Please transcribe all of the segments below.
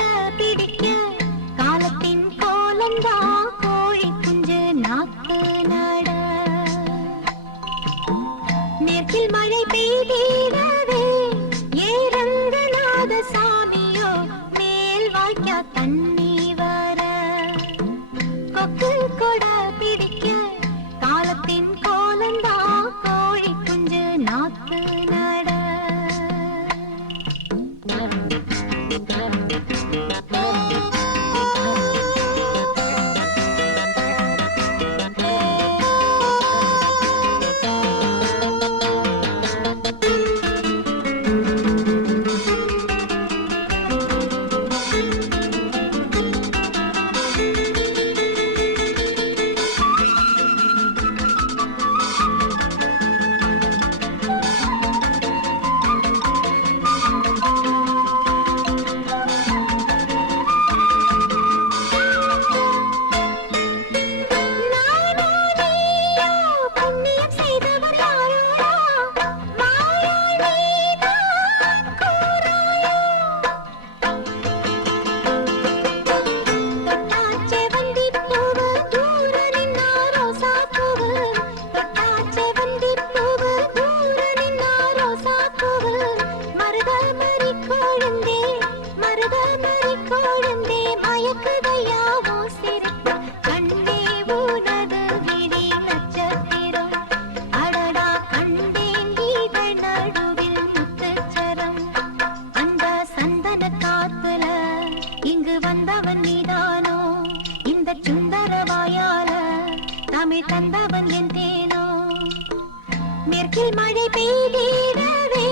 கூட பிடிக்க காலத்தின் கோலந்தா கோழி குஞ்சு நாக்கு நட மேற்கில் மழை பெய்திடவே ஏரங்கநாத சாமியோ மேல் வாய்க்கா தண்ணி வர கொக்கு கூட பிடிக்க காலத்தின் கோலந்தா கோழி குஞ்சு நாக்கு நட மேற்கில் மழை பெய்திடவே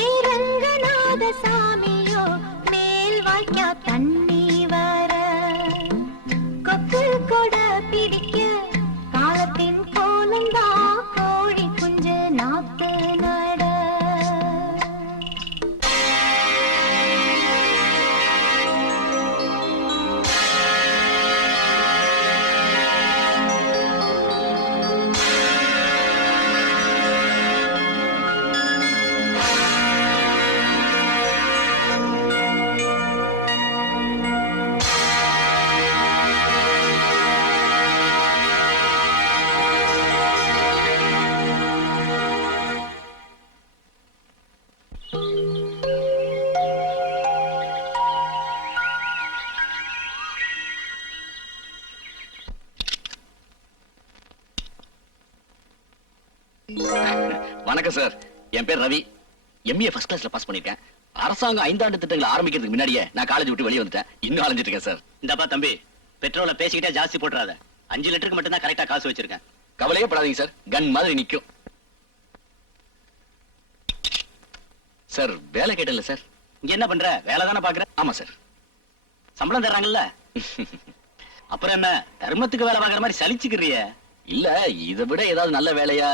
ஏரங்கநாத சாமியோ மேல் வாய்க்கா தண்ணி வர கொக்கு கூட பிடிக்க காலத்தின் கோலந்தா கோழி குஞ்சு நாக்கு நட வணக்கம் சார், என் பேர் ரவி. எம்ஏ ஃபர்ஸ்ட் கிளாஸ்ல பாஸ் பண்ணிருக்கேன். அரசாங்கம் 5 ஆண்டு திட்டங்களை ஆரம்பிக்கிறதுக்கு முன்னாடியே நான் காலேஜ் விட்டு வெளியே வந்துட்டேன். இன்னும் அலைஞ்சிட்டு இருக்கேன் சார். இந்தப்பா தம்பி, பெட்ரோலை பேசிக்கிட்டே ஜாஸ்தி போட்டுறாத. 5 லிட்டருக்கு மட்டும் தான் கரெக்டா காசு வச்சிருக்கேன். கவலையே படாதீங்க சார், கன் மாதிரி நிக்கும். சார் வேலை கேட்டல சார். இங்க என்ன பண்ற? வேலை தானே பாக்குற? ஆமா சார். சம்பளம் தர்றாங்கல்ல? அப்புறம் என்ன தர்மத்துக்கு வேலை பாக்குற மாதிரி சலிச்சுக்கிறிய? இல்ல, இதை விட ஏதாவது நல்ல வேலையா?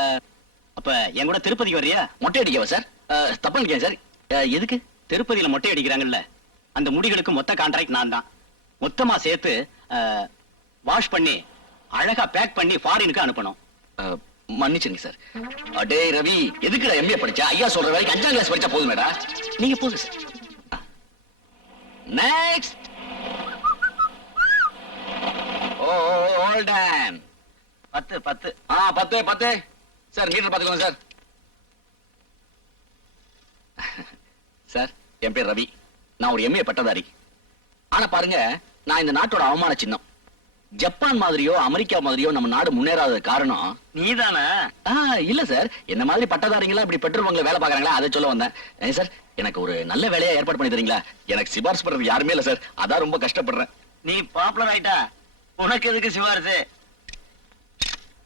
அப்ப என் கூட திருப்பதிக்கு வர்றியா? மொட்டை அடிக்கவா சார்? தப்பா நிக்கேன் சார். எதுக்கு? திருப்பதியில மொட்டை அடிக்கிறாங்கல்ல, அந்த முடிகளுக்கு மொத்த கான்ட்ராக்ட் நான் தான். மொத்தமா சேர்த்து வாஷ் பண்ணி அழகா பேக் பண்ணி ஃபாரினுக்கு அனுப்பணும். மன்னிச்சுங்க சார். அடே ரவி, எதுக்குடா எம்ஏ படிச்சா? ஐயா சொல்ற வரைக்கும் 5ஆம் கிளாஸ் படிச்சா போதுமேடா. நீங்க போங்க சார். நெக்ஸ்ட். ஓல்டன் 10 10. 10 10 சார். மீட்டர் பாத்துக்கோங்க சார். சார், என் பேர் ரவி. நான் ஒரு எம்ஏ பட்டதாரி. ஆனா பாருங்க, நான் இந்த நாட்டோட அவமான சின்னம். ஜப்பான் மாதிரியோ அமெரிக்கா மாதிரியோ நம்ம நாடு முன்னேறாத காரணம் நீதானே? இல்ல சார், என்ன மாதிரி பட்டதாரிங்களா இப்படி பெட்ரோல் பங்க்ல வேலை பாக்குறாங்களா, அதை சொல்ல வந்தேன். சார், எனக்கு ஒரு நல்ல வேலையா ஏற்பாடு பண்ணி தரீங்களா? எனக்கு சிபாரிசு பண்றது யாருமே இல்ல சார், அதான் ரொம்ப கஷ்டப்படுறேன். நீ பாப்புலர் ஆயிட்டா, உனக்கு எதுக்கு சிபாரிசு?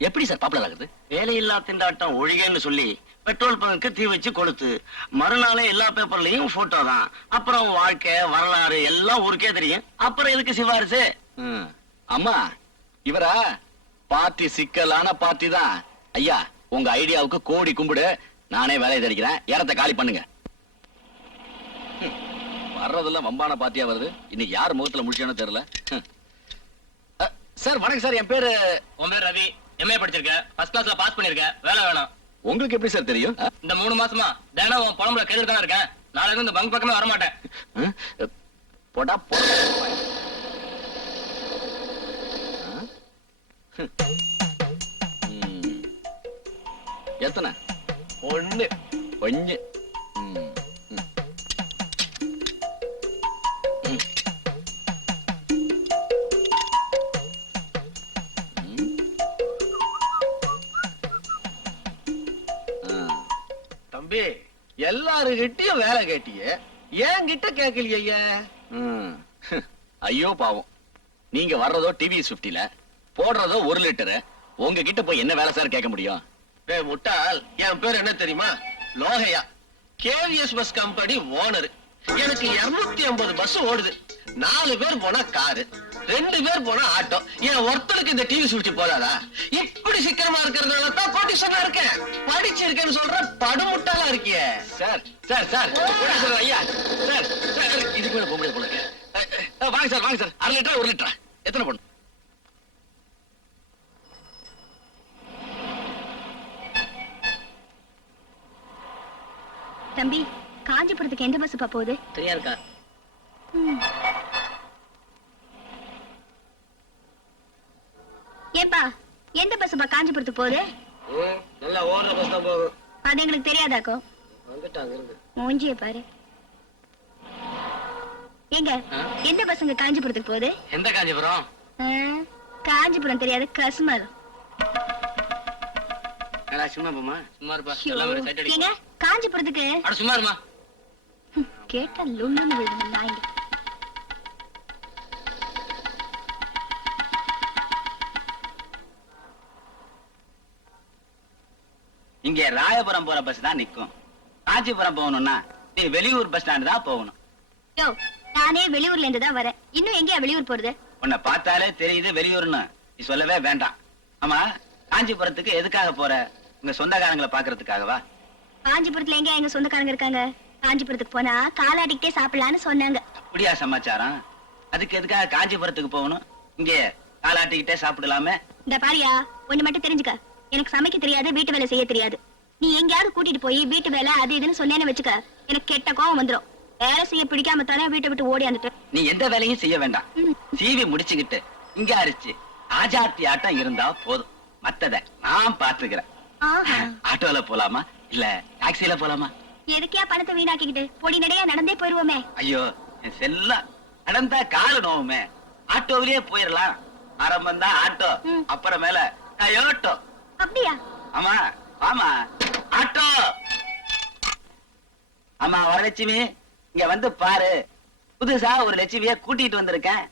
எப்படி சார் பாப்புலர் ஆகுது? வேலையில்லா திண்டாட்டம் ஒழிகன்னு சொல்லி பெட்ரோல் பங்குக்கு தீ வச்சு கொளுத்து, மறுநாளே எல்லா பேப்பர்லயும் போட்டோ தான். அப்புறம் வாழ்க்கை வரலாறு எல்லாம் ஊருக்கே தெரியும். அப்புறம் எதுக்கு சிபாரிசு? அம்மா, இவரா பார்ட்டி சிக்கலான பார்ட்டி தான். ஐயா, உங்க ஐடியாவுக்கு கோடி கும்பிடு. நானே வேலையை தெரிக்கிறேன். இடத்தை காலி பண்ணுங்க. வர்றதெல்லாம் வம்பான பார்ட்டியா வருது. இன்னைக்கு யார் முகத்துல முடிச்சானோ தெரியல. சார் வணக்கம் சார். என் பேரு ரவி. எம்ஏ படிச்சிருக்க, ஃபர்ஸ்ட் கிளாஸ்ல பாஸ் பண்ணிருக்க. வேலை வேணும். உங்களுக்கு எப்படி சார் தெரியும்? இந்த 3 மாசமா தினம் உன் புலம்புல கேட்டு தானே இருக்கேன். நாளைக்கு இந்த பங்க் பக்கமே வர மாட்டேன். போடா போடா. எத்தனை? ஒண்ணு. கொஞ்சு. தம்பி, எல்லாருகிட்டயும் வேலை கேட்டிய, ஏன் கிட்ட கேட்கலையா? ஐயோ பாவம், நீங்க வர்றதோ டிவிஎஸ் 50ல, போடுறதோ 1 லிட்டரு. உங்ககிட்ட போய் என்ன வேலை சார் கேட்க முடியும்? முட்டாள், என் பேர் என்ன தெரியுமா? Logaiah. KVS bus company owner. எனக்கு 250 பஸ் ஓடுது. 4 பேர் போனா காரு, 2 பேர் போனா ஆட்டோ. என் ஒருத்தருக்கு இந்த டிவி சுவிட்ச் போதாதா? இப்படி சிக்கனமா இருக்கிறதுனால தான் கோடீஸ்வரனா இருக்கேன். படிச்சிருக்கேன்னு சொல்ற படுமுட்டாளா இருக்கியே. சார் சார் சார் சார், ஐயா சார் சார், இதுக்கு மேல போக முடியாது போல இருக்கு. வாங்க சார், வாங்க சார். 1/2 லிட்டர் 1 லிட்டரா? எத்தனை போடணும்? தம்பி, காஞ்சிபுரத்துக்கு எந்த பஸ் போகுது? தெரியாதுக்கா. ஏன்பா, எந்த பஸ் காஞ்சிபுரத்துக்கு போகுது? நல்லா ஓடுற பஸ் தான் போகும். அது எங்களுக்கு தெரியாதாக்கோ? வந்துட்டாங்க இருக்கு. மூஞ்சிய பாரு. எங்க எந்த பஸ்ங்க காஞ்சிபுரத்துக்கு போகுது? எந்த காஞ்சிபுரம்? காஞ்சிபுரம் தெரியாது, கஸ்மல். சும்மா போமா, சும்மா இருப்பா. எங்க காஞ்சிபுரத்துக்கு? சும்மா இருமா. கேட்டா லுள்ளுன்னு விழுது நாய்ங்க. இங்க ராயபுரம் போற பஸ் தான் நிக்கும். காஞ்சிபுரம் போகணும்னா நீ வெளியூர் பஸ் ஸ்டாண்ட் தான் போகணும். யோ, நானே வெளியூர்ல இருந்து தான் வரேன். இன்னும் எங்கயா வெளியூர் போறது? உன்னை பார்த்தாலே தெரியுது வெளியூர்னு. நீ சொல்லவே வேண்டாம். ஆமா, காஞ்சிபுரத்துக்கு எதுக்காக போற? உங்க சொந்தக்காரங்களை பாக்குறதுக்காகவா? காஞ்சிபுரத்துல எங்க எங்க சொந்தக்காரங்க இருக்காங்க? காஞ்சிபுரத்துக்கு போனா காலாடிக்கிட்டே சாப்பிடலான்னு சொன்னாங்க. அப்படியா சமாச்சாரம்? அதுக்கு எதுக்காக காஞ்சிபுரத்துக்கு போகணும்? இங்க காலாட்டிக்கிட்டே சாப்பிடலாமே. இந்த பாரியா, ஒண்ணு மட்டும் தெரிஞ்சுக்க. எனக்கு சமைக்க தெரியாது, வீட்டு வேலை செய்ய தெரியாது. நீ எங்கயாவது கூட்டிட்டு போய் வீட்டு வேலை அது இதுன்னு சொன்னேன்னு வச்சுக்க, எனக்கு கெட்ட கோவம் வந்துரும். வேலை செய்ய பிடிக்காம தானே வீட்டை விட்டு ஓடியாந்துட்டு. நீ எந்த வேலையும் செய்ய வேண்டாம். சீவி முடிச்சுக்கிட்டு இங்க அரிச்சு ஆஜாத்தி ஆட்டம் இருந்தா போதும். மத்தத நான் பாத்துக்கிறேன். ஆட்டோல போலாமா இல்ல டாக்ஸில போலாமா? எதுக்கியா பணத்தை வீணாக்கிக்கிட்டு பொடி நடையா நடந்தே போயிருவோமே. ஐயோ, என் செல்லம், நடந்தா காலு நோவுமே. ஆட்டோவிலேயே போயிடலாம். ஆரம்பம் தான் ஆட்டோ, அப்புறமேல டயோட்டோ. அப்படியா? ஆமா ஆமா, ஆட்டோ. ஆமா, வரலட்சுமி, இங்க வந்து பாரு. புதுசா ஒரு லட்சுமிய கூட்டிட்டு வந்திருக்கேன்.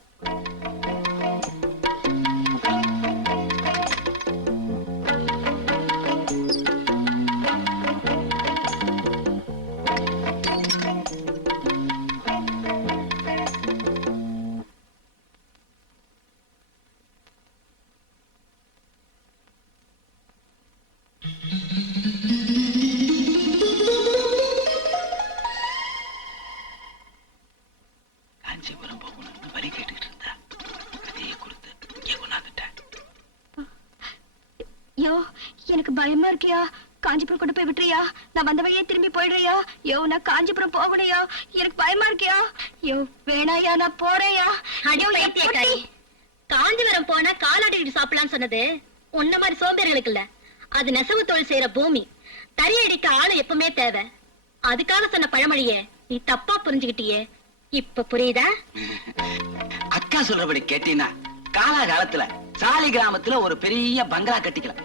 காஞ்சிபுரம் போகணும்னு வழி கேட்டுக்கிட்டு இருந்தா கதையை கொடுத்து இங்கே கொண்டாந்துட்டேன். யோ, எனக்கு பயமா இருக்கியா? காஞ்சிபுரம் கொண்டு போய் விட்டுறியா? நான் வந்த வழியே திரும்பி போயிடுறியா? யோ, நான் காஞ்சிபுரம் போகணையா? எனக்கு பயமா இருக்கியா? யோ, வேணாயா, நான் போறேயா. காஞ்சிபுரம் போனா காலாடிட்டு சாப்பிடலாம்னு சொன்னது உன்ன மாதிரி சோம்பேறிகளுக்கு இல்ல. அது நெசவு தொழில் செய்யற பூமி. தறி அடிக்க ஆளு எப்பவுமே தேவை. அதுக்காக சொன்ன பழமொழிய நீ தப்பா புரிஞ்சுக்கிட்டியே. இப்ப புரியுதா? அக்கா சொல்றபடி கேட்டீங்கன்னா காலாகாலத்துல சாலி கிராமத்துல ஒரு பெரிய பங்களா கட்டிக்கலாம்.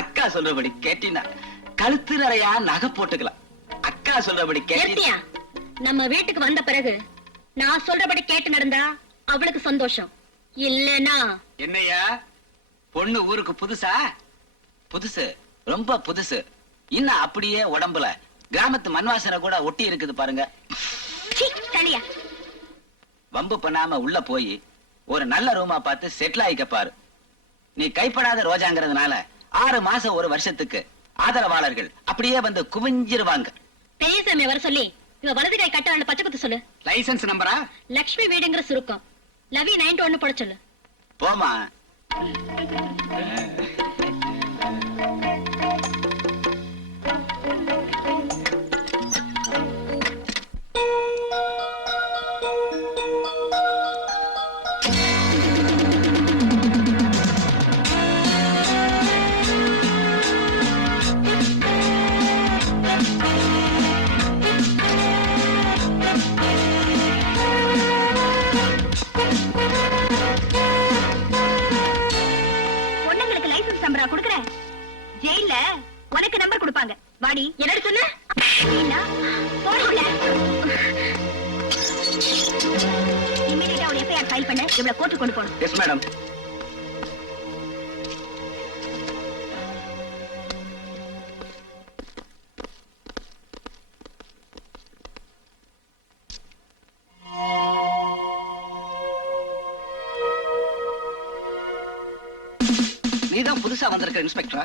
அக்கா சொல்றபடி கேட்டீங்கன்னா கழுத்து நிறையா நகை போட்டுக்கலாம். அக்கா சொல்றபடி கேட்டியா? நம்ம வீட்டுக்கு வந்த பிறகு நான் சொல்றபடி கேட்டு நடந்தா அவளுக்கு சந்தோஷம். இல்லனா என்னையா பொண்ணு ஊருக்கு புதுசா? புதுசு, ரொம்ப புதுசு. இன்னும் அப்படியே உடம்புல கிராமத்து மண்வாசனை கூட ஒட்டி இருக்குது பாருங்க. தனியா வம்பு பண்ணாம உள்ள போய் ஒரு நல்ல ரூமா பார்த்து செட்டில் ஆயிக்க பாரு. நீ கைப்படாத ரோஜாங்கிறதுனால 6 மாசம் 1 வருஷத்துக்கு ஆதரவாளர்கள் அப்படியே வந்து குவிஞ்சிருவாங்க. பெரியசாமி வர சொல்லி இவ வலது கை கட்ட பச்சை குத்து சொல்லு. லைசன்ஸ் நம்பரா? லட்சுமி வீடுங்கிற சுருக்கம். லவி 91 போட சொல்லு. போமா. நம்பரா குடுக்குறேன்? ஜெயில உனக்கு நம்பர் கொடுப்பாங்க. வாடி. என்னடி சொன்ன? இல்லைன்னா போடுங்க. இமிடியேட்டா ஒரு எஃப்ஐஆர் ஃபைல் பண்ண, இவள கோர்ட்டு கொண்டு போணும். Yes madam. நீதான் புதுசா வந்திருக்க இன்ஸ்பெக்டரா?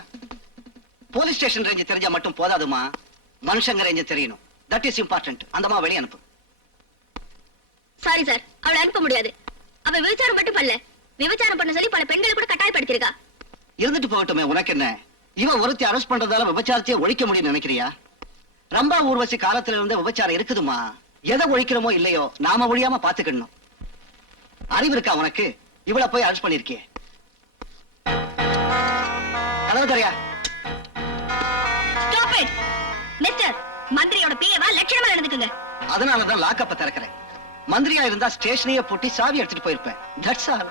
போலீஸ் ஸ்டேஷன் ரேஞ்சு தெரிஞ்சா மட்டும் போதாதுமா, மனுஷங்க ரேஞ்சு தெரியணும். That is important. அந்தமா வெளிய அனுப்பு. சாரி சார், அவளை அனுப்ப முடியாது. அவ விபச்சாரம் மட்டும் பண்ணல, விபச்சாரம் பண்ண சொல்லி பல பெண்களை கூட கட்டாயப்படுத்திருக்கா. இருந்துட்டு போகட்டுமே, உனக்கு என்ன? இவ ஒருத்தி அரெஸ்ட் பண்றதால விபச்சாரத்தையே ஒழிக்க முடியும்னு நினைக்கிறியா? ரம்பா ஊர்வசி காலத்துல இருந்த விபச்சாரம் இருக்குதுமா. எதை ஒழிக்கிறோமோ இல்லையோ நாம ஒழியாம பாத்துக்கணும். அறிவு இருக்கா உனக்கு? இவள போய் அரெஸ்ட் பண்ணிருக்கியே. கதவு தரையா? Stop it mister. மந்திரியோட பிஏவா லட்சணமா நடந்துக்குங்க. அதனாலதான் லாக்கப்ப திறக்கிறேன். மந்திரியா இருந்தா ஸ்டேஷனையே பூட்டி சாவி எடுத்துட்டு போயிருப்பேன். That's all.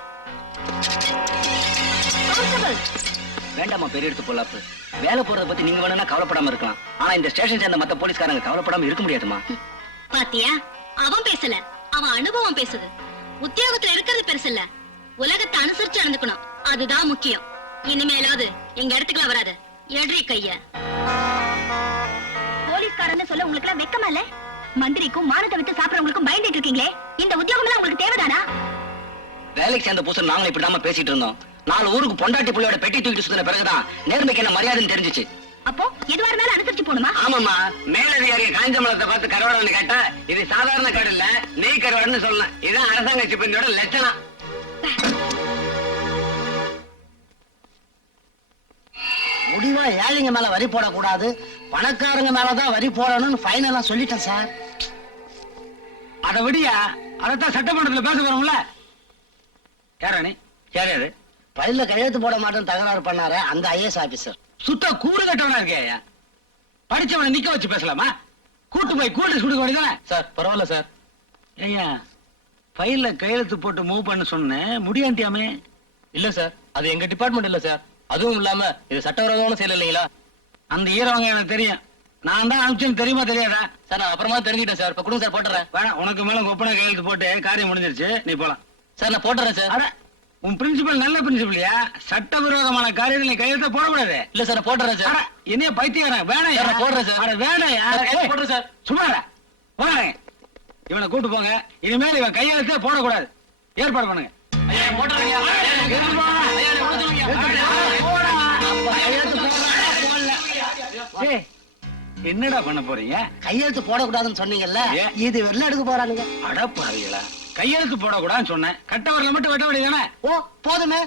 கான்ஸ்டபிள், வேண்டாமா பெரிய எடுத்து பொல்லாப்பு. வேலை போறத பத்தி நீங்க வேணும்னா கவலைப்படாம இருக்கலாம். ஆனா இந்த ஸ்டேஷன் சேர்ந்த மத்த போலீஸ்காரங்க கவலைப்படாம இருக்க முடியாதுமா. பாத்தியா, அவன் பேசல, அவன் அனுபவம் பேசுது. உத்தியோகத்துல இருக்கிறது பெருசு இல்ல, உலகத்தை அனுசரிச்சு நடந்துக்கணும், அதுதான் முக்கியம். இனிமேலாவது எங்க இடத்துக்குள்ள வராத. எட்ரி கைய. போலீஸ்காரன்னு சொல்ல உங்களுக்கு எல்லாம் வெக்கமா இல்ல? மந்திரிக்கும் மானத்தை விட்டு சாப்பிடறவங்களுக்கும் பயந்துட்டு இருக்கீங்களே, இந்த உத்தியோகம் எல்லாம் உங்களுக்கு தேவைதானா? வேலைக்கு சேர்ந்த புதுசு நாங்களும் இப்படிதான் பேசிட்டு இருந்தோம். 4 ஊருக்கு பொண்டாட்டி புள்ளையோட பெட்டி தூக்கிட்டு சுத்தின பிறகுதான் நேர்மைக்கு என்ன மரியாதைன்னு தெரிஞ்சுச்சு. அப்போ எதுவா இருந்தாலும் அனுசரிச்சு போணுமா? ஆமாமா, மேலதிகாரி காஞ்சமலத்தை பார்த்து கருவாடன்னு கேட்டா இது சாதாரண காடு இல்ல, நெய் கருவாடுன்னு சொல்லலாம். இதான் அரசாங்க சிப்பந்தியோட லட்சணம். முடிவா ஏழைங்க மேல வரி போடக்கூடாது, பணக்காரங்க மேலதான் வரி போடணும்னு ஃபைனலா சொல்லிட்டேன் சார். அத விடியா, அதத்தான் சட்டமன்றத்துல பேச போறோம்ல. யாரானி? யாரு? பையில கையெழுத்து போட மாட்டேன்னு தகராறு பண்ணாரு அந்த ஐஏஎஸ் ஆபீசர். சுத்த கூடு கட்டவனா இருக்கே. படிச்சவனை நிக்க வச்சு பேசலாமா? கூட்டு போய் கூட்டு சுடுக்க வேண்டியதானே? சார் பரவாயில்ல சார். ஐயா, ஃபைல்ல கையெழுத்து போட்டு மூவ் பண்ண சொன்னேன், முடியாண்டியாமே. இல்ல சார், அது எங்க டிபார்ட்மெண்ட் இல்ல சார். அதுவும் இல்லாம இது சட்டவிரோதமான செயல் இல்லைங்களா? அந்த ஈரவங்க எனக்கு தெரியும். நான் தான் அனுப்பிச்சேன்னு தெரியுமா தெரியாதா? சார் நான் அப்புறமா தெரிஞ்சுட்டேன் சார். இப்ப கொடுங்க சார், போட்டுறேன். வேணாம், உனக்கு மேல ஒப்பனை கையெழுத்து போட்டு காரியம் முடிஞ்சிருச்சு, நீ போலாம். சார் நான் போட்டுறேன் சார். அட, உன் பிரின்சிபல் நல்ல பிரின்சிபல்யா. சட்டவிரோதமான காரியத்தில் நீ கையெழுத்த போடக்கூடாது. இல்ல சார் நான் போட்டுறேன் சார். அட, என்னைய பைத்தியக்காரன் வேணாம். சார், நான் போடுறேன் சார். அட வேணாயா. சார், போடுறேன் சார். சும்மாடா போறேன். இவனை கூட்டு போங்க. இனிமேல் இவன் கையெழுத்தே போடக்கூடாது. ஏற்பாடு பண்ணுங்க. ஐயா, போட்டுறேன் ஐயா. எடுத்து போடா. ஐயா, உள்ள சொல்லுங்க. போடா. கையெழுத்து போடுறா, போடல. ஏய், என்னடா பண்ண போறீங்க? கையெழுத்து போடக்கூடாதுன்னு சொன்னீங்கல்ல, ஏன்? இது வெளில எடுக்க போறானுங்க. அடப்பாவிகளா, கையெழுத்து போடக்கூடாதுன்னு சொன்னேன். கட்டவரில் மட்டும் வெட்ட வேண்டியதானே? ஓ போதுமே.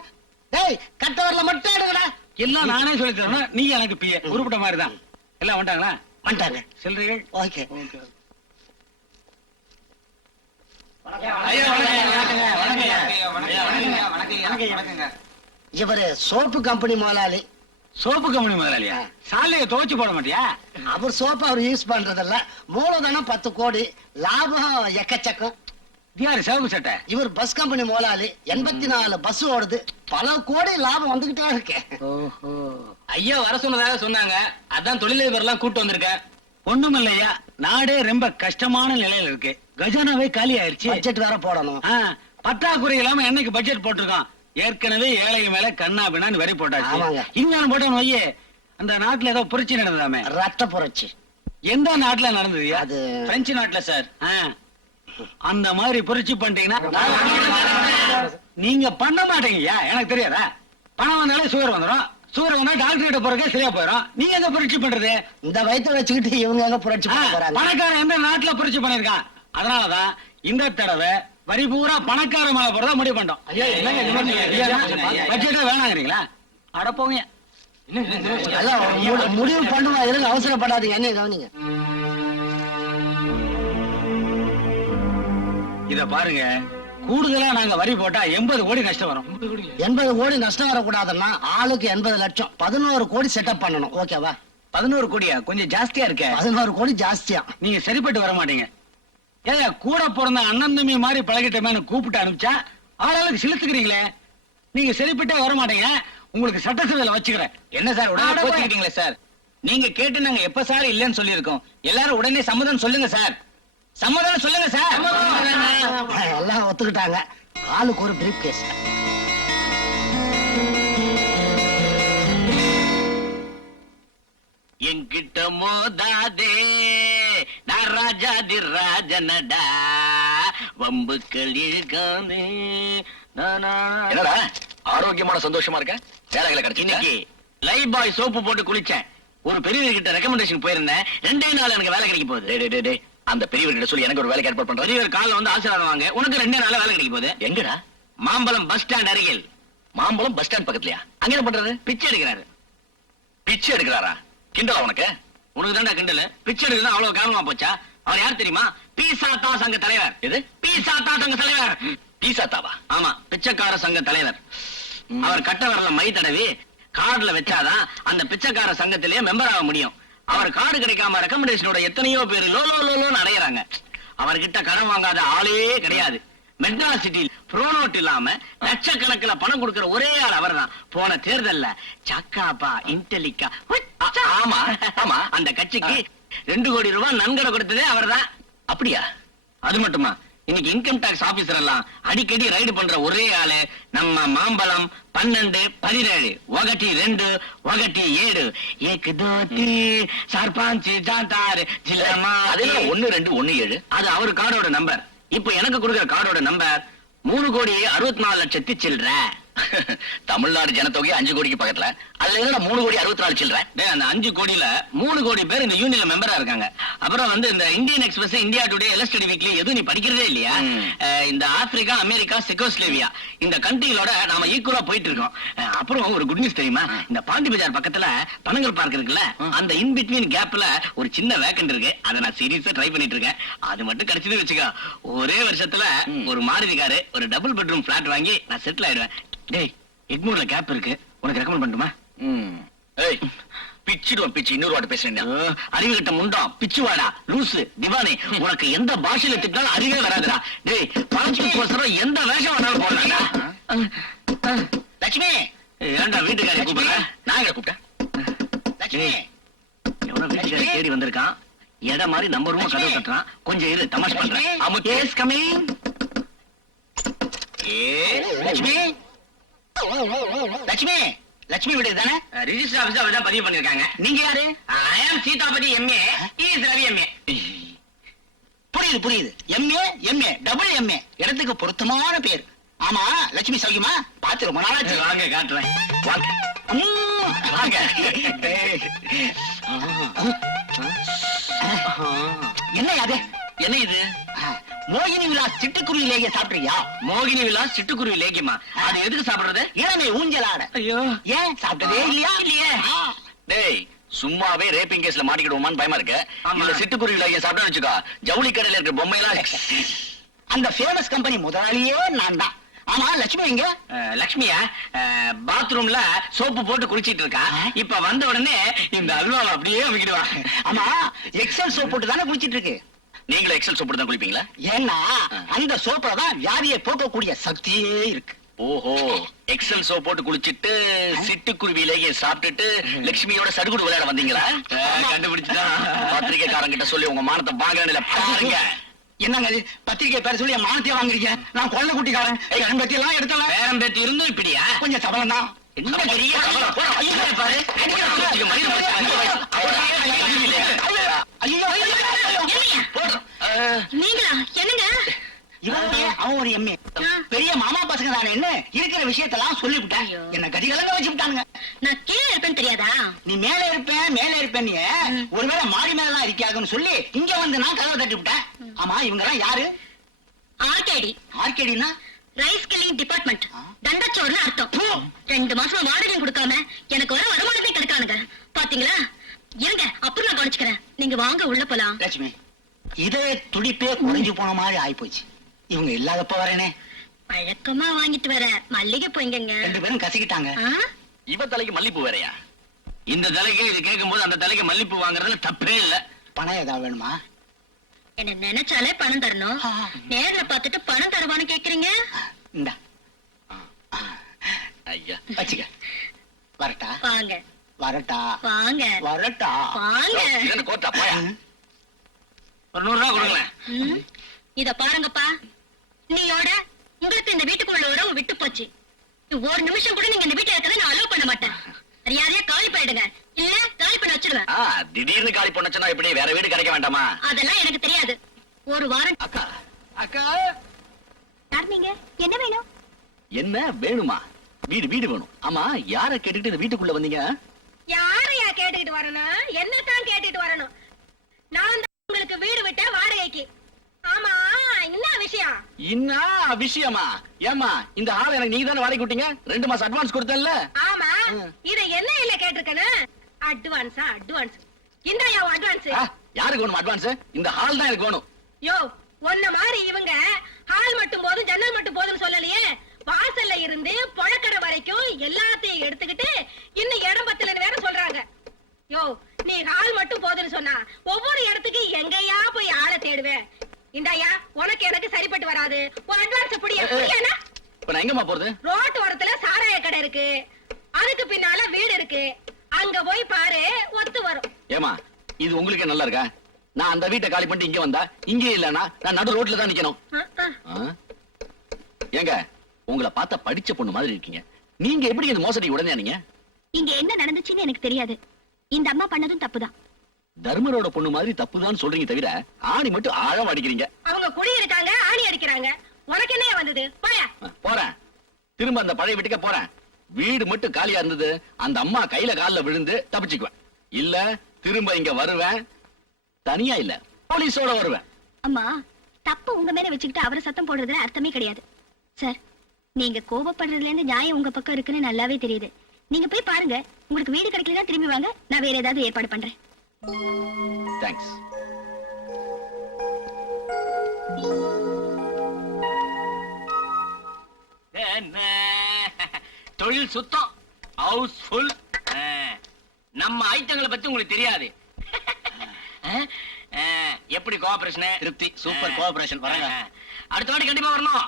டேய், கட்டவரல மட்டும் எடுங்கடா. எல்லாம் நானே சொல்லி தரணும், நீ எனக்கு பிஏ. உருப்பிட்ட மாதிரி தான். எல்லாம் வந்துட்டாங்களா? வந்துட்டாங்க. சில்லறைகள். ஓகே. ஐயா, வணக்கங்க. வணக்கங்க. இவரு சோப்பு கம்பெனி முதலாளி. சோப்பு கம்பெனி முதலாளியா? சாலையை துவைச்சு போட மாட்டியா? அவர் சோப்பு அவர் யூஸ் பண்றதில்ல. மூலதனம் 10 கோடி, லாபம் எக்கச்சக்கம். யாரு சிவப்பு சட்டை? இவர் பஸ் கம்பெனி முதலாளி. 84 பஸ் ஓடுது, பல கோடி லாபம் வந்துகிட்டே இருக்கு. ஓஹோ. ஐயா வர சொன்னதாக சொன்னாங்க. அதான் தொழிலதிபர் எல்லாம் கூட்டு வந்திருக்கேன். ஒண்ணும் இல்லையா, நாடே ரொம்ப கஷ்டமான நிலையில இருக்கு. கஜானாவே காலி ஆயிடுச்சு. பட்ஜெட் வேற போடணும். பற்றாக்குறை இல்லாம என்னைக்கு பட்ஜெட் போட்டிருக்கோம்? ஏற்கனவே ஏழைங்க மேல கண்ணா பின்னான்னு வரி போட்டாச்சு. ஆமாங்க. இன்னும் போட்டோம் வையே, அந்த நாட்டுல ஏதோ புரட்சி நடந்ததாமே. ரத்த புரட்சி. எந்த நாட்டுல நடந்தது? அது பிரெஞ்சு நாட்டுல சார். அந்த மாதிரி புரட்சி பண்ணிட்டீங்கன்னா நீங்க பண்ண மாட்டீங்கய்யா. எனக்கு தெரியாதா? பணம் வந்தாலே சுகர் வந்துடும், சுகர் வந்தா டாக்டர் கிட்ட போறக்கே சரியா போயிடும். நீங்க எங்க புரட்சி பண்றது? இந்த வயிற்று வச்சுக்கிட்டு இவங்க எங்க புரட்சி பண்ண போறாங்க? பணக்காரன் எந்த நாட்டுல புரட்சி பண்ணிருக்கான்? அதனாலதான் இந்த தடவை வரி பூரா பணக்கார மேல போறதா முடிவு பண்ணோம். பட்ஜெட்டே வேணாங்கிறீங்களா? அட போங்க. அதான் முடிவு பண்ணுவா, இருங்க, அவசரப்படாதீங்க. என்ன கவனிங்க. இத பாருங்க, கூடுதலா நாங்க வரி போட்டா 80 கோடி நஷ்டம் வரும். 80 கோடி நஷ்டம் வரக்கூடாதுன்னா ஆளுக்கு 80 லட்சம், 11 கோடி செட்டப் பண்ணணும். ஓகேவா? 11 கோடியா? கொஞ்சம் ஜாஸ்தியா இருக்க. 11 கோடி ஜாஸ்தியா? நீங்க சரிப்பட்டு வர மாட்டீங்க. ஏங்க, கூட பிறந்த அண்ணன் தம்பி மாதிரி பழகிட்டமேனு கூப்பிட்டு அனுப்பிச்சா ஆளாளுக்கு சிலுத்துக்கிறீங்களே. நீங்க சரிப்பட்டே வர மாட்டீங்க. உங்களுக்கு சட்டசபையில வச்சுக்கிறேன். என்ன சார் உடனே அட போய். கோச்சிக்கிட்டீங்களே சார்? நீங்க கேட்டு நாங்க எப்ப சார் இல்லன்னு சொல்லியிருக்கோம். எல்லாரும் உடனே சம்மதம் சொல்லுங்க சார். சம்மதம் சொல்லுங்க சார். எல்லாம் ஒத்துக்கிட்டாங்க. ஆளுக்கு ஒரு பிரீஃப் கேஸ். என்கிட்ட மோதாதே நான் ராஜாதி ராஜனடா வம்புக்கள் இழுக்காதே என்னடா ஆரோக்கியமான சந்தோஷமா இருக்க? வேலைகளை கிடைச்சு இன்னைக்கு லைஃப் பாய் சோப்பு போட்டு குளிச்சேன். ஒரு பெரியவர்கிட்ட ரெக்கமெண்டேஷன் போயிருந்தேன். 2 நாள் எனக்கு வேலை கிடைக்க போகுது. அந்த பெரியவர்கிட்ட சொல்லி எனக்கு ஒரு வேலைக்கு ஏற்பாடு பண்றது. பெரியவர் காலைல வந்து ஆசீர்வாதம் வாங்க. உனக்கு 2 நாள்ல வேலை கிடைக்க போகுது. எங்கடா? மாம்பழம் பஸ் ஸ்டாண்ட் அருகில். மாம்பழம் பஸ் ஸ்டாண்ட் பக்கத்துலயா? அங்க என்ன பண்றது? பிச்சை எடுக்கிறாரு. பிச்சை எடுக்கிறாரா? கிண்டலா உனக்கு? உனக்கு தான்டா கிண்டல். பிச்சை எடுக்கிறது அவ்வளவு காரணமா போச்சா? அவர் யார் தெரியுமா? பீசா தா சங்க தலைவர். எது? பீசா தா சங்க தலைவர். பீசா தாவா? ஆமா, பிச்சைக்கார சங்க தலைவர். அவர் கட்ட வரல மை தடவி கார்டுல வச்சாதான் அந்த பிச்சைக்கார சங்கத்திலேயே மெம்பர் ஆக முடியும். அவர் கார்டு கிடைக்காம ரெக்கமெண்டேஷனோட எத்தனையோ பேர் லோ லோ லோன்னு அடையறாங்க. அவர்கிட்ட கடன் வாங்காத ஆளே கிடையாது. மெட்ராஸ் சிட்டியில் ப்ரோனோட் இல்லாம லட்சக்கணக்கில் பணம் கொடுக்கிற ஒரே ஆள் அவர்தான். போன தேர்தல்ல சக்காப்பா இன்டெலிக்கா ஆமா ஆமா. அந்த கட்சிக்கு 2 கோடி ரூபாய் நன்கொடை கொடுத்ததே அவர்தான். அப்படியா? அது மட்டுமா, இன்னைக்கு இன்கம் டாக்ஸ் ஆபீசர் எல்லாம் அடிக்கடி ரைடு பண்ற ஒரே ஆளு நம்ம மாம்பழம் 12 17 1 2 1 7 ஏக் தோ தீ சர்பஞ்ச் ஜாந்தார் ஜில்லமா. அதெல்லாம் 1 2 1 7. அது அவர் கார்டோட நம்பர். இப்போ எனக்கு கொடுக்கிற கார்டோட நம்பர் 3,64,00,000 சில்ற. தமிழ்நாடு ஜனத்தொகை 5 கோடிக்கு பக்கத்துல. அதுல என்ன 3,64,00,000 சில்ற? டேய், அந்த 5 கோடியில 3 கோடி பேர் இந்த யூனியன்ல மெம்பரா இருக்காங்க. அப்புறம் வந்து இந்த Indian Express, India Today, illustrated weekly எதுவும் நீ படிக்கிறதே இல்லையா? இந்த ஆப்பிரிக்கா, அமெரிக்கா, செக்கோஸ்லேவியா இந்த கண்ட்ரிகளோட நாம ஈக்குவலா போயிட்டு இருக்கோம். அப்புறம் ஒரு குட் நியூஸ் தெரியுமா? இந்த பாண்டி பஜார் பக்கத்துல பனங்கல் பார்க் இருக்குல்ல, அந்த இன் பிட்வீன் கேப்ல ஒரு சின்ன வேக்கண்ட் இருக்கு. அதை நான் சீரியஸா ட்ரை பண்ணிட்டு இருக்கேன். அது மட்டும் கிடைச்சது வச்சுக்கோ, ஒரே வருஷத்துல ஒரு மாருதி காரு, ஒரு டபுள் பெட்ரூம் பிளாட் வாங்கி நான் செட்டில் ஆயிடுவேன். டேய், எக்மூர்ல கேப் இருக்கு, உனக்கு ரெக்கமெண்ட் பண்ணட்டுமா? ஏய், பிச்சிடுவோம் பிச்சு. இன்னொரு வாட்டி பேசுறேன். அறிவு கிட்ட முண்டம், பிச்சுவாடா, லூசு, திவானே, உனக்கு எந்த பாஷையில திட்டாலும் அறிவே வராதுடா. டேய், பணத்துக்கோசரம் எந்த வேஷம் வேணாலும் போடலாம்டா. லட்சுமி, ஏன்டா வீட்டுக்காரி கூப்பிடுற? நான் எங்க கூப்பிட்டேன்? லட்சுமி, எவனோ வீட்டுக்காரி தேடி வந்திருக்கான். இடம் மாதிரி நம்ம ரூம் கதவு தட்டுறான். கொஞ்சம் இரு, தமாஷ் பண்றேன். ஆமா, எஸ் கமிங். லட்சுமி, லட்சுமி, லட்சுமி வீடு தானே? ரிஜிஸ்டர் ஆபீஸ்ல அவர்தான் பதிவு பண்ணிருக்காங்க. நீங்க யாரு? ஐ ஆம் Sitapati MA, is Ravi MA. புரியுது புரியுது. எம்ஏ எம்ஏ டபுள் எம்ஏ, இடத்துக்கு பொருத்தமான பேர். ஆமா, லட்சுமி சௌக்கியமா? பாத்து ரொம்ப நாளாச்சு. வாங்க காட்டுறேன். வாங்க. வாங்க. என்ன அது? என்ன இது? மோகினி விலாஸ் சிட்டுக்குருவிலேயே சாப்பிட்றியா? மோகினி விலாஸ் சிட்டுக்குருவி லேகியமா? அது எதுக்கு சாப்பிடுறது? இளமை ஊஞ்சலாட. ஐயோ, ஏன் சாப்பிட்டதே இல்லையா? இல்லையே. டேய், சும்மாவே ரேப்பிங் கேஸ்ல மாட்டிக்கிடுவோமான்னு பயமா இருக்கு. ஆமா. இந்த சிட்டுக்குருவில இங்க சாப்பிட்டா வச்சுக்கோ, ஜவுளி கடையில இருக்கிற பொம்மையெல்லாம் அந்த ஃபேமஸ் கம்பெனி முதலாளியே நான் தான். ஆமா, லட்சுமி எங்க? லட்சுமியா பாத்ரூம்ல சோப்பு போட்டு குளிச்சிட்டு இருக்கா. இப்ப வந்த உடனே இந்த அல்வாவை அப்படியே அமைக்கிடுவா. ஆமா, எக்ஸல் சோப் போட்டு தானே குளிச்சிட்டு இருக்கு. நீங்களும் எக்ஸல் சோப்பு தான் குளிப்பீங்களா? ஏன்னா அந்த சோப்புல தான் வியாதியை போக்கக்கூடிய சக்தியே இருக்கு. ஓஹோ, எக்ஸல் சோப் போட்டு குளிச்சிட்டு சிட்டுக்குருவிலேயே சாப்பிட்டுட்டு லட்சுமியோட சடுகுடு விளையாட வந்தீங்களா? கண்டுபிடிச்சுதான். பத்திரிகைக்காரங்க கிட்ட சொல்லி உங்க மானத்தை பாக்குறேன் பாருங்க. என்னங்க இது? பத்திரிகை பேர சொல்லி என் மானத்தையே வாங்குறீங்க. நான் கொள்ள குட்டிக்காரன். என் பத்தி எல்லாம் எடுத்தல. பேரம் பேத்தி இருந்தும் இப்படியா? கொஞ்சம் சபலம் தான். என்ன பெரிய கவலை. போடா, ஐயோ, பாரு. நீங்களா? என்னங்க? அவன் ஒரு எம்ஏ பெரிய மாமா பசங்க தானே, என்ன இருக்கிற விஷயத்தெல்லாம் சொல்லிவிட்டேன். ஐயோ. என்ன கதிகலங்க வச்சுட்டானுங்க. நான் கீழே இருப்பேன்னு தெரியாதா? நீ மேல இருப்பேன் நீ ஒருவேளை மாடி மேலதான் இருக்காதுன்னு சொல்லி இங்க வந்து நான் கதவை தட்டி விட்டேன். ஆமா, இவங்க எல்லாம் யாரு? ஆர்கேடி, ஆர்கேடினா ரைஸ் கில்லிங் டிபார்ட்மெண்ட். தண்டச்சோறுன்னு அர்த்தம். 2 மாசமா வாடகையும் கொடுக்காம எனக்கு வர வருமானத்தை கெடுக்கானுங்க. பாத்தீங்களா? இருங்க, அப்புறம் நான் கவனிச்சுக்கிறேன். நீங்க வாங்க, உள்ள போலாம். லட்சுமி, இதே துடிப்பே குறைஞ்சு போன மாதிரி ஆயிப்போச்சு. இவங்க இல்லாதப்ப வரேனே. வழக்கமா வாங்கிட்டு வர மல்லிகை போய்ங்க. 2 பேரும் கசிக்கிட்டாங்க. இவ தலைக்கு மல்லிப்பூ வேறையா? இந்த தலைக்கு இது கேட்கும் போது அந்த தலைக்கு மல்லிப்பூ வாங்குறதுல தப்பே இல்ல. பணம் ஏதாவது வேணுமா? என்ன நினைச்சாலே பணம் தரணும். நேர்ல பார்த்துட்டு பணம் தருவான்னு கேக்குறீங்க? இந்தா ஐயா, வச்சுக்க. வரட்டா வாங்க வரட்டா வாங்க இது என்ன கோர்ட்டா போயா? ஒரு 100 ரூபா கொடுங்களேன். ம், இத பாருங்கப்பா, நீயோட உங்களுக்கு இந்த வீட்டுக்குள்ள உறவு விட்டு போச்சு. ஒரு நிமிஷம் கூட நீங்க இந்த வீட்டுல இருக்கிறத நான் அலோவ் பண்ண மாட்டேன். மரியாதையா காலி பண்ணிடுங்க, இல்ல காலி பண்ண வச்சிடுவேன். திடீர்னு காலி பண்ணச்சுன்னா எப்படி வேற வீடு கிடைக்க வேண்டாமா? அதெல்லாம் எனக்கு தெரியாது. ஒரு வாரம் அக்கா அக்கா யார் நீங்க? என்ன வேணும்? என்ன வேணுமா? வீடு வீடு வேணும். ஆமா, யார கேட்டுக்கிட்டு இந்த வீட்டுக்குள்ள வந்தீங்க? யாரையா கேட்டுக்கிட்டு வரணும்? என்னத்தான் கேட்டுட்டு வரணும்? நான் தான் உங்களுக்கு வீடு விட்ட வாடகைக்கு. ஆமா, என்ன விஷயம்? என்ன விஷயமா? ஏமா, இந்த ஆள் எனக்கு நீங்க தானே வாடகை விட்டீங்க? 2 மாசம் அட்வான்ஸ் கொடுத்தேன்ல? ஆமா, இத என்ன இல்ல கேட்டிருக்கேன். அட்வான்ஸா? அட்வான்ஸ் இந்தாயா அட்வான்ஸ். யாருக்கு வேணும் அட்வான்ஸ்? இந்த ஹால் தான் எனக்கு வேணும். யோ, ஒன்ன மாதிரி இவங்க ஹால் மட்டும் போதும் ஜன்னல் மட்டும் போதும்னு சொல்லலையே. வாசல்ல இருந்து புழக்கடை வரைக்கும் எல்லாத்தையும் எடுத்துக்கிட்டு இன்னும் இடம் பத்தலன்னு வேற சொல்றாங்க. யோ, நீ ஹால் மட்டும் போதும்னு சொன்னா ஒவ்வொரு இடத்துக்கு எங்கயா போய் ஆளை தேடுவேன். இந்தாயா, உனக்கு எனக்கு சரிப்பட்டு வராது. ஒரு அட்வான்ஸ் புடியா? இப்ப நான் எங்கம்மா போறது? ரோட்டு ஓரத்துல சாராய கடை இருக்கு, அதுக்கு பின்னால வீடு இருக்கு, அங்க போய் பாரு, ஒத்து வரும். ஏமா, இது உங்களுக்கு நல்லா இருக்கா? நான் அந்த வீட்டை காலி பண்ணிட்டு இங்க வந்தா, இங்கே இல்லனா நான் நடு ரோட்ல தான் நிக்கணும். ஏங்க, உங்களை பார்த்தா படிச்ச பொண்ணு மாதிரி இருக்கீங்க. நீங்க எப்படி இந்த மோசடி உடனே நீங்க? இங்க என்ன நடந்துச்சுன்னு எனக்கு தெரியாது. இந்த அம்மா பண்ணதும் தப்புதான். தர்மரோட பொண்ணு மாதிரி தப்புதான் சொல்றீங்க தவிர ஆணி மட்டும் ஆழம் அடிக்கிறீங்க. அவங்க குடி இருக்காங்க, ஆணி அடிக்கிறாங்க. உனக்கு என்ன வந்தது? போயா. போறேன், திரும்ப அந்த பழைய வீட்டுக்கே போறேன். வீடு மட்டும் காலியா இருந்தது, அந்த அம்மா கையில கால்ல விழுந்து தப்பிச்சுக்குவேன். இல்ல திரும்ப இங்க வருவேன். தனியா இல்ல, போலீஸோட வருவேன். அம்மா, தப்பு உங்க மேல வச்சுக்கிட்டு அவரை சத்தம் போடுறதுல அர்த்தமே கிடையாது. சார், நீங்க கோபப்படுறதுல இருந்து நியாயம் உங்க பக்கம் இருக்குன்னு நல்லாவே தெரியுது. நீங்க போய் பாருங்க. உங்களுக்கு வீடு கிடைக்கலன்னா திரும்பி வாங்க, நான் வேற ஏதாவது ஏற்பாடு பண்றேன். தேங்க்ஸ். தொழில் சுத்தம், ஹவுஸ் ஃபுல். நம்ம ஐட்டங்களை பத்தி உங்களுக்கு தெரியாது. எப்படி கோஆபரேஷன்? திருப்தி, சூப்பர் கோஆபரேஷன். வராங்க. அடுத்த வாட்டி கண்டிப்பா வரணும்.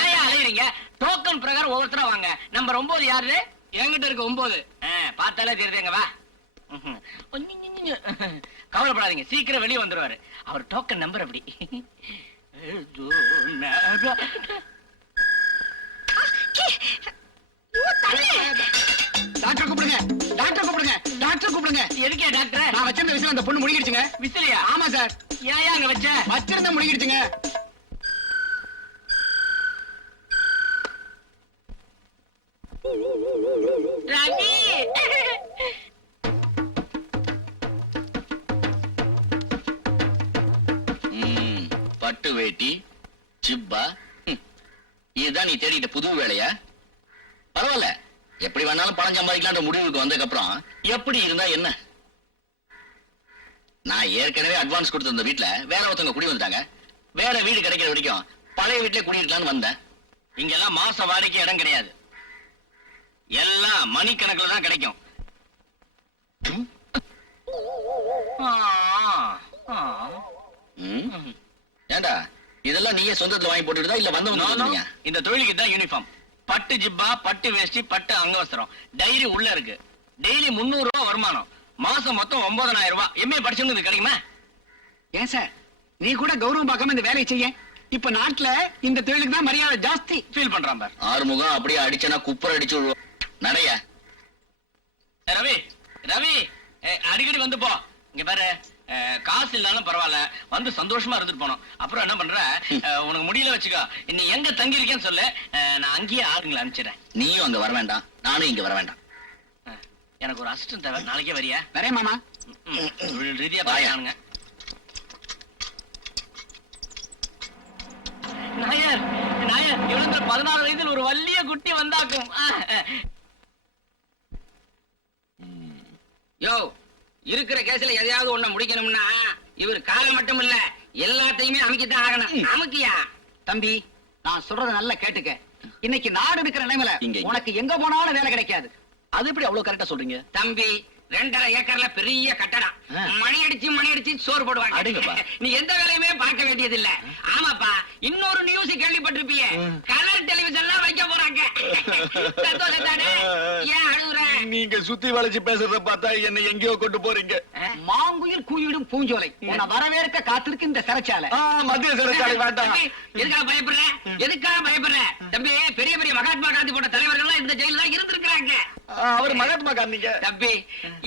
ஏன் அலையறீங்க? டோக்கன் பிரகாரம் ஒவ்வொருத்தரா வாங்க. நம்பர் 9 யாரு? என்கிட்ட இருக்க 9. பார்த்தாலே தெரியுதுங்க. வா. கவலைப்படாதீங்க, சீக்கிரம் வெளியே வந்துருவாரு. அவர் டோக்கன் நம்பர் அப்படி. டாக்டர் கூப்பிடுங்க, டாக்டர் கூப்பிடுங்க, டாக்டர் கூப்பிடுங்க. எதுக்கே டாக்டர்? நான் வச்சிருந்த விசில் அந்த பொண்ணு முழுகிடுச்சுங்க. விசிலியா? ஆமா சார். ஏன் அங்க வச்ச? வச்சிருந்த முழுகிடுச்சுங்க. ரவி! பட்டு வேட்டி, சிப்பா, இதுதான் நீ தேடிட்ட புது வேலையா? பரவாயில்ல, எப்படி வேணாலும் பணம் சம்பாதிக்கலான்ற முடிவுக்கு வந்ததுக்கு அப்புறம் எப்படி இருந்தா என்ன? நான் ஏற்கனவே அட்வான்ஸ் கொடுத்த இந்த வீட்டுல வேற ஒருத்தவங்க குடி வந்துட்டாங்க. வேற வீடு கிடைக்கிற வரைக்கும் பழைய வீட்டுல குடியிருக்கலாம்னு வந்தேன். இங்கெல்லாம் மாச வாடகைக்கு இடம் கிடையாது, எல்லாம் மணிக்கணக்கில் தான் கிடைக்கும். ஏண்டா, இதெல்லாம் நீயே சொந்தத்துல வாங்கி போட்டுட்டா இல்ல வந்தவங்க? இந்த தொழிலுக்கு தான் யூனிஃபார்ம். பட்டு ஜிப்பா, பட்டு வேஷ்டி, பட்டு அங்கவஸ்திரம், டைரி உள்ள இருக்கு. டெய்லி 300 ரூபாய் வருமானம், மாசம் மொத்தம் 9000 ரூபாய். எம்ஏ படிச்சவனுக்கு கிடைக்குமா? ஏன் சார், நீ கூட கௌரவம் பார்க்காம இந்த வேலையை செய்ய. இப்ப நாட்டுல இந்த தொழிலுக்கு தான் மரியாதை ஜாஸ்தி. ஃபீல் பண்றான் பார். ஆறுமுகம் அப்படியே அடிச்சனா குப்பர் அடிச்சு விடுவோம். நிறைய ரவி, ரவி, அடிக்கடி வந்து போ. இங்க பாரு, காசு இல்லனாலும் பரவாயில்ல, வந்து சந்தோஷமா இருந்துட்டு போனோம். அப்புறம் என்ன பண்ற, உனக்கு முடியல வச்சுக்கோ, நீ எங்க தங்கி இருக்கேன்னு சொல்லு, நான் அங்கேயே ஆளுங்களை அனுப்பிச்சிடறேன். நீயும் அங்க வர வேண்டாம், நானும் இங்க வர வேண்டாம். எனக்கு ஒரு அசிஸ்டன்ட் தேவை, நாளைக்கே வரியா? வரேன் மாமா. தொழில் ரீதியா பாயானுங்க. நாயர், நாயர், இவங்க 16 வயதில் ஒரு வள்ளிய குட்டி வந்தாக்கும். யோ, இருக்கிற கேஸ்ல எதையாவது ஒண்ண முடிக்கணும்னா இவர் காலம் மட்டும் இல்ல எல்லாத்தையுமே அமைக்கத்தான் ஆகணும். அமைக்கியா? தம்பி, நான் சொல்றத நல்லா கேட்டுக்க. இன்னைக்கு நாடு இருக்கிற நிலைமையில இங்க. உனக்கு எங்க போனாலும் வேலை கிடைக்காது. அது எப்படி அவ்வளவு கரெக்டா சொல்றீங்க? தம்பி, 2.5 ஏக்கர்ல பெரிய கட்டடம், மணி அடிச்சு சோறு போடுவாங்க. அடேங்கப்பா. நீ எந்த வேலையுமே பார்க்க வேண்டியது இல்ல. ஆமாப்பா, இன்னொரு நியூஸ் கேள்விப்பட்டிருப்பிய, கலர் டெலிவிஷன்லாம் வைக்க போறாங்க. சந்தோஷத்தானே? ஏன் அழுகுற? நீங்க சுத்தி வளைச்சு பேசுறத பார்த்தா என்ன எங்கேயோ கொண்டு போறீங்க. மாங்குயில் கூயிடும் பூஞ்சோலை உன்னை வரவேற்க காத்திருக்கு இந்த சிறைச்சாலை. மத்திய சிறைச்சாலை வேண்டாம். தம்பி, எதுக்காக பயப்படுற? எதுக்காக பயப்படுற? தம்பி, பெரிய பெரிய மகாத்மா காந்தி போன்ற தலைவர்கள் எல்லாம் இந்த ஜெயில தான் இருந்திருக்கிறாங்க. அவர் மகாத்மா காந்திங்க. தம்பி,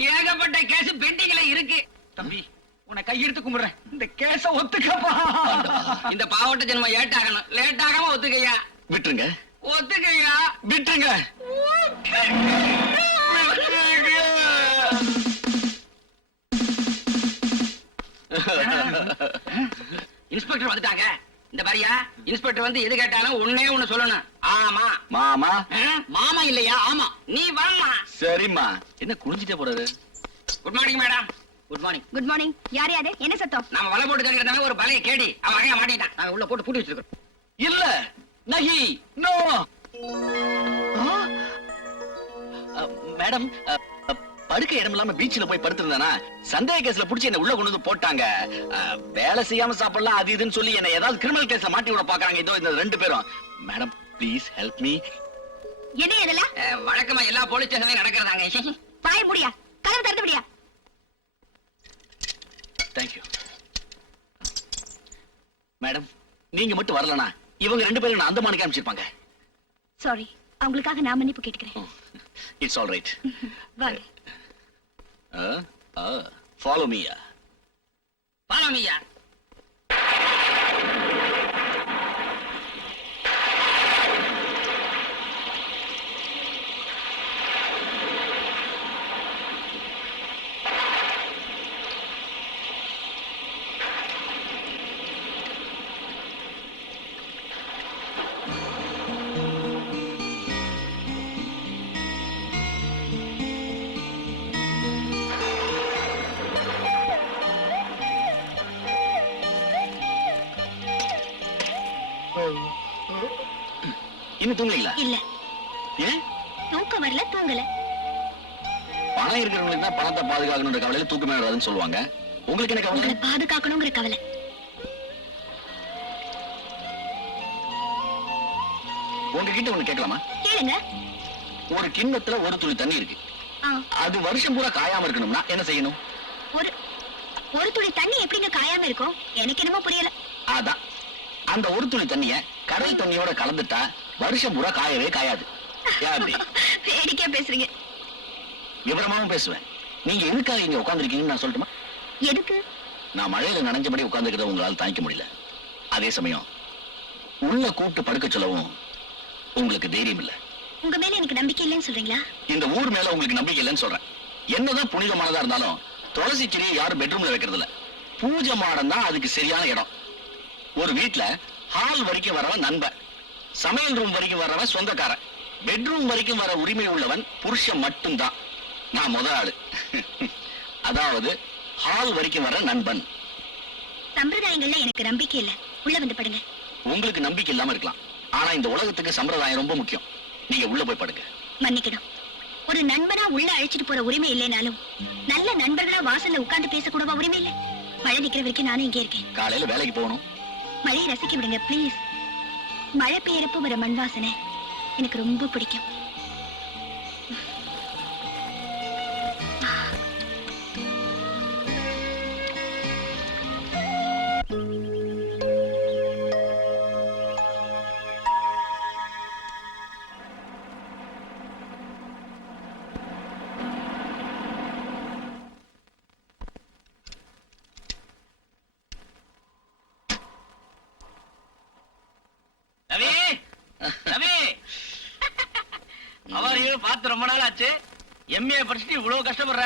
ஏகப்பட்ட கேஸ் பெண்டிங்ல இருக்கு. தம்பி உன்னை கையெடுத்து கும்பிடுறேன், இந்த கேஸ ஒத்துக்கப்பா. இந்த பாவட்ட ஜென்மம் ஏட்டாகணும். லேட் ஆகாம ஒத்துக்கையா? விட்டுருங்க, ஒத்துக்கையா? விட்டுருங்க. இன்ஸ்பெக்டர் வந்துட்டாங்க. இந்த பாரியா, இன்ஸ்பெக்டர் வந்து எது கேட்டாலும் ஒண்ணே ஒண்ணு சொல்லணும். ஆமா. மாமா. மாமா இல்லையா? ஆமா. நீ வாமா. சரிம்மா. என்ன குளிஞ்சிட்டே போறாரு? Good morning madam. Good morning. Good morning. யார் யாரு? என்ன சத்தம்? நாம வலை போட்டு தள்ளிக்கிறதால ஒரு பழைய கேடி அவன் வகையா மாட்டிட்டான். நாங்க உள்ள போட்டு பூட்டி வச்சிருக்கோம். இல்ல, நகி, நோ. மேடம், படுக்க இடம் இல்லாம பீச்ல போய் படுத்திருந்தானா சந்தேக கேஸ்ல புடிச்சு என்ன உள்ள கொண்டு வந்து போட்டாங்க. வேலை செய்யாம சாப்பிடலாம் அது இதுன்னு சொல்லி என்ன ஏதாவது கிரிமினல் கேஸ்ல மாட்டி விட பாக்குறாங்க. இதோ இந்த ரெண்டு பேரும். Madam please help me. என்ன இதெல்லாம்? வழக்கமா எல்லா போலீஸ் ஸ்டேஷன்லயும் நடக்கிறதாங்க. பாய முடியா? கதவு திறந்து முடியா? தேங்க்யூ. மேடம், நீங்க மட்டும் வரலனா இவங்க ரெண்டு பேரும் நான் அந்தமானுக்கு அனுப்பிச்சிருப்பாங்க. சாரி, அவங்களுக்காக நான் மன்னிப்பு கேட்டுக்கிறேன். It's all right. வாங்க. Follow me. பாலா மீயா. இன்னும் தூங்கலீங்களா? இல்ல, ஏன்? தூக்கம் வரல, தூங்கல. பணம் இருக்கிறவங்களுக்கு தான் பணத்தை பாதுகாக்கணுன்ற கவலையில தூக்கமே வராதுன்னு சொல்லுவாங்க. உங்களுக்கு என்ன கவலை? உங்களை பாதுகாக்கணுங்கிற கவலை. உங்ககிட்ட ஒண்ணு கேட்கலாமா? கேளுங்க. ஒரு கிண்ணத்துல ஒரு துளி தண்ணி இருக்கு. ஆ, அது வருஷம் பூரா காயாம இருக்கணும்னா என்ன செய்யணும்? ஒரு ஒரு துளி தண்ணி எப்படிங்க காயாம இருக்கும்? எனக்கு என்னமோ புரியல. அதான், அந்த ஒரு துளி தண்ணிய கடல் தண்ணியோட கலந்துட்டா வருஷம் பூரா காயவே காயாது. யாரு? வேடிக்கையா பேசுறீங்க. விவரமாவும் பேசுவேன். நீங்க எதுக்காக இங்க உட்கார்ந்திருக்கீங்கன்னு நான் சொல்லட்டுமா? எதுக்கு? நான் மழையில நனைஞ்சபடி உட்கார்ந்துக்கிறத உங்களால தாங்கிக்க முடியல. அதே சமயம் உள்ள கூப்பிட்டு படுக்க சொல்லவும் உங்களுக்கு தைரியம் இல்ல. உங்க மேல எனக்கு நம்பிக்கை இல்லைன்னு சொல்றீங்களா? இந்த ஊர் மேல உங்களுக்கு நம்பிக்கை இல்லைன்னு சொல்றேன். என்னதான் புனிதமானதா இருந்தாலும் துளசி செடியை யாரும் பெட்ரூம்ல வைக்கிறது இல்ல. பூஜை மாடம் தான் அதுக்கு சரியான இடம். ஒரு வீட்டுல ஹால் வரைக்கும் வரவன் நண்பன், சமையல் ரூம் வரைக்கும் வரவன் சொந்தக்காரன், பெட்ரூம் வரைக்கும் வர உரிமை உள்ளவன் புருஷன் மட்டும்தான். நான் முதல் ஆளு. அதாவது ஹால் வரைக்கும் வர நண்பன். சம்பிரதாயங்கள்ல எனக்கு நம்பிக்கை இல்ல. உள்ள வந்து படுங்க. உங்களுக்கு நம்பிக்கை இல்லாம இருக்கலாம், ஆனா இந்த உலகத்துக்கு சம்பிரதாயம் ரொம்ப முக்கியம். நீங்க உள்ள போய் படுங்க. மன்னிக்கணும். ஒரு நண்பனா உள்ள அழைச்சிட்டு போற உரிமை இல்லைனாலும் நல்ல நண்பர்களா வாசல்ல உட்கார்ந்து பேசக்கூடவா உரிமை இல்ல? மழை நிக்கிற வரைக்கும் நானும் இங்கே இருக்கேன். காலையில வேலைக்கு போகணும். மழையை ரசிக்க விடுங்க ப்ளீஸ். மழை பெய்யறப்போ வர மண் வாசனை எனக்கு ரொம்ப பிடிக்கும். ரவி, ரவி, அவரையும் பார்த்து ரொம்ப நாள் ஆச்சு. எம்ஏ படிச்சுட்டு இவ்வளவு கஷ்டப்படுற.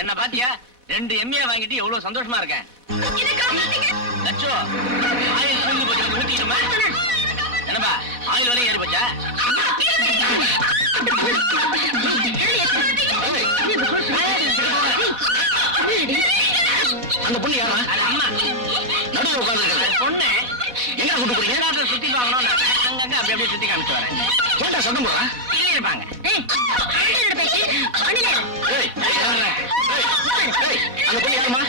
என்ன பாத்தியா? 2 எம்ஏ வாங்கிட்டு எவ்வளவு சந்தோஷமா இருக்கேன். லட்சோ, ஆயில் தூங்கி போச்சு, ஊத்திடுமா? என்னப்பா ஆயில் விலை ஏறி போச்சா? அந்த பொண்ணு யாரா? அது அம்மா. நடுவில் உட்கார்ந்து பொண்ணு எங்க கூட்டு போறீங்க? ஏதாவது சுத்தி பார்க்கணும். அங்கங்க அப்படி அப்படியே சுத்தி காமிச்சு வரேன். கேட்டா சத்தம் போடுறா? இங்கே இருப்பாங்க. ஏய், அந்த பொண்ணு யாருமா?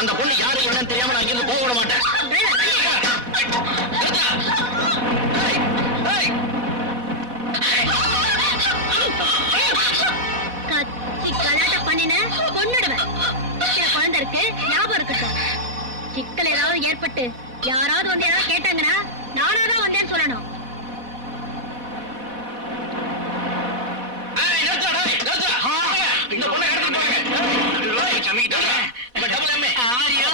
அந்த பொண்ணு யாரு என்னன்னு தெரியாம நான் இங்கிருந்து போக விட மாட்டேன். ஏய், ஏய், விபத்துல ஏதாவது ஏற்பட்டு யாராவது வந்து ஏதாவது கேட்டாங்கன்னா நானாதான் வந்தேன்னு சொல்லணும். ஏய், நிறுத்துடா, டேய், நிறுத்துடா. இந்த பொண்ணை கடத்திட்டு போங்க. சமைக்கிட்டாங்க. நம்ம double MA.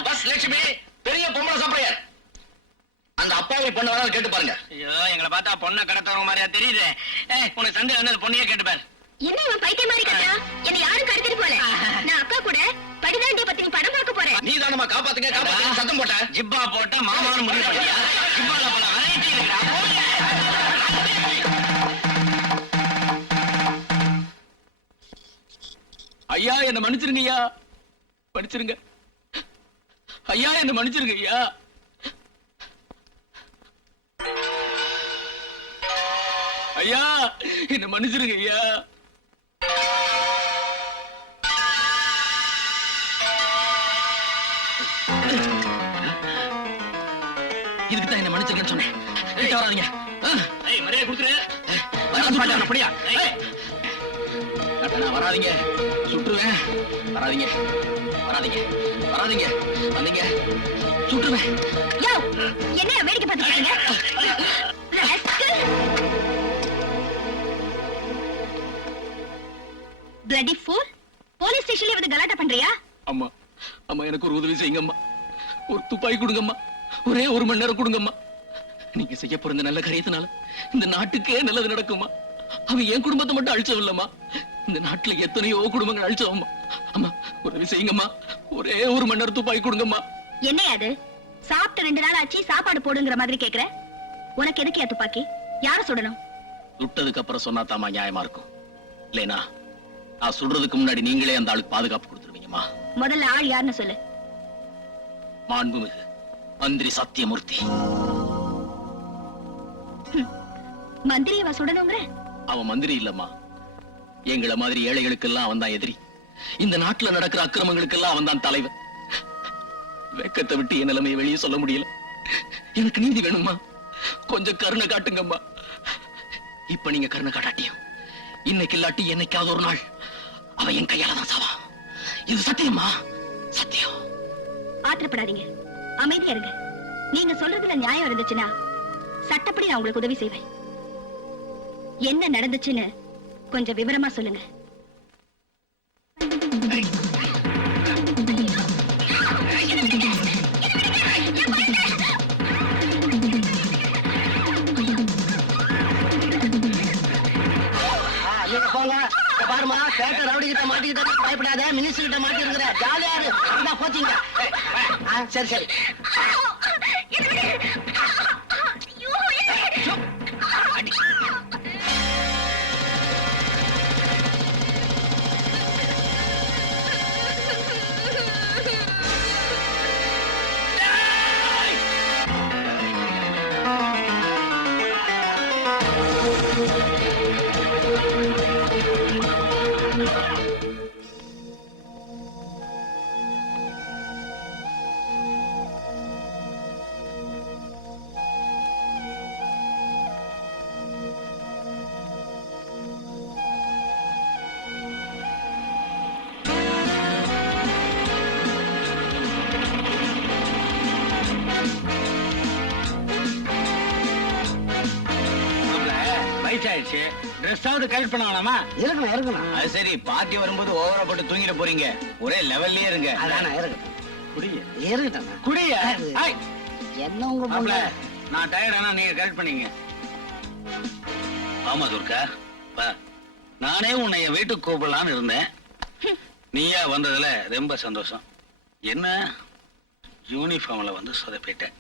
பஸ் லட்சுமி பெரிய பொம்பளை சப்ளையர். அந்த அப்பாவி பொண்ணு வேணாலும் கேட்டு பாருங்க. ஐயோ, எங்களை பார்த்தா பொண்ணை கடத்தவங்க மாதிரியா தெரியுது. உனக்கு சந்தேகம் வந்து பொண்ணையே கேட்டு பாரு. என்ன இவன் பைத்தியம் மாதிரி கட்டா? என்னை யாரும் கடத்திட்டு போல. நான் அக்கா கூட படிதாண்டிய பத்தினி படம் பார்க்க போறேன். நீ தானமா காப்பாத்துங்க காப்பாத்துங்க சத்தம் போட்ட. ஜிப்பா போட்டா மாமான்னு முடிவு பண்ணியா? ஜிப்பால போல வெரைட்டி இருக்குடா. போங்க. ஐயா என்ன மன்னிச்சிருங்க ஐயா, மன்னிச்சிருங்க ஐயா, என்ன மன்னிச்சிருங்க ஐயா. ஐயா என்ன மன்னிச்சிருங்க ஐயா. இதுக்கு தான் என்ன மன்னிச்சிருங்கன்னு சொன்னேன். கிட்ட வராதீங்க. ஏய், மரியாதை கொடுத்துரு. வந்து மாட்டான் அப்படியா? நான் வராதீங்க, சுட்டுருவேன். வராதீங்க, வராதீங்க, வராதீங்க. வந்தீங்க சுட்டுருவேன். யோ, என்ன வேடிக்கை பார்த்துட்டு இருக்கீங்க? rascal. bloody fool. போலீஸ் ஸ்டேஷன்ல வந்து கலாட்டா பண்றியா? அம்மா அம்மா எனக்கு ஒரு உதவி செய்யுங்கம்மா. ஒரு துப்பாக்கி கொடுங்கம்மா. ஒரே 1 மணி நேரம் கொடுங்கம்மா. நீங்க செய்ய போற இந்த நல்ல காரியத்தினால இந்த நாட்டுக்கே நல்லது நடக்குமா. அவன் என் குடும்பத்தை மட்டும் அழிச்சவில்லம்மா, இந்த நாட்டுல எத்தனையோ குடும்பங்கள் அழிச்சவம்மா. அம்மா உதவி செய்யுங்கம்மா. ஒரே 1 மணி நேரம் துப்பாக்கி கொடுங்கம்மா. என்னையா அது? சாப்பிட்டு 2 நாள் ஆச்சு, சாப்பாடு போடுங்கிற மாதிரி கேக்குற. உனக்கு எதுக்கு துப்பாக்கி? யார சுடணும்? சுட்டதுக்கு அப்புறம் சொன்னா தாமா நியாயமா இருக்கும். இல்லைனா நான் சுடுறதுக்கு முன்னாடி நீங்களே அந்த ஆளுக்கு பாதுகாப்பு கொடுத்துருவீங்கம்மா. முதல்ல ஆள் யாருன்னு சொல்லு. மாண்புமிகு மந்திரி சத்தியமூர்த்தி. மந்திரியவா சுடணுங்கிற? அவன் மந்திரி இல்லம்மா, எங்களை மாதிரி ஏழைகளுக்கெல்லாம் அவன் தான் எதிரி. இந்த நாட்டுல நடக்கிற அக்கிரமங்களுக்கெல்லாம் அவன் தான் தலைவன். வெக்கத்தை விட்டு என் நிலைமையை வெளியே சொல்ல முடியல. எனக்கு நீதி வேணும்மா, கொஞ்சம் கருணை காட்டுங்கம்மா. இப்ப நீங்க கருணை காட்டாட்டியும் இன்னைக்கு இல்லாட்டி என்னைக்காவது ஒரு நாள் அவன் என் கையால தான் சாவான். இது சத்தியம்மா, சத்தியம். ஆத்திரப்படாதீங்க, அமைதியா இருங்க. நீங்க சொல்றதுல நியாயம் இருந்துச்சுன்னா சட்டப்படி நான் உங்களுக்கு உதவி செய்வேன். என்ன நடந்துச்சுன்னு கொஞ்சம் விவரமா சொல்லுங்க. பாருமா, கேட்ட ரவுடி கிட்ட மாட்டிக்கிட்ட, பயப்படாத. மினிஸ்டர் கிட்ட மாட்டி இருக்கிற, ஜாலியா இரு. அண்ணா போச்சீங்க. சரி சரி. வயசாயிடுச்சு, ட்ரெஸ்ஸாவது கரெக்ட் பண்ண வேணாமா? இருக்கணும் இருக்கணும். அது சரி, பார்ட்டி வரும்போது ஓவரா போட்டு தூங்கிட போறீங்க. ஒரே லெவல்லயே இருங்க. அதானே இருக்கட்டும். குடிங்க. இருக்கட்டும். குடிய. ஐ, என்ன உங்க மாப்ள, பொண்ணு? நான் டயர்ட் ஆனா நீங்க கரெக்ட் பண்ணீங்க. ஆமா துர்கா, நானே உன்னை என் வீட்டுக்கு கூப்பிடலான்னு இருந்தேன். நீயா வந்ததுல ரொம்ப சந்தோஷம். என்ன யூனிஃபார்ம்ல வந்து சொதப்பிட்டேன்.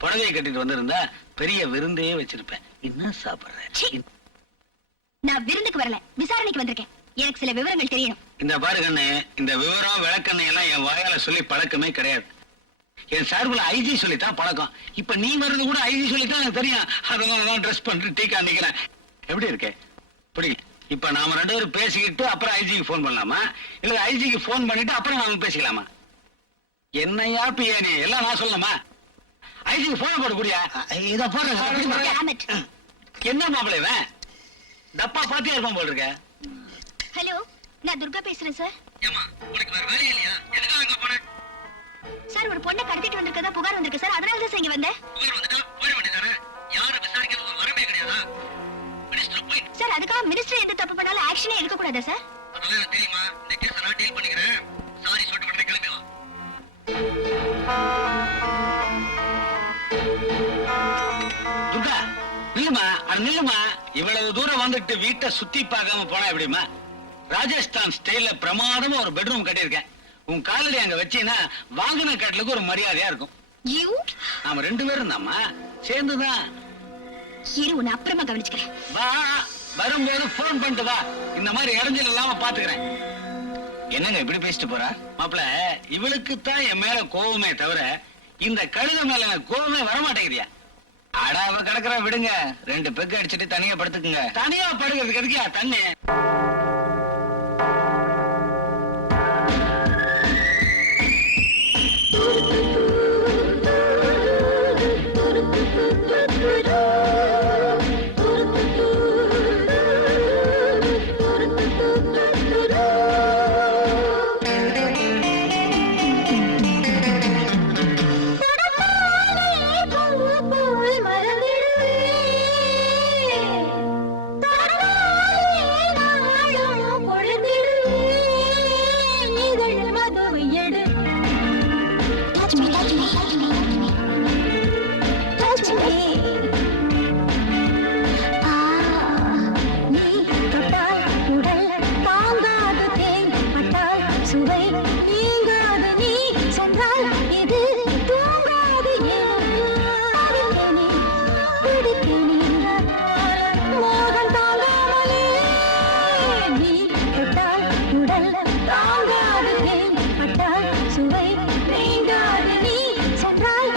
புடவை கட்டிட்டு வந்திருந்தா பெரிய விருந்தே வச்சிருப்பேன். என்ன சாப்பிடுற? நான் விருந்துக்கு வரல, விசாரணைக்கு வந்திருக்கேன். எனக்கு சில விவரங்கள் தெரியணும். இந்த பாரு கண்ணு, இந்த விவரம் விளக்கண்ணை எல்லாம் என் வாயால சொல்லி பழக்கமே கிடையாது. என் சார்பில் ஐஜி சொல்லித்தான் பழக்கம். இப்ப நீ வர்றது கூட ஐஜி சொல்லித்தான் எனக்கு தெரியும். அதனாலதான் ட்ரெஸ் பண்ணிட்டு டீக்கா நிக்கிறேன். எப்படி இருக்கு? பிடிங்க. இப்ப நாம 2 பேரும் பேசிக்கிட்டு அப்புறம் ஐஜிக்கு போன் பண்ணலாமா, இல்ல ஐஜிக்கு போன் பண்ணிட்டு அப்புறம் நாம பேசிக்கலாமா? என்னையா பியானி எல்லாம் நான் சொல்லலாமா? ஐஜிக்கு போன் போட கூடியா? இத போடுறேன். Damn it. என்ன மாப்பிள்ளை இவன்? டப்பா பாத்தியா இருப்பான் போல் இருக்க. ஹலோ, நான் துர்கா பேசுறேன் சார். ஏமா, உனக்கு வேற வேலையே இல்லையா? எதுக்காக அங்க போன? சார் ஒரு பொண்ணை கடத்திட்டு வந்திருக்கதா புகார் வந்திருக்கு சார், அதனால தான் சார் இங்க வந்தேன். புகார் வந்துட்டா போயிட வேண்டியதானே? யாரை விசாரிக்கிறது ஒரு வரமே கிடையாதா? மினிஸ்டர் போய் சார் அதுக்காக மினிஸ்டர் எந்த தப்பு பண்ணாலும் ஆக்ஷனே எடுக்க கூடாதா சார்? அதெல்லாம் எனக்கு தெரியுமா? இந்த கேஸை நான் டீல் பண்ணிக்கிறேன். சாரி சொல்லிட்டு உடனே கிளம்பிடலாம். துர்கா நில்லுமா, அது நில்லுமா. இவ்வளவு தூரம் வந்துட்டு வீட்டை சுத்தி பார்க்காம போனா எப்படிமா? ராஜஸ்தான் ஸ்டைல்ல பிரமாதமா ஒரு பெட்ரூம் கட்டியிருக்கேன். உன் காலடி அங்க வச்சீங்கன்னா வாங்கின கட்டலுக்கு ஒரு மரியாதையா இருக்கும். யூ நாம 2 பேரும் தாம்மா, சேர்ந்துதான். இரு உன்னை அப்புறமா கவனிச்சுக்கிறேன். வா, வரும்போது போன் பண்ணிட்டு வா. இந்த மாதிரி இடைஞ்சல் இல்லாம பாத்துக்கிறேன். என்னங்க இப்படி பேசிட்டு போறா? மாப்பிள, இவளுக்கு தான் என் மேல கோவமே தவிர இந்த கழுத மேல எனக்கு கோவமே வரமாட்டேங்குதியா? அடா, அவ கிடக்குற விடுங்க. 2 பெக்கு அடிச்சுட்டு தனியா படுத்துக்குங்க. தனியா படுக்கிறதுக்கு எதுக்கியா தண்ணி? சுவை நீங்காது நீ சென்றால்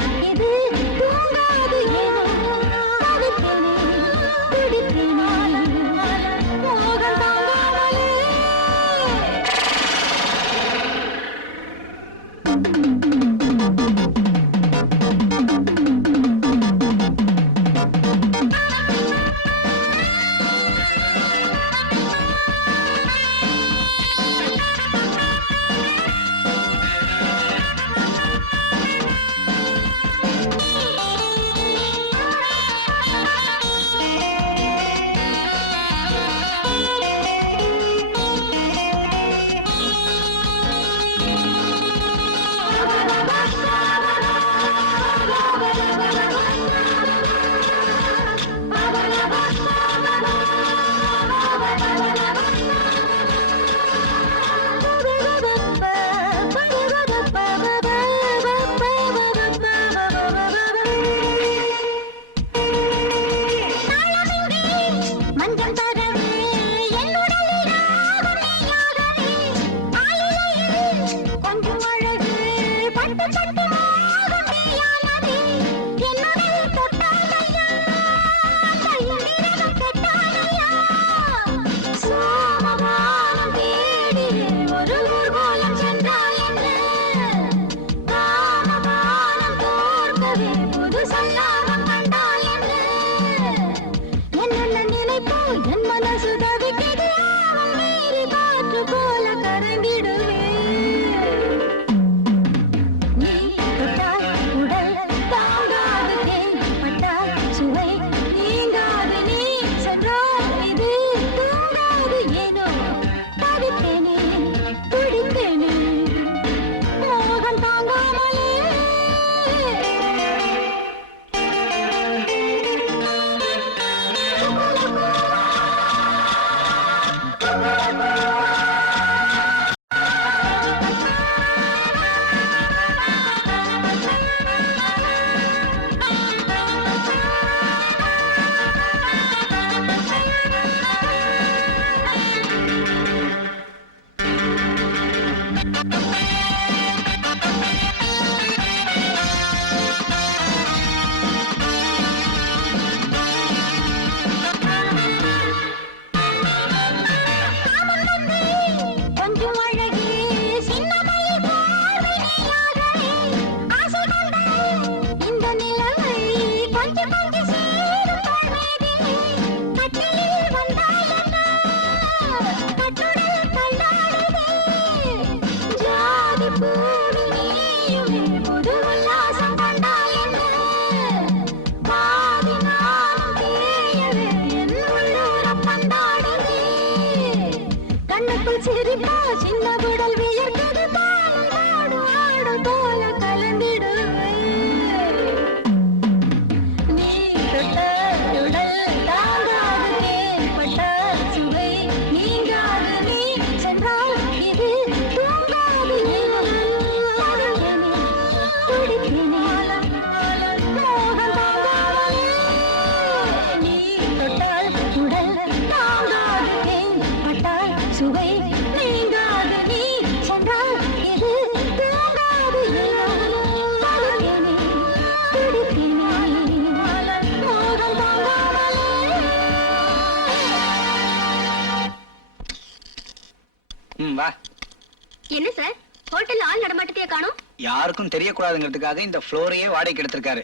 யாருக்கும் தெரியக்கூடாதுங்கிறதுக்காக இந்த ஃப்ளோரையே வாடகைக்கு எடுத்திருக்காரு.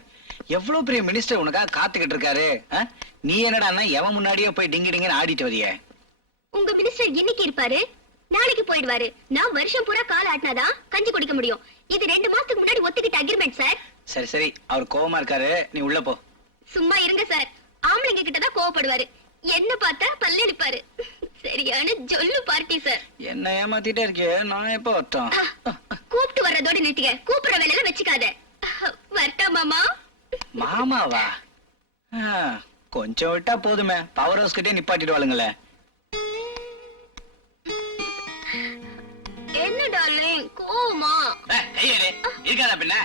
எவ்வளவு பெரிய மினிஸ்டர் உனக்காக காத்துக்கிட்டு இருக்காரு. நீ என்னடான்னா எவன் முன்னாடியே போய் டிங்கி டிங்கன்னு ஆடிட்டு வரிய? உங்க மினிஸ்டர் இன்னைக்கு இருப்பாரு, நாளைக்கு போயிடுவாரு. நான் வருஷம் பூரா கால் ஆட்டினாதான் கஞ்சி குடிக்க முடியும். இது 2 மாசத்துக்கு முன்னாடி ஒத்துக்கிட்ட அக்ரிமெண்ட் சார். சரி சரி, அவர் கோவமா இருக்காரு, நீ உள்ள போ. சும்மா இருங்க சார். ஆம்பளைங்க கிட்டதான் கோவப்படுவாரு, என்ன பார்த்தா பல்லெடுப்பாரு. சரியான ஜொல்லு பார்ட்டி சார். என்ன ஏமாத்திட்டே இருக்கே, நான் எப்ப வரட்டும்? கூப்பிட்டு வர்றதோட நிறுத்திக்க, கூப்பிடுற வேலையில வச்சுக்காத. வரட்டா மாமா? மாமாவா? கொஞ்சம் விட்டா போதுமே, பவர் ஹவுஸ் கிட்டே நிப்பாட்டிடுவாளுங்களே. என்ன டார்லிங், கோவமா? இருக்காதா பின்ன?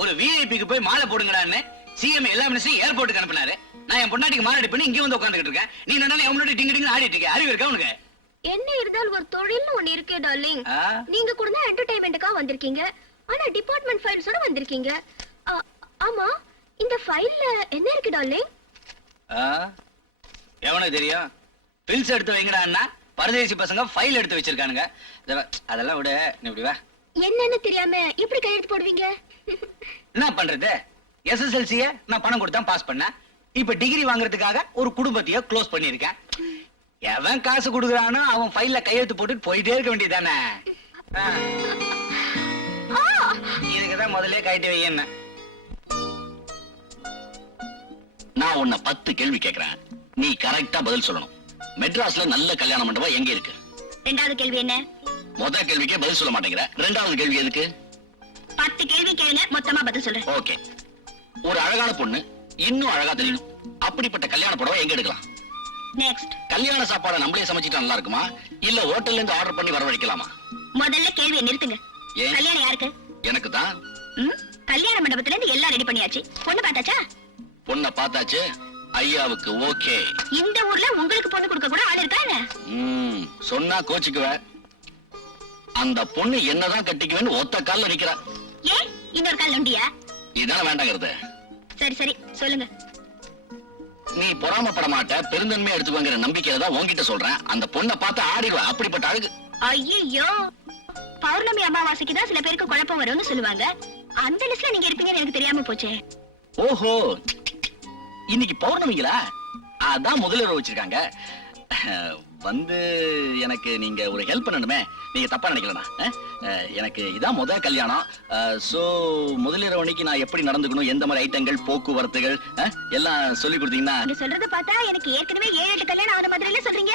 ஒரு விஐபிக்கு போய் மாலை போடுங்கடான்னு சிஎம் எல்லா மினிஸ்டரும் ஏர்போர்ட்டுக்கு அனுப்பினாரு. நான் என் பொண்டாட்டிக்கு மாலை பண்ணி இங்க வந்து உட்காந்துக்கிட்டு இருக்கேன். நீ என்ன என் முன்னாடி டிங்கு டிங்கு ஆடிட்டு இருக்க? அறிவு இருக்கா உனக்கு? என்ன இருந்தாலும் ஒரு தொழில்னு ஒண்ணு இருக்கே டார்லிங். நீங்க கூட தான் என்டர்டைன்மெண்ட்டுக்காக வந்திருக்கீங்க, ஆனா டிபார்ட்மெண்ட் ஃபைல்ஸோட வந்திருக்கீங்க. ஆமா, இந்த ஃபைல்ல என்ன இருக்கு டார்லிங்? எவனுக்கு தெரியும்? பில்ஸ் எடுத்து வைங்கடான்னா பரதேசி பசங்க ஃபைல் எடுத்து வச்சிருக்கானுங்க. அதெல்லாம் விட, நீ இப்படி வா. என்னன்னு தெரியாம எப்படி கையெழுத்து போடுவீங்க? என்ன பண்றது? எஸ்எஸ்எல்சிய நான் பணம் கொடுத்தா பாஸ் பண்ணேன். இப்ப டிகிரி வாங்குறதுக்காக ஒரு குடும்பத்தையே க்ளோஸ் பண்ணிருக்கேன். எவன் காசு கொடுக்குறானோ அவன் ஃபைல்ல கையெழுத்து போட்டுட்டு போயிட்டே இருக்க வேண்டியதானே. இதுக்குதான் முதல்ல கைட்டு வையன்னு. நான் உன்னை 10 கேள்வி கேட்கிறேன், நீ கரெக்டா பதில் சொல்லணும். மெட்ராஸ்ல நல்ல கல்யாண மண்டபம் எங்க இருக்கு? 2வது கேள்வி என்ன? முதல் கேள்விக்கே பதில் சொல்ல மாட்டேங்கிற, 2வது கேள்வி எதுக்கு? 10 கேள்வி கேளுங்க, மொத்தமா பதில் சொல்றேன். ஓகே. ஒரு அழகான பொண்ணு இன்னும் அழகா தெரியணும், அப்படிப்பட்ட கல்யாண புடவை எங்க எடுக்கலாம்? நெக்ஸ்ட். கல்யாண சாப்பாடை நம்மளே சமைச்சிட்டா நல்லா இருக்குமா, இல்ல ஹோட்டல்ல இருந்து ஆர்டர் பண்ணி வரவழைக்கலாமா? முதல்ல கேள்வியை நிறுத்துங்க. ஏன்? கல்யாணம் யாருக்கு? எனக்கு தான். கல்யாண மண்டபத்துல இருந்து எல்லாம் ரெடி பண்ணியாச்சு. பொண்ணு பார்த்தாச்சா? பொண்ணை பார்த்தாச்சு, ஐயாவுக்கு ஓகே. இந்த ஊர்ல உங்களுக்கு பொண்ணு கொடுக்க கூட ஆள் இருக்காங்க. சொன்னா கோச்சுக்குவ. அந்த பொண்ணு என்னதான் கட்டிக்குவேன்னு ஒத்த கால்ல நிக்கிறா. ஏன் இன்னொரு கால் நொண்டியா? இதான வேண்டாங்கிறது. சரி சரி சொல்லுங்க. நீ பொறாமப்பட மாட்ட, பெருந்தன்மையா எடுத்துக்கோங்கிற நம்பிக்கையில தான் உன்கிட்ட சொல்றேன். அந்த பொண்ணை பார்த்து ஆடிடுவா, அப்படிப்பட்ட அழகு. ஐயோ, பௌர்ணமி அமாவாசைக்கு தான் சில பேருக்கு குழப்பம் வரும்னு சொல்லுவாங்க. அந்த லிஸ்ட்ல நீங்க இருப்பீங்கன்னு எனக்கு தெரியாம போச்சே. ஓஹோ, இன்னைக்கு பௌர்ணமிங்களா? அதான் முதலிரவு வச்சிருக்காங்க. வந்து எனக்கு நீங்க ஒரு ஹெல்ப் பண்ணணுமே, நீங்க தப்பா நினைக்கலனா? எனக்கு இதான் முதல் கல்யாணம். சோ முதலிரவு அன்னைக்கு நான் எப்படி நடந்துக்கணும், எந்த மாதிரி ஐட்டங்கள், போக்குவரத்துகள் எல்லாம் சொல்லி கொடுத்தீங்கன்னா. நீங்க சொல்றத பார்த்தா எனக்கு ஏற்கனவே 7-8 கல்யாணம் ஆன மாதிரில சொல்றீங்க.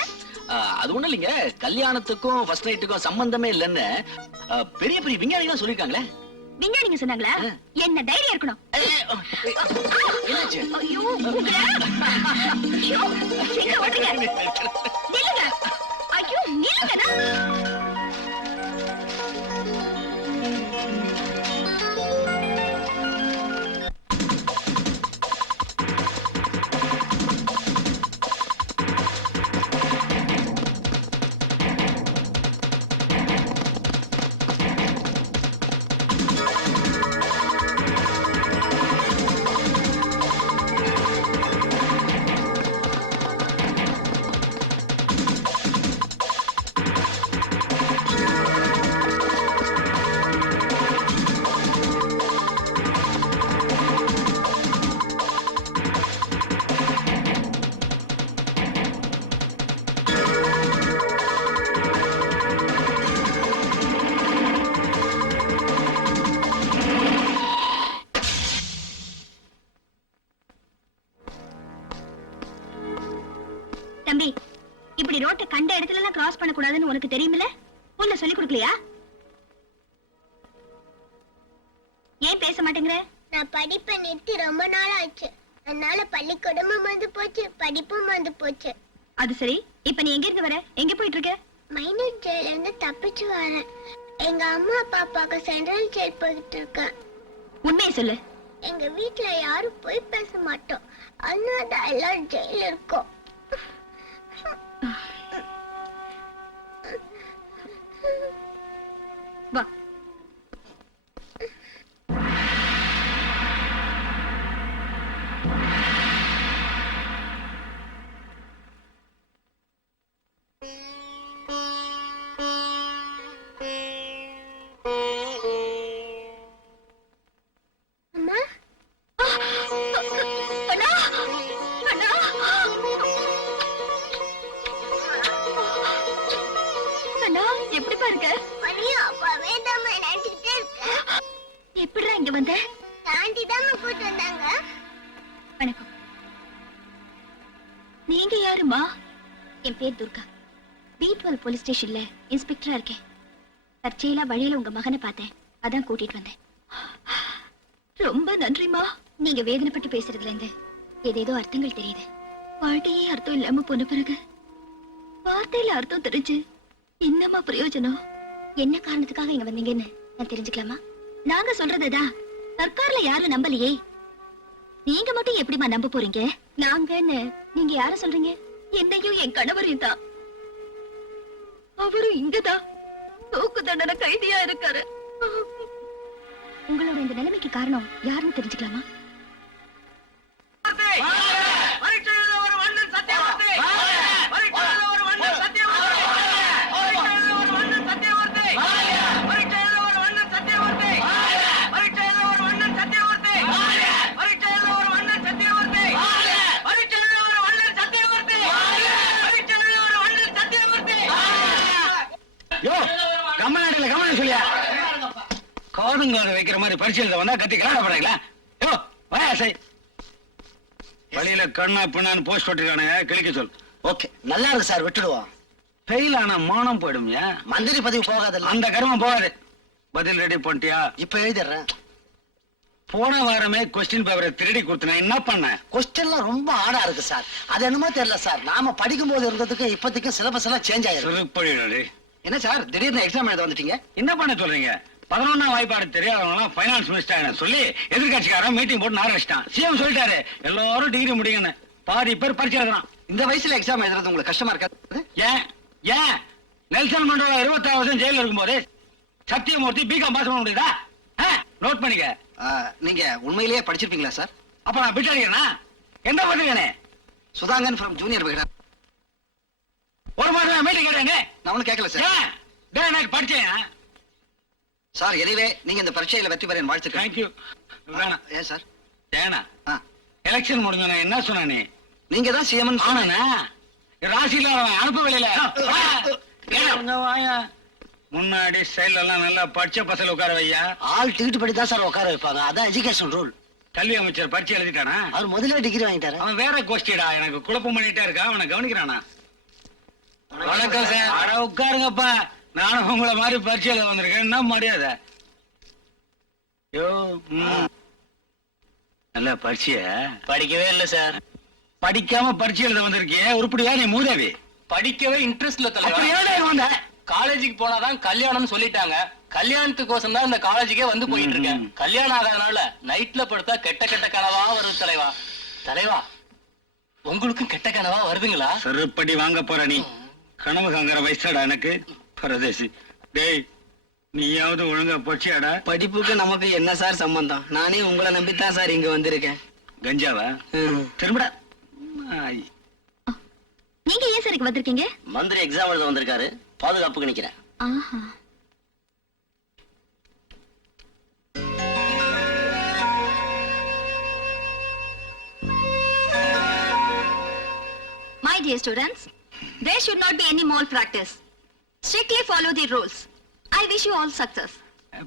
அது ஒண்ணு இல்லைங்க, கல்யாணத்துக்கும் ஃபர்ஸ்ட் நைட்டுக்கும் சம்பந்தமே இல்லைன்னு பெரிய பெரிய விஞ்ஞானிகள் சொல்லிருக்காங்களே. விஞ்ஞானிங்க சொன்னாங்களா? என்ன தைரியம் இருக்கணும். என்னாச்சு? ஐயோ, உங்களை. ஐயோ, சீக்கிரம் ஓடுங்க. நில்லுங்க. ஐயோ, நில்லுங்கடா. தம்பி, இப்படி ரோட்டை கண்ட இடத்துல எல்லாம் கிராஸ் பண்ண கூடாதுன்னு உனக்கு தெரியுமில்ல? உன்னை சொல்லி கொடுக்கலையா? ஏன் பேச மாட்டேங்கிற? நான் படிப்பை நிறுத்தி ரொம்ப நாள் ஆச்சு. அதனால பள்ளிக்கூடமும் வந்து போச்சு, படிப்பும் வந்து போச்சு. அது சரி, இப்ப நீ எங்க இருந்து வர? எங்க போயிட்டு இருக்க? மைனர் ஜெயில இருந்து தப்பிச்சு வரேன். எங்க அம்மா பாப்பாக்கு சென்ட்ரல் ஜெயில் போயிட்டு இருக்கேன். உண்மையை சொல்லு. எங்க வீட்டுல யாரும் போய் பேச மாட்டோம், அதனால எல்லாரும் ஜெயில இருக்கோம். வா. இங்க வந்த? தாண்டி தான் கூட்டு வந்தாங்க. வணக்கம். நீங்க யாருமா? என் பேர் துர்கா. B12 போலீஸ் ஸ்டேஷன்ல இன்ஸ்பெக்டரா இருக்கேன். தற்செயலா வழியில உங்க மகனை பார்த்தேன், அதான் கூட்டிட்டு வந்தேன். ரொம்ப நன்றிமா. நீங்க வேதனைப்பட்டு பேசுறதுல இருந்து ஏதேதோ அர்த்தங்கள் தெரியுது. வாழ்க்கையே அர்த்தம் இல்லாம போன பிறகு வார்த்தையில அர்த்தம் தெரிஞ்சு என்னமா பிரயோஜனம்? என்ன காரணத்துக்காக இங்க வந்தீங்கன்னு நான் தெரிஞ்சுக்கலாமா? நாங்க சொல்றதுதான் சர்க்கார்ல யாரும் நம்பலையே, நீங்க மட்டும் எப்படிமா நம்ப போறீங்க? நாங்கன்னு நீங்க யார சொல்றீங்க? என்னையும் என் கணவரையும் தான். அவரும் இங்கதான் தூக்கு தண்டனை கைதியா இருக்காரு. உங்களோட இந்த நிலைமைக்கு காரணம் யாருன்னு தெரிஞ்சுக்கலாமா? யோ கம்மநாட்டில கம்மன் சொல்லியா காதுங்காது வைக்கிற மாதிரி பரிசு எழுத வந்தா கத்தி கலாட போறீங்களா? யோ வாயா சை. வழியில கண்ணா பின்னான்னு போஸ்ட் ஓட்டிருக்கானுங்க, கிளிக்க சொல். ஓகே, நல்லா இருக்கு சார், விட்டுடுவோம். ஃபெயில் ஆனா மானம் போயிடும்யா. மந்திரி பதவி போகாதல்ல. அந்த கர்மம் போகாது. பதில் ரெடி பண்ணிட்டியா? இப்ப எழுதிடுறேன். போன வாரமே கொஸ்டின் பேப்பரை திருடி கொடுத்தன, என்ன பண்ண? கொஸ்டின்லாம் ரொம்ப ஆடா இருக்கு சார். அது என்னமோ தெரியல சார், நாம படிக்கும் போது இருந்ததுக்கு இப்போதைக்கு சிலபஸ் எல்லாம் சேஞ்ச் ஆயிருக்கு. திருப்படி என்ன சார் திடீர்னு எக்ஸாம் எழுத வந்துட்டீங்க? என்ன பண்ண சொல்றீங்க? 11ஆம் வாய்ப்பாடு தெரியாதவங்க ஃபைனான்ஸ் மினிஸ்டர் சொல்லி எதிர்கட்சிக்காரன் மீட்டிங் போட்டு ஆரம்பிச்சிட்டான். சிஎம் சொல்லிட்டாரு எல்லாரும் டிகிரி முடியுங்கன்னு. பாதி பேர் பரிசு எழுதுறான். இந்த வயசுல எக்ஸாம் எழுதுறது உங்களுக்கு கஷ்டமா இருக்காது? ஏன் ஏன் நெல்சன் மண்டோலா 26 வருஷம் ஜெயில இருக்கும்போது சத்தியமூர்த்தி பிகாம் பாஸ் பண்ண முடியுதா? நோட் பண்ணிக்க. நீங்க உண்மையிலேயே படிச்சிருப்பீங்களா சார்? அப்ப நான் பிட் அடிக்கிறேனா? எந்த பண்றீங்கண்ணே? Sudhangan from junior Vikatan. ஒரு மாதம் மீட்டிங் கேட்டேங்க. நான் ஒன்னும் கேட்கல சார். எனக்கு படிச்சேன் சார். எனிவே நீங்க இந்த பரீட்சையில வெற்றி பெற வாழ்த்துக்கள். தேங்க்யூ. வேணாம். ஏன் சார்? ஏனா ஆ, எலெக்ஷன் முடிஞ்ச என்ன சொன்ன நீ? நீங்க தான் சிஎம். ஆனா ராசியில அனுப்ப வெளியில முன்னாடி சைட்ல எல்லாம் நல்லா படிச்ச பசங்க உட்கார வையா. ஆள் டிக்கெட் படி தான் சார் உட்கார வைப்பாங்க. அதான் எஜுகேஷன் ரூல். கல்வி அமைச்சர் பரிச்சை எழுதிட்டானா? அவர் முதல்ல டிகிரி வாங்கிட்டாரு. அவன் வேற கோஷ்டிடா, எனக்கு குழப்பம் பண்ணிட்டே இருக்கா. அவனை கவனிக்கிறானா? வணக்கம் சார். அட உட்காருங்கப்பா, நானும் உங்களை மாதிரி பரிச்சை எழுத வந்திருக்கேன். என்ன மரியாதை? யோ நல்ல பரிச்சைய படிக்கவே இல்ல சார். படிக்காம பரிச்சை எழுத வந்திருக்கிய, உருப்படியா நீ மூதேவி? படிக்கவே இன்ட்ரெஸ்ட் இல்ல தலைவா. அப்படி ஏன்டா இங்க வந்த? காலேஜுக்கு போனாதான் கல்யாணம்னு சொல்லிட்டாங்க. கல்யாணத்துக்கோசம் தான் இந்த காலேஜுக்கே வந்து போயிட்டு இருக்கேன். கல்யாணம் ஆகாதனால நைட்ல படுத்தா கெட்ட கெட்ட கனவா வருது தலைவா. தலைவா உங்களுக்கும் கெட்ட கனவா வருதுங்களா? செருப்படி வாங்க போற நீ. கனவு காங்கிற வயசாடா எனக்கு பரதேசி. டேய் நீயாவது ஒழுங்கா போச்சியாடா? படிப்புக்கு நமக்கு என்ன சார் சம்பந்தம்? நானே உங்களை நம்பித்தான் சார் இங்க வந்திருக்கேன். கஞ்சாவா? திரும்படா. ஆய். நீங்க ஏன் சார் இங்க வந்திருக்கீங்க? மந்திரி எக்ஸாம் எழுத வந்திருக்காரு, பாதுகாப்புக்கு நிக்கிறேன். ஆஹா. My dear students, there should not be any malpractice. Strictly follow the rules. I wish you all success.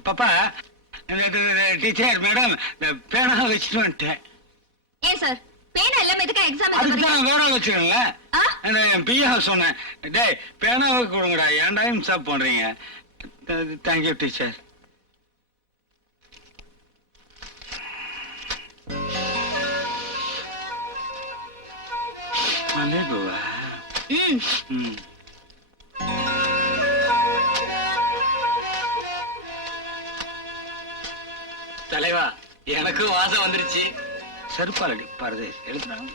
பாப்பா டீச்சர் மேடம் பேனா வச்சுட்டு வந்துட்டேன். ஏன் சார் பேனா எல்லாம் எதுக்கு எக்ஸாம் அதுக்கு தான் வேற வச்சுக்கோங்கள. என் பிஏ சொன்னேன், டேய் பேனாவை கொடுங்கடா, ஏன்டா இம்சாப் பண்றீங்க? Thank you teacher. மல்லிகைப்பூவா? ம். தலைவா எனக்கும் வாசம் வந்துருச்சு. செருப்பாலடி பாருது எழுதுறாங்க.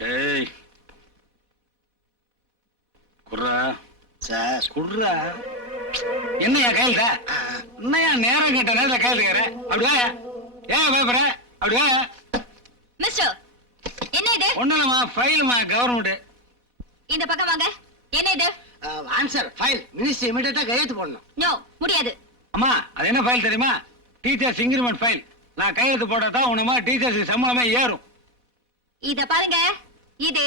டேய் குர்ரா சார் குர்ரா. என்னையா கையில என்னையா நேரம் கேட்ட நேரத்துல கையில் இருக்கிற? அப்படியா ஏன் பயப்படுற? அப்படியா மிஸ்டர் என்ன இது? ஒண்ணுலமா ஃபைலுமா கவர்மெண்ட். இந்த பக்கம் வாங்க. என்ன இது? ஆன்சர் ஃபைல் மினிஸ்டர் இமிடியேட்டா கையெழுத்து போடணும். நோ முடியாது. அம்மா அது என்ன ஃபைல் தெரியுமா? Teachers increment file. நான் கையெழுத்து போட்டா உன்ன மாதிரி டீச்சர்ஸ் சம்பளமே ஏறும். இத பாருங்க, இது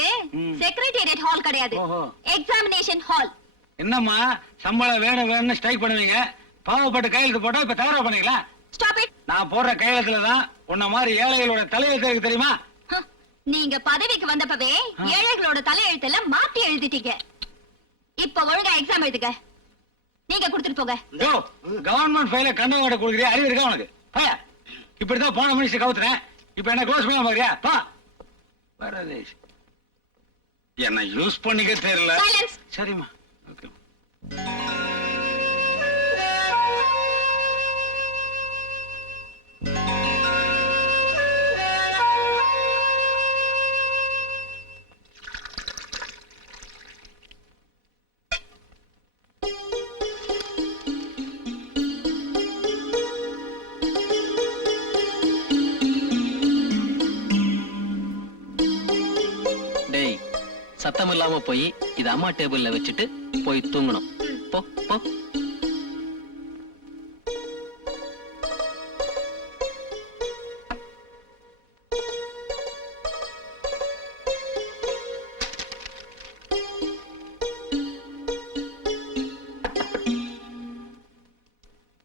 செக்ரட்டேரியட் ஹால் கிடையாது, ஓஹோ. Examination hall. என்னம்மா சம்பளம் வேணும்னு ஸ்ட்ரைக் பண்ணுவீங்க, பாவப்பட்டு கையெழுத்து போட்டா இப்ப தவறா பண்ணீங்களா? Stop it. நான் போடுற கையெழுத்துல தான் உன்ன மாதிரி ஏழைகளோட தலையெழுத்து இருக்கு தெரியுமா? நீங்க பதவிக்கு வந்தப்பவே ஏழைகளோட தலையெழுத்தெல்லாம் மாத்தி எழுதிட்டீங்க. இப்ப ஒழுங்கா எக்ஸாம் எழுதுங்க. நீங்க கொடுத்துட்டு போங்க. கவர்மெண்ட் ஃபைல கண்டவங்க கொடுக்குறியா? அறிவு இருக்கா உனக்கு? இப்படிதான் போன மனுஷன் கவுத்துறேன். இப்ப என்ன க்ளோஸ் பண்ண மாதிரியா? பா வரதேஷ், என்ன யூஸ் பண்ணிக்க தெரியல. Silence. சரிம்மா, ஓகே. டேய், சத்தம் இல்லாம போய் இது அம்மா டேபிள்ல வச்சுட்டு போய் தூங்கணும். போ போ.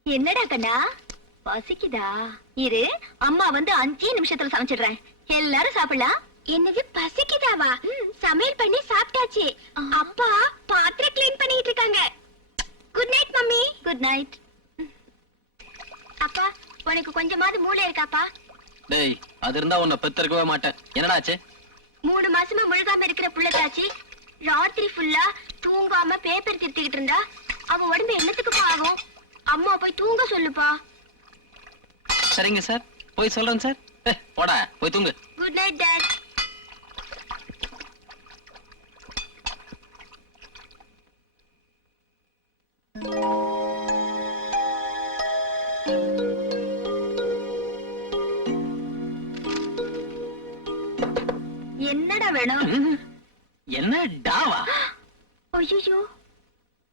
என்னடா கண்ணா, பசிக்குதா? இரு, அம்மா வந்து 5 நிமிஷத்துல சமைச்சிடுறேன். எல்லாரும் சாப்பிடலாம். என்னது பசிக்குதாவா? சமையல் பண்ணி சாப்பிட்டாச்சு. அப்பா பாத்திரம் க்ளீன் பண்ணிட்டு இருக்காங்க. Good night mummy. Good night. அப்பா, உனக்கு கொஞ்சமாவது மூளை இருக்காப்பா? டேய், அது இருந்தா உன்னை பெத்தெடுக்கவே மாட்டேன். என்னடாச்சு? 3 மாசமா முழுகாம இருக்கிற புள்ளதாச்சி ராத்திரி ஃபுல்லா தூங்காம பேப்பர் திருத்திக்கிட்டு இருந்தா அவ உடம்பு என்னத்துக்குப்பா ஆகும்? அம்மா போய் தூங்க சொல்லுப்பா. சரிங்க சார், போய் சொல்றேன் சார். போடா, போய் தூங்கு. Good night dot. என்னடா வேணும்? என்ன டாவா? ஐயோ,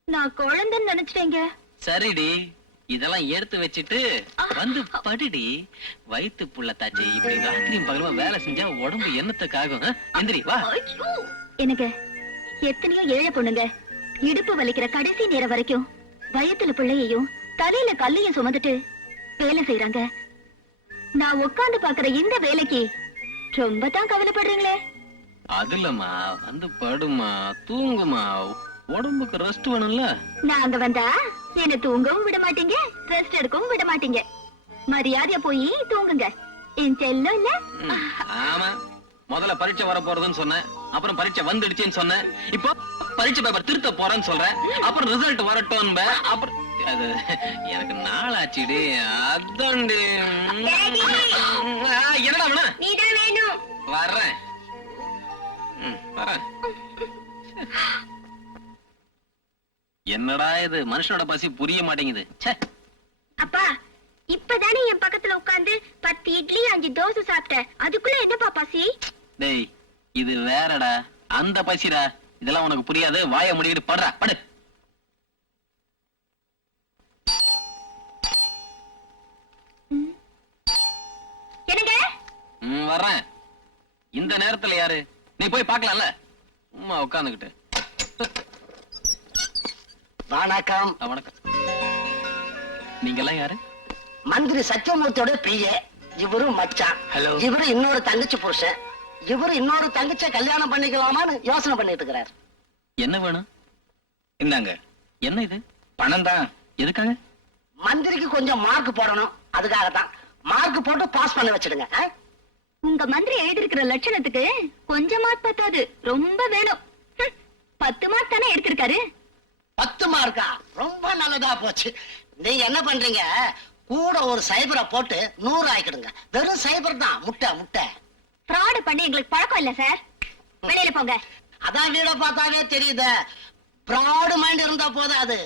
நான் குழந்தைன்னு நினைச்சிட்டேங்க. சரிடி, இதெல்லாம் எடுத்து வச்சிட்டு வந்து படுடி. வயித்து புள்ள தாச்சி, இப்படி ராத்திரியும் பகலுமா வேலை செஞ்சா உடம்பு என்னத்துக்காகும்? எந்திரி வா. ஐயோ, எனக்கு எத்தனையோ ஏழை பொண்ணுங்க இடுப்பு வலிக்கிற கடைசி நேரம் வரைக்கும் வயித்துல பிள்ளையையும் தலையில கல்லையும் சுமந்துட்டு வேலை செய்யறாங்க. நான் உட்கார்ந்து பாக்குற இந்த வேலைக்கு ரொம்ப தான் கவலைப்படுறீங்களே. அது இல்லம்மா, வந்து படுமா, தூங்குமா, உடம்புக்கு ரெஸ்ட் வேணும்ல. நான் அங்க வந்தா என்ன தூங்கவும் விட மாட்டீங்க, ரெஸ்ட் எடுக்கவும் விட மாட்டீங்க. மரியாதையா போய் தூங்குங்க. என் செல்லம் இல்ல. ஆமா, முதல்ல பரீட்சை வர போறதுன்னு சொன்னேன், அப்புறம் பரீட்சை வந்துடுச்சுன்னு சொன்னேன், இப்போ பரீட்சை பேப்பர் திருத்த போறேன்னு சொல்றேன், அப்புறம் ரிசல்ட் வரட்டும், அப்புறம் அது எனக்கு நாளாச்சுடி. அதான்டி. என்னடா வேணா? நீதான் வேணும். வர்றேன் வரேன். என்னடா இது, மனுஷனோட பசி புரிய மாட்டேங்குது. அப்பா, இப்பதானே என் பக்கத்துல உட்கார்ந்து 10 இட்லி 5 தோசை சாப்பிட்டேன். அதுக்குள்ள என்னப்பா பசி? டேய், இது வேறடா, அந்த பசிடா. இதெல்லாம் உனக்கு புரியாது. வாய முடிக்கிட்டு படுறா, படு. என்னங்க? வர்றேன். இந்த நேரத்துல யாரு? நீ போய் பார்க்கலாம்ல, சும்மா உட்காந்துக்கிட்டு. வணக்கம். வணக்கம். நீங்க எல்லாம் யாரு? மந்திரி சத்தியமூர்த்தியோட பிஏ. இவரு மச்சான். ஹலோ. இவரு இன்னொரு தங்கச்சி புருஷன். இவரு இன்னொரு தங்கச்சியை கல்யாணம் பண்ணிக்கலாமான்னு யோசனை பண்ணிட்டு இருக்கிறார். என்ன வேணும்? இந்தாங்க. என்ன இது? பணம் தான். எதுக்காக? மந்திரிக்கு கொஞ்சம் மார்க் போடணும், அதுக்காகத்தான். மார்க் போட்டு பாஸ் பண்ண வச்சிடுங்க. உங்க மந்திரி எழுதிருக்கிற லட்சணத்துக்கு கொஞ்சம் மார்க் பத்தாது, ரொம்ப வேணும். 10 மார்க் தானே எடுத்திருக்காரு. 10 மார்க்கா? ரொம்ப நல்லதா போச்சு. நீங்க என்ன பண்றீங்க, கூட ஒரு சைபரை போட்டு 100 ஆக்கிடுங்க. வெறும் சைபர் தான். முட்டை முட்டை. ஃப்ராட் பண்ணி எங்களுக்கு பழக்கம் இல்ல சார். வெளியில போங்க. அதான் வீட பார்த்தாவே தெரியுது. ஃப்ராடு மைண்ட் இருந்தா போதாது,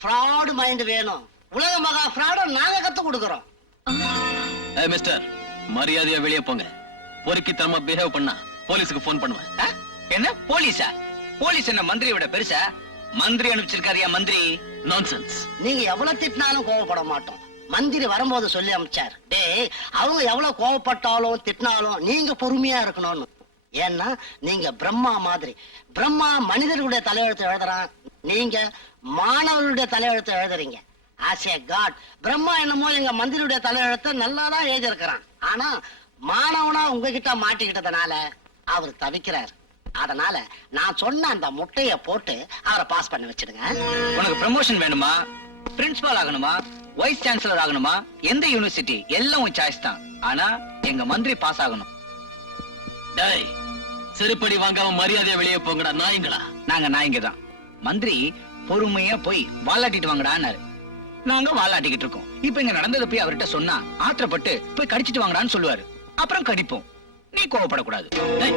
ஃப்ராடு மைண்ட் வேணும். உலக மகா ஃப்ராட நாங்க கத்து கொடுக்கறோம். மிஸ்டர், மரியாதையா வெளியே போங்க. பொறுக்கித்தனமா பிஹேவ் பண்ணா போலீஸுக்கு போன் பண்ணுவேன். என்ன போலீஸா? போலீஸ் என்ன மந்திரியோட பெருசா? மந்திரி அனுப்பிச்சிருக்காரியா மந்திரி. நான்சென்ஸ். நீங்க எவ்வளவு திட்டினாலும் கோவப்பட மாட்டோம். மந்திரி வரும்போது சொல்லி அனுப்பிச்சார், டேய் அவங்க எவ்வளவு கோவப்பட்டாலும் திட்டினாலும் நீங்க பொறுமையா இருக்கணும்னு. ஏன்னா நீங்க பிரம்மா மாதிரி. பிரம்மா மனிதர்களுடைய தலையெழுத்து எழுதுறான், நீங்க மாணவர்களுடைய தலையெழுத்து எழுதுறீங்க. ஆஸ் ஏ காட் பிரம்மா என்னமோ எங்க மந்திரியுடைய தலையெழுத்த நல்லாதான் எழுதியிருக்கிறான். ஆனா மாணவனா உங்ககிட்ட மாட்டிக்கிட்டதுனால அவர் தவிக்கிறார். அதனால நான் சொன்ன அந்த முட்டைய போட்டு அவரை பாஸ் பண்ண வச்சிடுங்க. உனக்கு ப்ரமோஷன் வேணுமா, பிரின்சிபால் ஆகணுமா, வைஸ் சான்சலர் ஆகணுமா, எந்த யூனிவர்சிட்டி எல்லாம் உன் சாய்ஸ் தான். ஆனா எங்க மந்திரி பாஸ் ஆகணும். டேய், செருப்படி வாங்காம மரியாதையா வெளியே போங்கடா நாய்ங்களா. நாங்க நாயங்க தான். மந்திரி பொறுமையா போய் வாலாட்டிட்டு வாங்கடான்னாரு. நாங்க வாலாட்டிக்கிட்டு இருக்கோம். இப்ப இங்க நடந்ததை போய் அவர்கிட்ட சொன்னா ஆத்திரப்பட்டு போய் கடிச்சிட்டு வாங்கடான்னு சொல்லுவாரு. அப்புறம் கடிப்போம். நீ கோவப்படக்கூடாது. டேய்,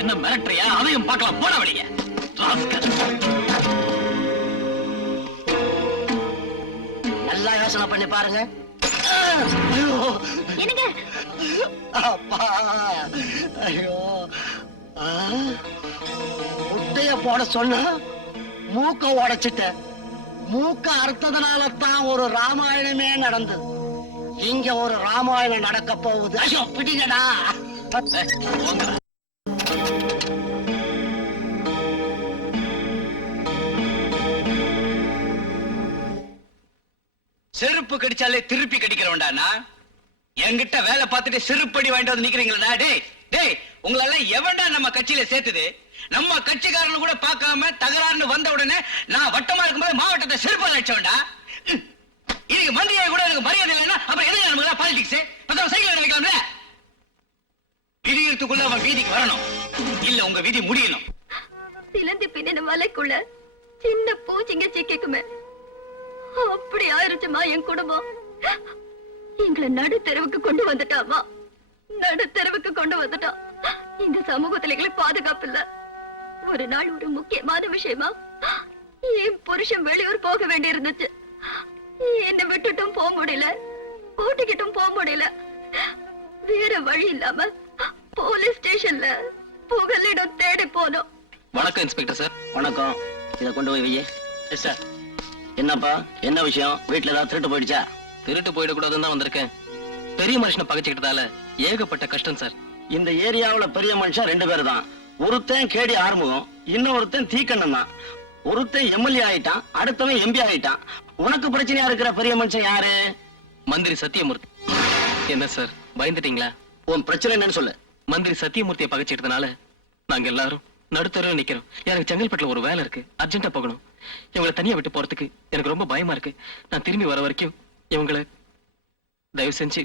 என்ன மிரட்டுறியா? அதையும் பார்க்கலாம், போட வெளியே. ராஸ்கல். நல்லா யோசனை பண்ணி பாருங்க. என்னங்க அப்பா, ஐயோ, முட்டைய போட சொன்னா மூக்க உடைச்சிட்ட. மூக்க அறுத்ததுனால தான் ஒரு ராமாயணமே நடந்தது. இங்க ஒரு ராமாயணம் நடக்க போகுது. ஐயோ பிடிங்கடா. போங்கடா. செருப்பு கடிச்சாலே திருப்பி கடிக்கிறவன்டானா, என்கிட்ட வேலை பார்த்துட்டு செருப்படி வாங்கிட்டு வந்து நிக்கிறீங்களா? டேய் டேய், உங்களெல்லாம் எவன்டா நம்ம கட்சியில சேர்த்தது? நம்ம கட்சிக்காரர்கள் கூட பார்க்காம தகராறுன்னு வந்த உடனே நான் வட்டமா இருக்கும்போது மாவட்டத்தை செருப்பால் அடிச்சவன்டா. இதுக்கு மந்திரியை கூட எனக்கு மரியாதை இல்லைன்னா அப்புறம் எதுக்கு நமக்கு பாலிடிக்ஸ்? சைக்கிள் நினைக்கலாம்ல. விடியறதுக்குள்ள அவன் வீதிக்கு வரணும், இல்ல உங்க விதி முடியணும். சிலந்தி பின்னின மலைக்குள்ள சின்ன பூச்சிங்க சிக்கிக்குமே, அப்படி ஆயிருச்சுமா என் குடும்பம். எங்களை நடுத்தெருவுக்கு கொண்டு வந்துட்டாமா, நடுத்தெருவுக்கு கொண்டு வந்துட்டான். இந்த சமூகத்துல எங்களுக்கு பாதுகாப்பு இல்ல. ஒரு நாள் ஒரு முக்கியமான விஷயமா என் புருஷன் வெளியூர் போக வேண்டி இருந்துச்சு. என்ன விட்டுட்டும் போக முடியல, கூட்டிக்கிட்டும் போக முடியல. வேற வழி இல்லாம போலீஸ் ஸ்டேஷன்ல புகலிடம் தேடி போனோம். வணக்கம் இன்ஸ்பெக்டர் சார். வணக்கம். இத கொண்டு போய் வையே. Yes sir. என்னப்பா, என்ன விஷயம்? வீட்டுல ஏதாவது திருட்டு போயிடுச்சா? திருட்டு போயிடக்கூடாதுன்னு தான் வந்திருக்கேன். பெரிய மனுஷனை பகைச்சுக்கிட்டதால ஏகப்பட்ட கஷ்டம் சார். இந்த ஏரியாவுல பெரிய மனுஷன் 2 பேர் தான். ஒருத்தன் கேடி ஆறுமுகம், இன்னொருத்தன் தீக்கண்ணன் தான். ஒருத்தன் எம்எல்ஏ ஆயிட்டான், அடுத்தவன் எம்பி ஆயிட்டான். உனக்கு பிரச்சனையா இருக்கிற பெரிய மனுஷன் யாரு? மந்திரி சத்தியமூர்த்தி. என்ன சார் பயந்துட்டீங்களா? உன் பிரச்சனை என்னன்னு சொல்லு. மந்திரி சத்தியமூர்த்தியை பகைச்சிட்டதுனால நாங்க எல்லாரும் நடுத்தரவு நிக்கிறோம். எனக்கு செங்கல்பட்டுல ஒரு வேலை இருக்கு, அர்ஜென்ட்டா போகணும். இவங்களை தனியா விட்டு போறதுக்கு எனக்கு ரொம்ப பயமா இருக்கு. நான் திரும்பி வர வரைக்கும் இவங்களை தயவு செஞ்சு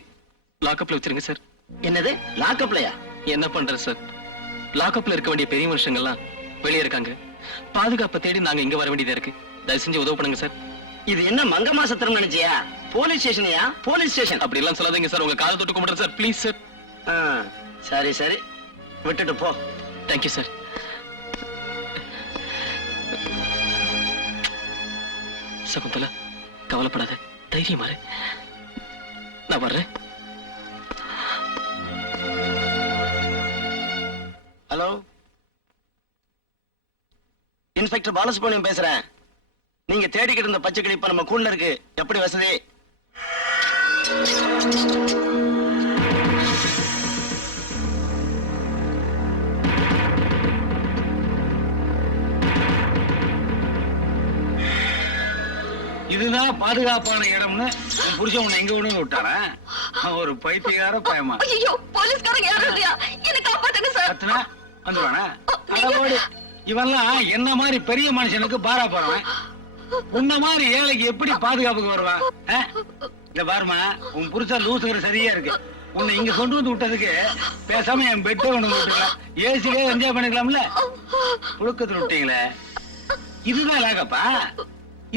லாக்அப்ல வச்சிருங்க சார். என்னது லாக்அப்லயா? என்ன பண்றது சார், லாக்அப்ல இருக்க வேண்டிய பெரிய மனுஷங்கள்லாம் வெளியே இருக்காங்க. பாதுகாப்பை தேடி நாங்க இங்க வர வேண்டியதா இருக்கு. தயவு செஞ்சு உதவு பண்ணுங்க சார். இது என்ன மங்க மாசத்திரம் நினைச்சியா? போலீஸ் ஸ்டேஷனையா? போலீஸ் ஸ்டேஷன் அப்படி எல்லாம் சொல்லாதீங்க சார், உங்க காலை தொட்டு கும்பிடுறேன் சார், ப்ளீஸ் சார். சரி சரி, விட்டுட்டு போ. Thank you sir. சகுந்தலா கவலைப்படாத, தைரியமா இரு. நான் வர்றேன். ஹலோ, இன்ஸ்பெக்டர் பாலசுப்ரமணியம் பேசுறேன். நீங்க தேடிக்கிட்டு இருந்த பச்சை கிளி இப்ப நம்ம கூண்ட இருக்கு. எப்படி வசதி? இதுதான் பாதுகாப்பான இடம்னு உன் புருஷன் உன்னை எங்க கொண்டு விட்டாரா? ஒரு பைத்தியக்கார பயமா. ஐயோ, போலீஸ்காரங்க யாரும் இல்லையா? என்ன காப்பாத்துங்க சார். கத்துனா வந்துருவானா? அதோடு இவன்லாம் என்ன மாதிரி பெரிய மனுஷனுக்கு பாரா போறவன். உன்ன மாதிரி ஏழைக்கு எப்படி பாதுகாப்புக்கு வருவான்? இந்த பாருமா, உன் புருஷன் லூசுங்கிற சரியா இருக்கு. உன்னை இங்க கொண்டு வந்து விட்டதுக்கு பேசாம என் பெட்டை கொண்டு வந்து விட்டுக்கலாம். ஏசிலே என்ஜாய் பண்ணிக்கலாம்ல. புழுக்கத்துல விட்டீங்களே, இதுதான் லாகப்பா.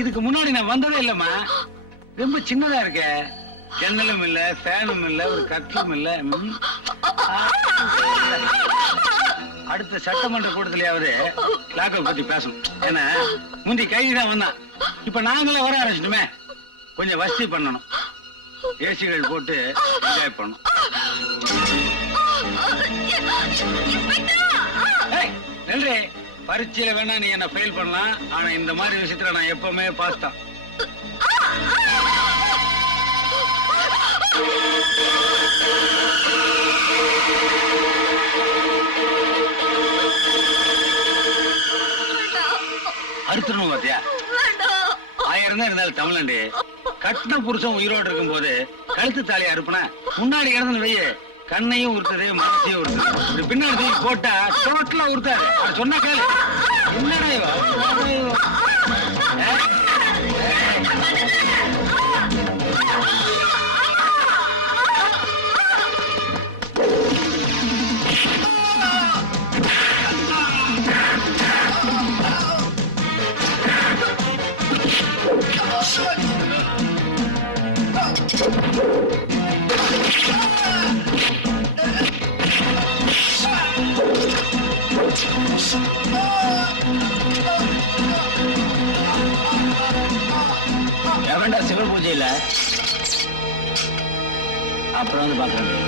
இதுக்கு முன்னாடி நான் வந்ததே இல்லம்மா. ரொம்ப சின்னதா இருக்க. ஜன்னலும் இல்ல, ஃபேனும் இல்ல, ஒரு கட்டிலும் இல்ல. அடுத்த சட்டமன்ற கூட்டத்திலேயாவது லாக்கப் பத்தி பேசணும். ஏன்னா முந்தி கைதிதான் வந்தான், இப்ப நாங்களே வர ஆரம்பிச்சிட்டுமே. கொஞ்சம் வசதி பண்ணணும், ஏசிகள் போட்டு என்ஜாய் பண்ணணும். நன்றி. பரீட்சையில வேணா நீ என்ன ஃபெயில் பண்ணலாம், ஆனா இந்த மாதிரி விஷயத்துல நான் எப்பவுமே பாஸ் தான். அறுத்துடணும் பாத்தியா? 1000 தான் இருந்தாலும் தமிழண்டி. கட்டின புருஷன் உயிரோடு இருக்கும் போது கழுத்து தாலியை அறுப்புனா முன்னாடி இறந்து வைய கண்ணையும் உறுத்தது, மனசையும் உறுத்தது. இப்படி பின்னாடி தூக்கி போட்டா டோட்டலா உறுத்தாரு. நான் சொன்ன கேளு. என்னடா இவ? எவன்டா சிவ பூஜையில? அப்புறம் வந்து பாக்குறேன்.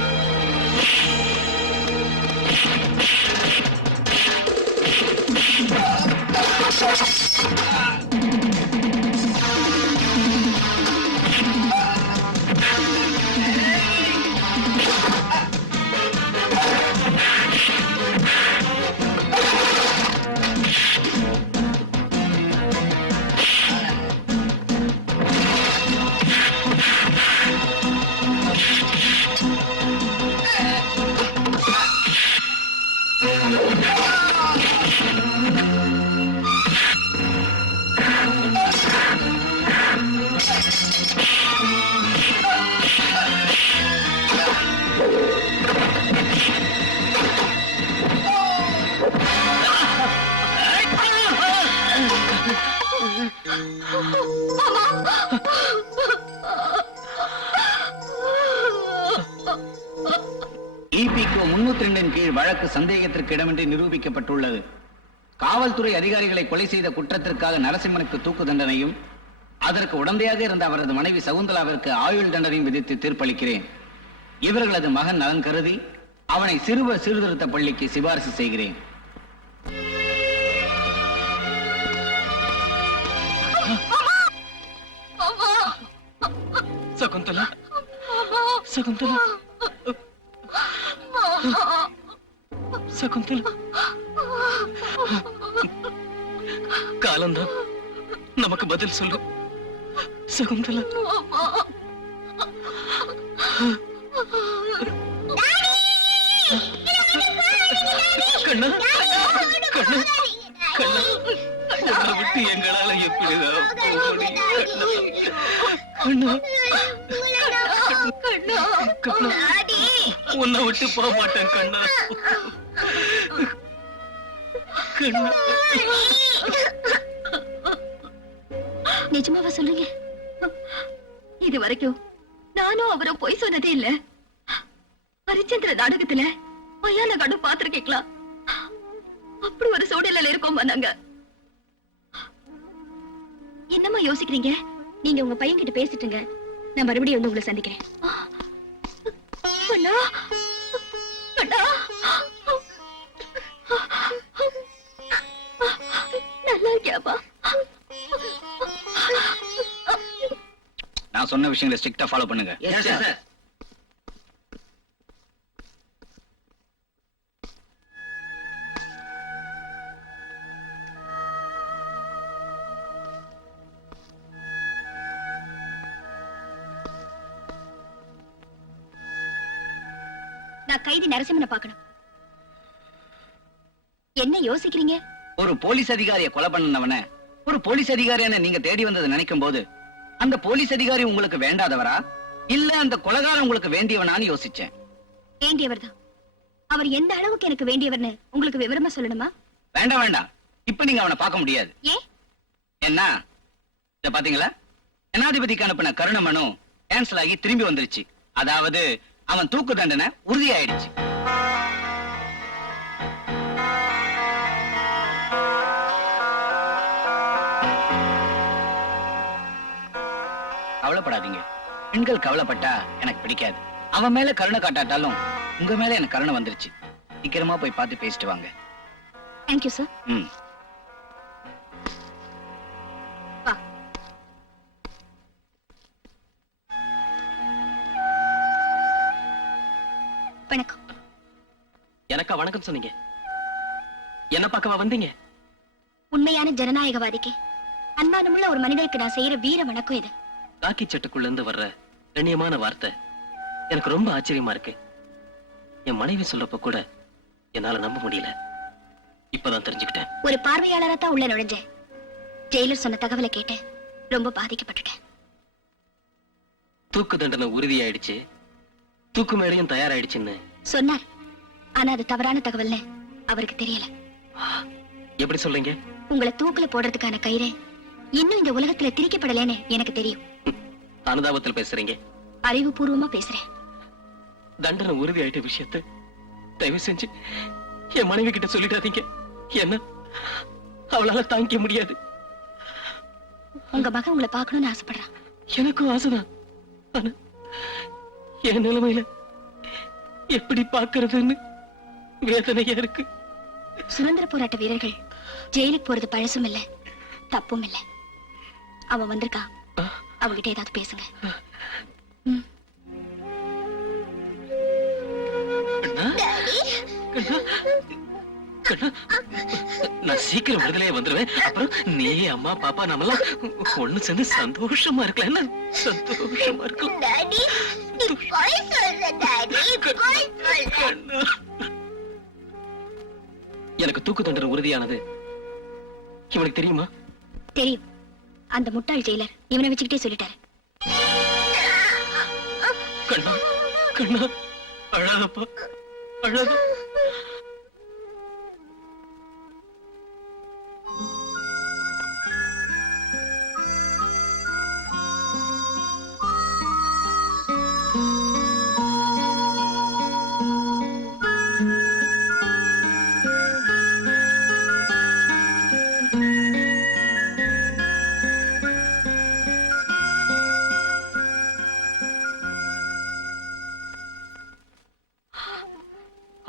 EPQ 302 கீழ் வழக்கு சந்தேகத்திற்கு இடமின்றி நிரூபிக்கப்பட்டுள்ளது. காவல்துறை அதிகாரிகளை கொலை செய்த குற்றத்திற்காக நரசிம்மனுக்கு தூக்கு தண்டனையும், அதற்கு உடந்தையாக இருந்த அவரது மனைவி சகுந்தலாவிற்கு ஆயுள் தண்டனையும் விதித்து தீர்ப்பளிக்கிறேன். இவர்களது மகன் நலன் கருதி அவனை சிறுவர் சீர்திருத்த பள்ளிக்கு சிபாரிசு செய்கிறேன். சகுந்தலா, சகுந்தலா, சகுந்தலா. காலம்தான் நமக்கு பதில் சொல்லு சகுந்தலா. கண்ணா, கண்ணா, கண்ணா, உன்னை விட்டு எங்களால எப்படிதான் போக முடியும்? கண்ணா, கண்ணா, கண்ணா, உன்னை விட்டு போக மாட்டேன் கண்ணா. கண்ணா, நிஜமாவா சொல்லுங்க? இது வரைக்கும் நானும் அவரும் பொய் சொன்னதே இல்ல. ஹரிச்சந்திர நாடகத்துல பையான கடும் பாத்திருக்கீங்களா? அப்படி ஒரு சூழ்நிலையில இருக்கோமா நாங்க? என்னமா யோசிக்கிறீங்க? நீங்க உங்க பையன் கிட்ட பேசிட்டுங்க, நான் மறுபடியும் வந்து உங்களை சந்திக்கிறேன். அண்ணா, அண்ணா, நல்லா இருக்கியாப்பா? நான் சொன்ன விஷயங்களை ஸ்ட்ரிக்டா ஃபாலோ பண்ணுங்க. நான் கைதி நரசிம்மனை பார்க்கணும். என்ன யோசிக்கிறீங்க? ஒரு போலீஸ் அதிகாரியை கொலை பண்ணவன ஒரு போலீஸ் அதிகாரியான நீங்க தேடி வந்ததை நினைக்கும் போது அந்த போலீஸ் அதிகாரி உங்களுக்கு வேண்டாதவரா இல்ல அந்த கொலைகாரன் உங்களுக்கு வேண்டியவனான்னு யோசிச்சேன். வேண்டியவர்தான். அவர் எந்த அளவுக்கு எனக்கு வேண்டியவர்னு உங்களுக்கு விவரமா சொல்லணுமா? வேண்டாம் வேண்டாம், இப்ப நீங்க அவனை பார்க்க முடியாது. ஏன்? என்ன இத பாத்தீங்களா? ஜனாதிபதிக்கு அனுப்பின கருணை மனு கேன்சல் ஆகி திரும்பி வந்துருச்சு. அதாவது அவன் தூக்கு தண்டனை உறுதியாயிடுச்சு. கவலைப்படாதீங்க. பெண்கள் கவலைப்பட்டா எனக்கு பிடிக்காது. அவன் மேல கருணை காட்டாட்டாலும் உங்க மேல எனக்கு கருணை வந்துருச்சு. சீக்கிரமா போய் பார்த்து பேசிட்டு வாங்க. Thank you sir. ம். வணக்கம். எனக்கா வணக்கம் சொன்னீங்க? என்ன பார்க்கவா வந்தீங்க? உண்மையான ஜனநாயகவாதிக்கு, அன்பானமுள்ள ஒரு மனிதருக்கு நான் செய்யற வீர வணக்கம் இது. காக்கி சட்டுக்குள்ள இருந்து வர்ற கண்ணியமான வார்த்தை எனக்கு ரொம்ப ஆச்சரியமா இருக்கு. என் மனைவி சொல்றப்ப கூட என்னால நம்ப முடியல. இப்பதான் தெரிஞ்சுக்கிட்டேன். ஒரு பார்வையாளரா தான் உள்ள நுழைஞ்சேன். ஜெயிலர் சொன்ன தகவலை கேட்டு ரொம்ப பாதிக்கப்பட்டுட்டேன். தூக்கு தண்டனை உறுதியாயிடுச்சு, தூக்கு மேடையும் தயாராயிடுச்சுன்னு சொன்னார். ஆனா அது தவறான தகவல்னு அவருக்கு தெரியல. எப்படி சொல்றீங்க? உங்களை தூக்குல போடுறதுக்கான கயிறு இன்னும் இந்த உலகத்துல திரிக்கப்படலன்னு எனக்கு தெரியும். அனுதாபத்தில் பேசுறீங்க. அறிவுபூர்வமா பேசுறேன். தண்டனை உறுதியாயிட்ட விஷயத்தை தயவு செஞ்சு என் மனைவி கிட்ட சொல்லிடாதீங்க. என்ன அவளால தாங்கிக்க முடியாது. உங்க மகன் உங்களை பார்க்கணும்னு ஆசைப்படுறான். எனக்கும் ஆசைதான். ஆனா என் நிலைமையில எப்படி பார்க்கறதுன்னு வேதனையா இருக்கு. சுதந்திர போராட்ட வீரர்கள் ஜெயிலுக்கு போறது பழசும் இல்ல, தப்பும் இல்ல. அவன் வந்திருக்கான், அவகிட்ட ஏதாவது பேசுங்க. ம். கண்ணா, கண்ணா, நான் சீக்கிரம் விடுதலையே வந்துருவேன். அப்புறம் நீ, அம்மா, பாப்பா நாமெல்லாம் ஒண்ணு சேர்ந்து சந்தோஷமா இருக்கலாம். என்ன சந்தோஷமா இருக்கும். டாடி நீ போய் சொல்ற டாடி போய் சொல்ற. கண்ணா. எனக்கு தூக்கு தண்டனை உறுதியானது இவனுக்கு தெரியுமா? தெரியும். அந்த முட்டாள் ஜெயிலர் இவனை வச்சுக்கிட்டே சொல்லிட்டாரு. கண்ணா, கண்ணா, அழாதப்பா, அழாத.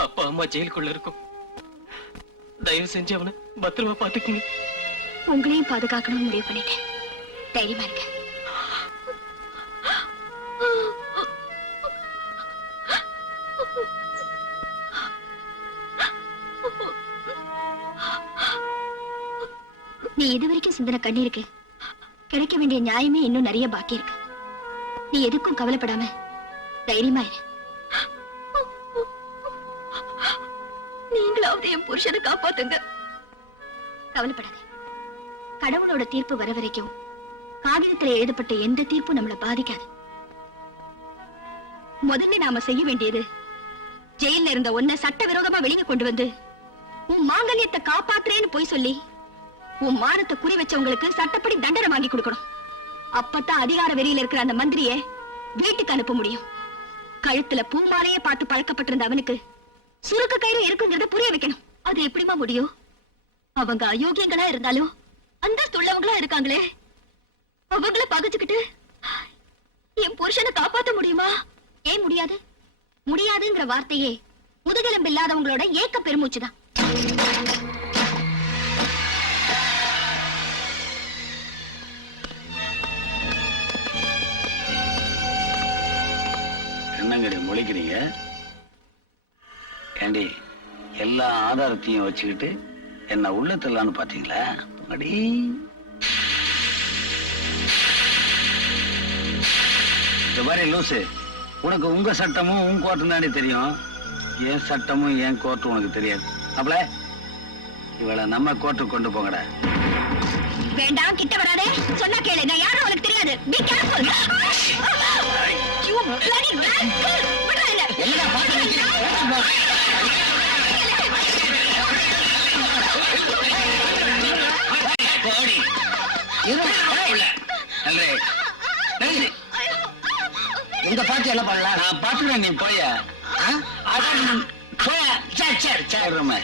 அப்பா அம்மா ஜெயிலுக்குள்ள இருக்கும். தயவு செஞ்சு அவனை பத்திரமா பாத்துக்குங்க. உங்களையும் பாதுகாக்கணும்னு முடிவு பண்ணிட்டேன். தைரியமா இருங்க. நீ இதுவரைக்கும் சிந்தின கண்ணீருக்கு கிடைக்க வேண்டிய நியாயமே இன்னும் நிறைய பாக்கி இருக்கு. நீ எதுக்கும் கவலைப்படாம தைரியமா இரு. நீங்களாவது என் புருஷனை காப்பாத்துங்க. கவலைப்படாதே. கடவுளோட தீர்ப்பு வர வரைக்கும் காகிதத்துல எழுதப்பட்ட எந்த தீர்ப்பும் நம்மளை பாதிக்காது. முதல்ல நாம செய்ய வேண்டியது ஜெயில இருந்த ஒன்ன சட்டவிரோதமா வெளியே கொண்டு வந்து உன் மாங்கல்யத்தை காப்பாத்துறேன்னு போய் சொல்லி உன் மானத்தை குறி வச்சவங்களுக்கு சட்டப்படி தண்டனை வாங்கி கொடுக்கணும். அப்பதான் அதிகார வெறியில இருக்கிற அந்த மந்திரிய வீட்டுக்கு அனுப்ப முடியும். கழுத்துல பூமாலையே பார்த்து பழக்கப்பட்டிருந்த அவனுக்கு சுருக்க கயிறு இருக்குங்கிறத புரிய வைக்கணும். அது எப்படிமா முடியும்? அவங்க அயோக்கியங்களா இருந்தாலும் அந்தஸ்து உள்ளவங்களா இருக்காங்களே, அவங்கள பகைச்சுக்கிட்டு என் புருஷனை காப்பாத்த முடியுமா? ஏன் முடியாது? முடியாதுங்கிற வார்த்தையே முதுகெலும்பு இல்லாதவங்களோட ஏக்க பெருமூச்சுதான். என்னங்கடி முழிக்கிறீங்க? ஏண்டி எல்லா ஆதாரத்தையும் வச்சுக்கிட்டு என்ன உள்ளத்தலான்னு பாத்தீங்களா? அடி இந்த மாதிரி லூசு, உனக்கு உங்க சட்டமும் உன் கோர்ட்டு தானே தெரியும். என் சட்டமும் என் கோர்ட்டும் உனக்கு தெரியாது. அப்பல இவளை நம்ம கோர்ட்டுக்கு கொண்டு போங்கடா. வேண்டாம், கிட்ட வராதே. சொன்னா கேளு, நான் யாரும் உனக்கு தெரியாது. Be careful. You bloody rascal. விடுடா என்ன? என்னடா பாக்குறீங்க? உங்க பாட்டு என்ன பண்ணலாம்? நான் பாத்துறேன், நீ போய போய. சரி சரி சரி.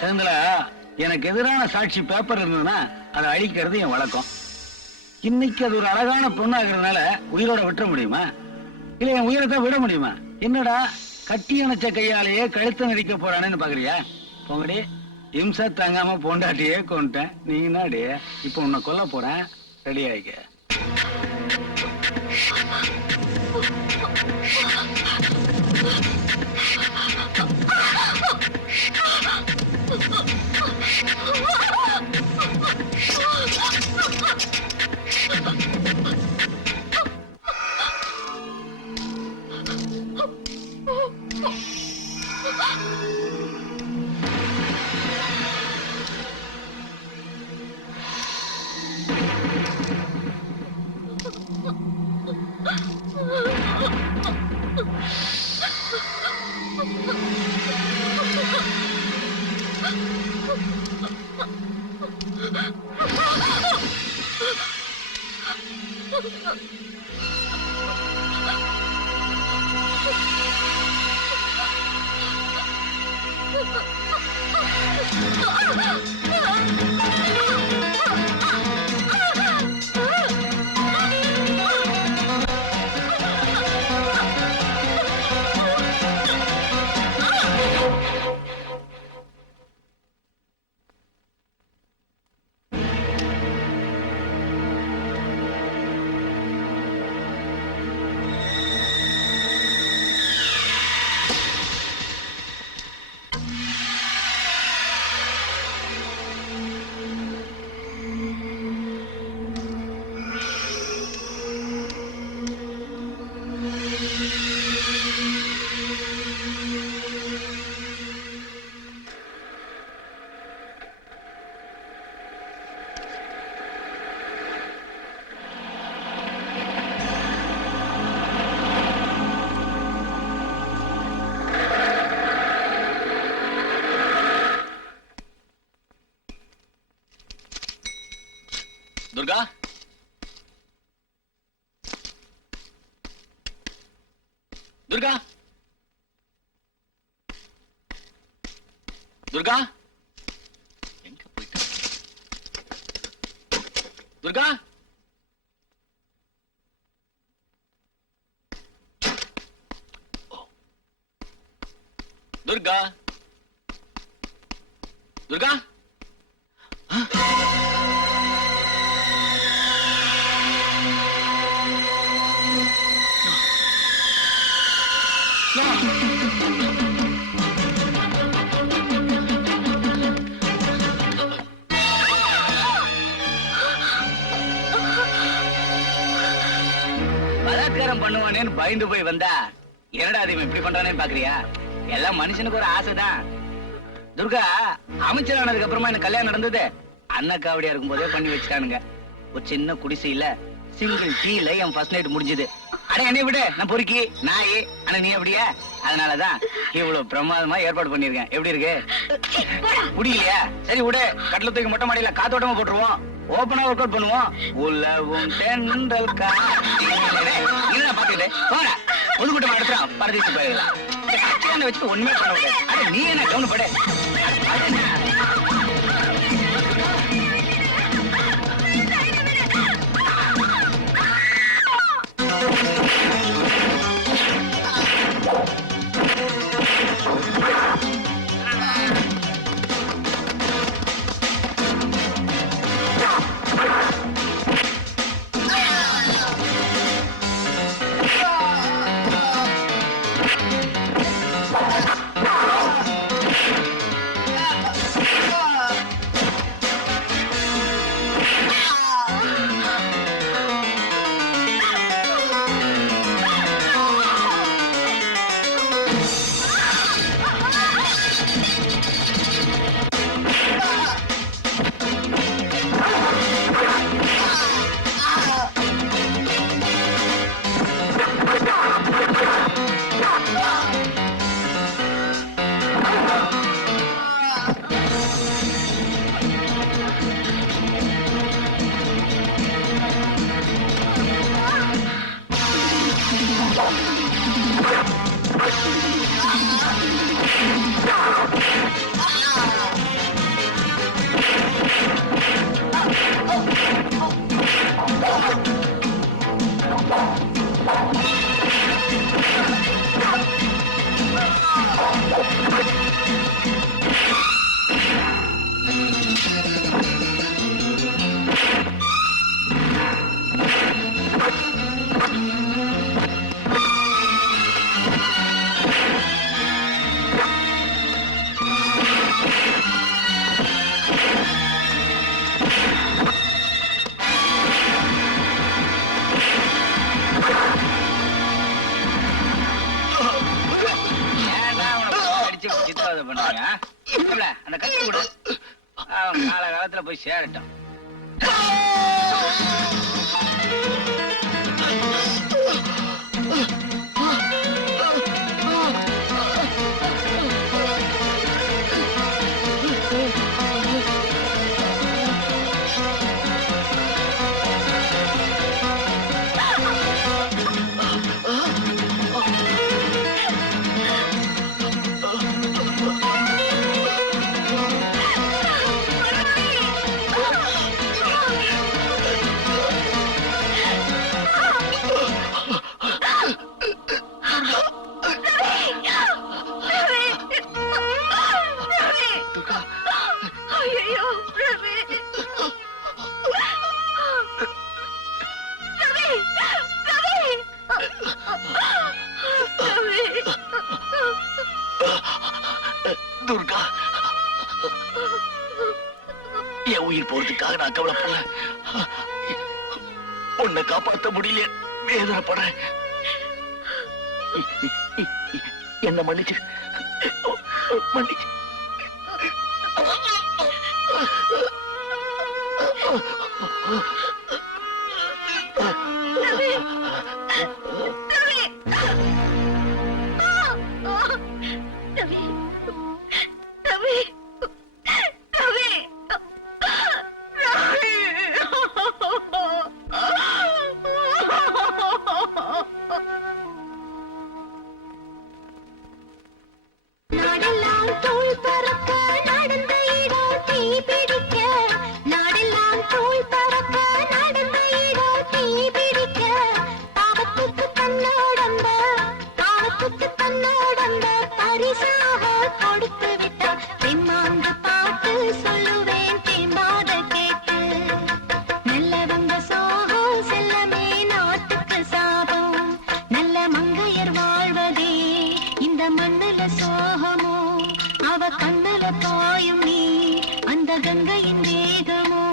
சேந்தலா, எனக்கு எதிரான சாட்சி பேப்பர் இருந்ததுன்னா அதை அழிக்கிறது என் வழக்கம். இன்னைக்கு அது ஒரு அழகான பொண்ணாகிறதுனால உயிரோட விட்டுற முடியுமா? இல்ல என் உயிரை தான் விட முடியுமா? என்னடா கட்டி அணைச்ச கையாலேயே கழுத்தை நெரிக்க போறானேன்னு பாக்குறியா? போங்கடி, இம்சா தாங்காம பொண்டாட்டியே கொண்டுட்டேன். நீ என்னடி இப்ப உன்னை கொல்ல போறேன், ரெடி ஆயிக்க. துர்கா, துர்கா, துர்கா, எங்க போயிட்ட? துர்கா, துர்கா, துர்கா. பலாத்காரம் பண்ணுவானேன்னு பயந்து போய் வந்தா என்னடா இவன் இப்படி பண்றானேன்னு பாக்குறியா? எல்லாம் மனுஷனுக்கு ஒரு ஆசைதான். துர்கா அமைச்சர் ஆனதுக்கு அப்புறமா எனக்கு கல்யாணம் நடந்தது அண்ணன் காவடியா இருக்கும் போதே பண்ணி வச்சுட்டானுங்க. ஒரு சின்ன குடிசையில சிங்கிள் டீல என் ஃபர்ஸ்ட் நைட் முடிஞ்சது. அட என்னை விடு, நான் பொறுக்கி நாயே. ஆனா நீ அப்படியா? அதனாலதான் இவ்வளவு பிரமாதமா ஏற்பாடு பண்ணிருக்கேன். எப்படி இருக்கு? முடியலையா? சரி விடு, கட்டில தூக்கி மொட்டை மாடியில காத்தோட்டமா போட்டுருவோம். ஓபனா ஒர்க் அவுட் பண்ணுவோம். உலவும் தென்றல் என்ன பாத்துக்கிட்டு போற பொதுக்கூட்டம் நடத்துறான். பரதேசி போயிடலாம் வச்சுட்டு ஒண்ணுமே பண்ண முடியாது. அட நீ என்ன கவனப்பட? அடிச்சு சித்திரவதை பண்ணாங்க. மாப்பிள, அந்த கத்தி கொடு. அவன் கால காலத்துல போய் சேரட்டும். துர்கா, என் உயிர் போறதுக்காக நான் கவலைப்படல. உன்னை காப்பாற்ற முடியல, வேதனைப்படுறேன். என்ன மன்னிச்சு மன்னிச்சு. கங்கையின் வேகமோ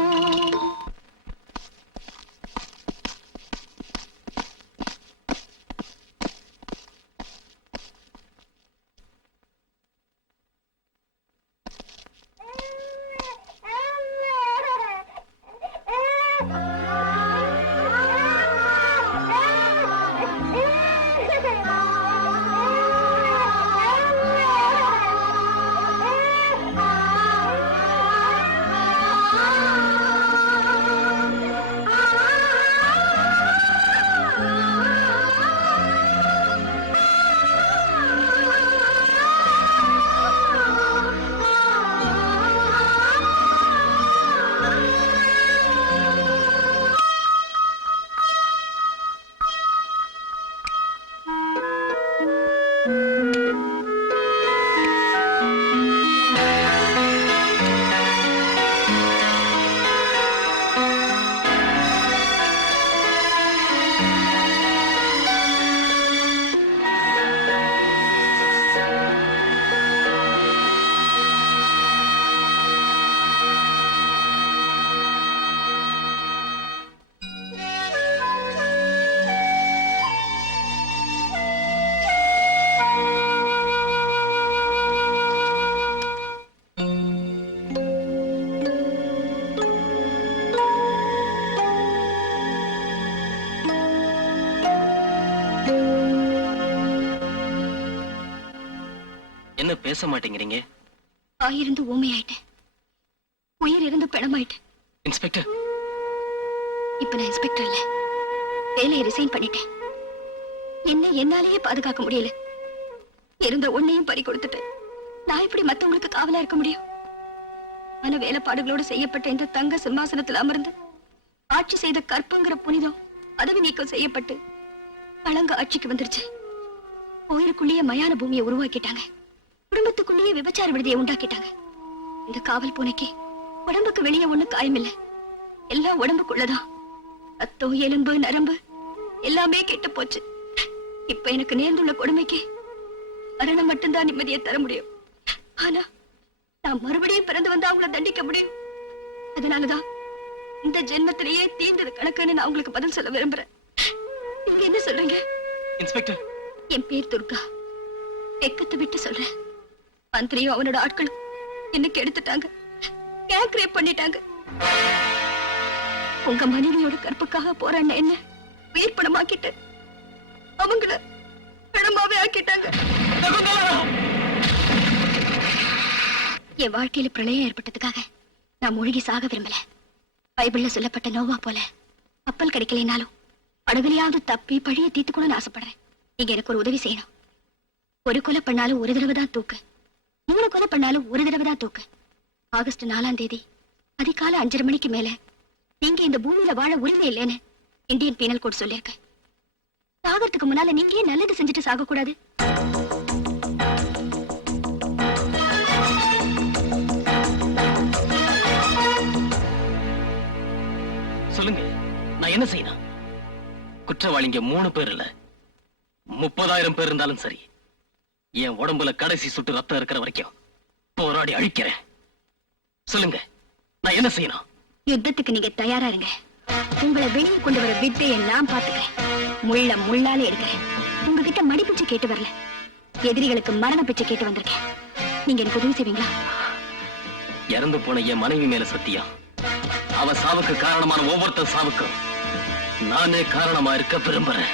என்ன பேச மாட்டேங்கிறீங்க? ஆயிருந்து ஊமையாயிட்டேன், உயிர் இருந்து பிணமாயிட்டேன். இன்ஸ்பெக்டர், இப்ப நான் இன்ஸ்பெக்டர் இல்ல, வேலையை ரிசைன் பண்ணிட்டேன். என்ன என்னாலேயே பாதுகாக்க முடியல, இருந்த ஒன்னையும் பறி கொடுத்துட்டேன். நான் இப்படி மத்தவங்களுக்கு காவலா இருக்க முடியும்? மன வேலைப்பாடுகளோடு செய்யப்பட்ட இந்த தங்க சிம்மாசனத்தில் அமர்ந்து ஆட்சி செய்த கற்பங்கிற புனிதம் பதவி நீக்கம் செய்யப்பட்டு பழங்க ஆட்சிக்கு வந்துருச்சு. கோயிலுக்குள்ளேயே மயான பூமியை உருவாக்கிட்டாங்க, குடும்பத்துக்குள்ளேயே விபச்சார விடுதியை உண்டாக்கிட்டாங்க. இந்த காவல் பூனைக்கு உடம்புக்கு வெளியே ஒண்ணு காயமில்லை, எல்லாம் உடம்புக்குள்ளதான். ரத்தம், எலும்பு, நரம்பு எல்லாமே கெட்டு போச்சு. இப்ப எனக்கு நேர்ந்துள்ள கொடுமைக்கு மரணம் மட்டும்தான் நிம்மதியை தர முடியும். ஆனா நான் மறுபடியும் பிறந்து வந்து அவங்கள தண்டிக்க முடியும். அதனாலதான் இந்த ஜென்மத்திலேயே தீர்ந்தது கணக்குன்னு நான் உங்களுக்கு பதில் சொல்ல விரும்புறேன். நீங்க என்ன சொல்றீங்க? இன்ஸ்பெக்டர், என் பேர் துர்கா. வெக்கத்தை விட்டு சொல்றேன், மந்திரியும் அவனோட ஆட்களும் எனக்கு எடுத்துட்டாங்க, கேக் ரேப் பண்ணிட்டாங்க. உங்க மனைவியோட கற்புக்காக போராடின என்ன உயிர் பணமாக்கிட்டு அவங்கள பணமாவே ஆக்கிட்டாங்க. என் வாழ்க்கையில பிரளயம் ஏற்பட்டதுக்காக நான் மூழ்கி சாக விரும்பல. பைபிள்ல சொல்லப்பட்ட நோவா போல கப்பல் கிடைக்கலைனாலும் படகுலையாவது தப்பி பழிய தீர்த்துக்கணும்னு ஆசைப்படுறேன். நீங்க எனக்கு ஒரு உதவி செய்யணும். ஒரு கொலை பண்ணாலும் ஒரு தடவை தான் தூக்கு, 3 கொலை பண்ணாலும் ஒரு தடவை தான் தூக்கு. ஆகஸ்ட் 4ஆம் தேதி அதிகாலை 5:30 மணிக்கு மேல நீங்க இந்த பூமியில வாழ உரிமை இல்லைன்னு இந்தியன் பீனல் கோட் சொல்லிருக்கு. சாகறதுக்கு முன்னால நீங்க ஏன் நல்லது செஞ்சுட்டு சாக கூடாது? சொல்லுங்க, நான் என்ன செய்யணும்? குற்றவாளிங்க 3 பேர் இல்ல, 30,000 பேர் இருந்தாலும் சரி, என் உடம்புல கடைசி சுட்டு ரத்தம் இருக்கிற வரைக்கும் போராடி அழிக்கிறேன். சொல்லுங்க, நான் என்ன செய்யணும்? யுத்தத்துக்கு நீங்க தயாரா இருங்க. உங்களை வெளியே கொண்டு வர வித்தையை நான் பாத்துக்கிறேன். முள்ள முள்ளால எடுக்கிறேன். உங்ககிட்ட மடி பிச்சை கேட்டு வரல, எதிரிகளுக்கு மரண பிச்சை கேட்டு வந்திருக்கேன். நீங்க எனக்கு உதவி செய்வீங்களா? இறந்து போன என் மனைவி மேல சத்தியம், அவ சாவுக்கு காரணமான ஒவ்வொருத்தர் சாவுக்கும் நானே காரணமா இருக்க விரும்புறேன்.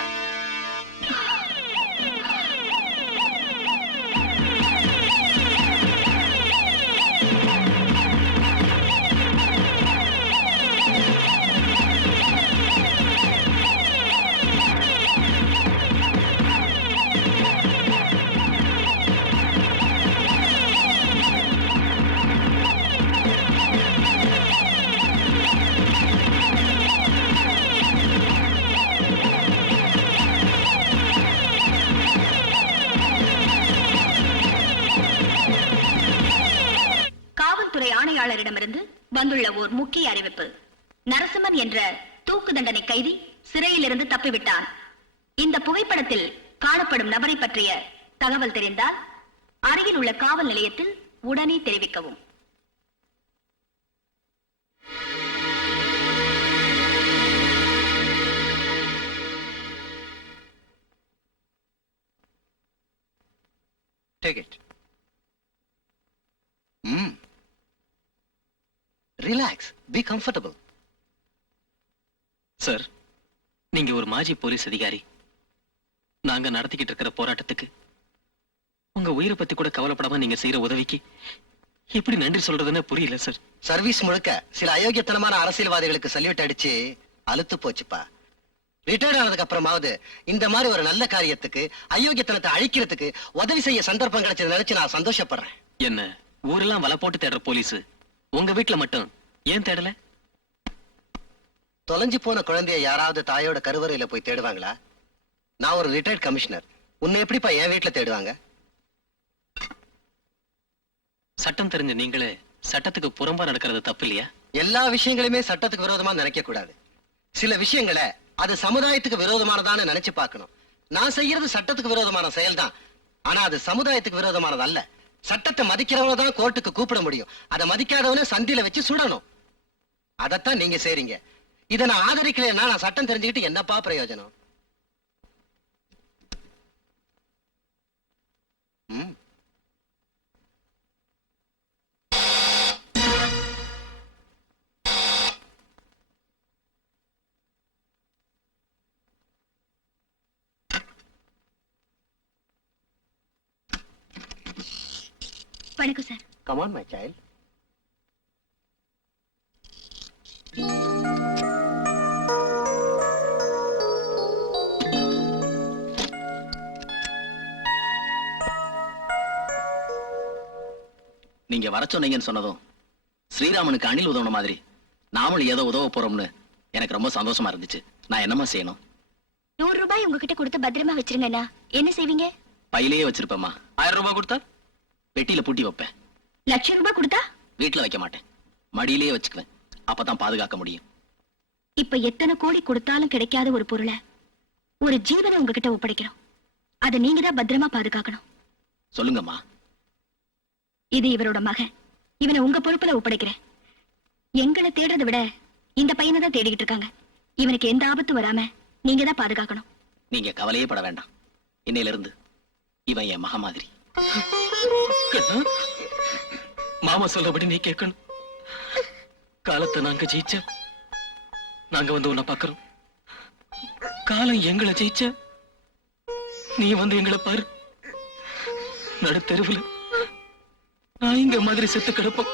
காவல்துறை ஆணையாளரிடமிருந்து வந்துள்ள ஓர் முக்கிய அறிவிப்பு. நரசிம்மன் என்ற தூக்கு தண்டனை கைதி சிறையிலிருந்து தப்பிவிட்டார். இந்த புகைப்படத்தில் காணப்படும் நபரை பற்றிய தகவல் தெரிந்தால் அருகில் உள்ள காவல் நிலையத்தில் உடனே தெரிவிக்கவும். Take it. Relax. Be comfortable. Sir, நீங்க ஒரு மாஜி போலீஸ் அதிகாரி. நாங்க நடத்திக்கிட்டு இருக்கிற போராட்டத்துக்கு உங்க உயிரை பத்தி கூட கவலைப்படாம நீங்க செய்யற உதவிக்கு எப்படி நன்றி சொல்றதுன்னு புரியல சார். சர்வீஸ் முழுக்க சில அயோக்கியத்தனமான அரசியல்வாதிகளுக்கு சல்யூட் அடிச்சு அலுத்து போச்சுப்பா. ரிட்டையர் ஆனதுக்கு அப்புறமாவது இந்த மாதிரி ஒரு நல்ல காரியத்துக்கு, அயோக்கியத்தனத்தை அழிக்கிறதுக்கு உதவி செய்ய சந்தர்ப்பம் கிடைச்சது நினைச்சு நான் சந்தோஷப்படுறேன். என்ன ஊரெல்லாம் வலை போட்டு தேடுற போலீஸ் உங்க வீட்டுல மட்டும் ஏன் தேடல? தொலைஞ்சு போன குழந்தைய யாராவது தாயோட கருவறையில போய் தேடுவாங்களா? நான் ஒரு ரிட்டையர்ட் கமிஷனர், உன்னை எப்படிப்பா என் வீட்டுல தேடுவாங்க? சட்டம் தெரிஞ்ச நீங்களே சட்டத்துக்கு புறம்பா நடக்கிறது தப்பு இல்லையா? எல்லா விஷயங்களுமே சட்டத்துக்கு விரோதமா நினைக்க கூடாது. சில விஷயங்களை அது சமுதாயத்துக்கு விரோதமானதான்னு நினைச்சு பார்க்கணும். நான் செய்யறது சட்டத்துக்கு விரோதமான செயல்தான், ஆனா அது சமுதாயத்துக்கு விரோதமானது அல்ல. சட்டத்தை மதிக்கிறவன தான் கோர்ட்டுக்கு கூப்பிட முடியும். அதை மதிக்காதவன சந்தில வச்சு சுடணும். அதத்தான் நீங்க செய்றீங்க. இதை நான் ஆதரிக்கலைன்னா நான் சட்டம் தெரிஞ்சுக்கிட்டு என்னப்பா பிரயோஜனம்? வணக்கம் sir. Come on, my child. நீங்க வர சொன்னீங்கன்னு சொன்னதும் ஸ்ரீராமனுக்கு அணில் உதவுன மாதிரி நாமளும் ஏதோ உதவ போறோம்னு எனக்கு ரொம்ப சந்தோஷமா இருந்துச்சு. நான் என்னமா செய்யணும்? 100 ரூபாய் உங்ககிட்ட கொடுத்து பத்திரமா வச்சிருங்கண்ணா. என்ன செய்வீங்க? பையிலேயே வச்சிருப்பேம்மா. 1000 ரூபாய் கொடுத்தா பெட்டியில பூட்டி வைப்பேன். 1,00,000 ரூபாய் கொடுத்தா? வீட்டுல வைக்க மாட்டேன், மடியிலேயே வச்சுக்குவேன். அப்பதான் பாதுகாக்க முடியும். இப்ப எத்தனை கோடி கொடுத்தாலும் கிடைக்காத ஒரு பொருளை, ஒரு ஜீவனை உங்ககிட்ட ஒப்படைக்கிறோம். அதை நீங்க தான் பத்திரமா பாதுகாக்கணும். சொல்லுங்கம்மா. இது இவரோட மகன். இவனை உங்க பொறுப்புல ஒப்படைக்கிறேன். எங்களை தேடுறதை விட இந்த பையனை தான் தேடிக்கிட்டு இருக்காங்க. இவனுக்கு எந்த ஆபத்து வராம நீங்க தான் பாதுகாக்கணும். நீங்க கவலையே பட வேண்டாம். இன்னையில இருந்து இவன் என் மகன் மாதிரி. கண்ணா, மாமா சொல்லபடி நீ கேட்கணும். காலத்தை நாங்க ஜெயிச்ச நாங்க வந்து உன்னை பாக்குறோம். காலம் எங்களை ஜெயிச்ச நீ வந்து எங்களை பாரு. நடு தெருவில் நான் இங்க மாதிரி செத்து கிடப்போம்.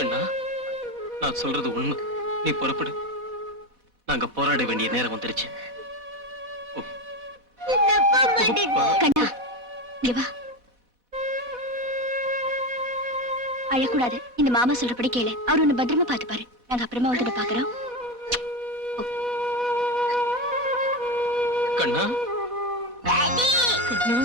அண்ணா, நான் சொல்றது உண்மை. நீ புறப்படு. நாங்க போராட வேண்டிய நேரம் வந்துருச்சு. கண்ணா, இங்க வா. அழக்கூடாது. இந்த மாமா சொல்றபடி கேளு. அவர் ஒண்ணு பத்திரமா பாத்து பாரு. நாங்க அப்புறமா வந்து பாக்குறோம். கண்ணா, கண்ணா,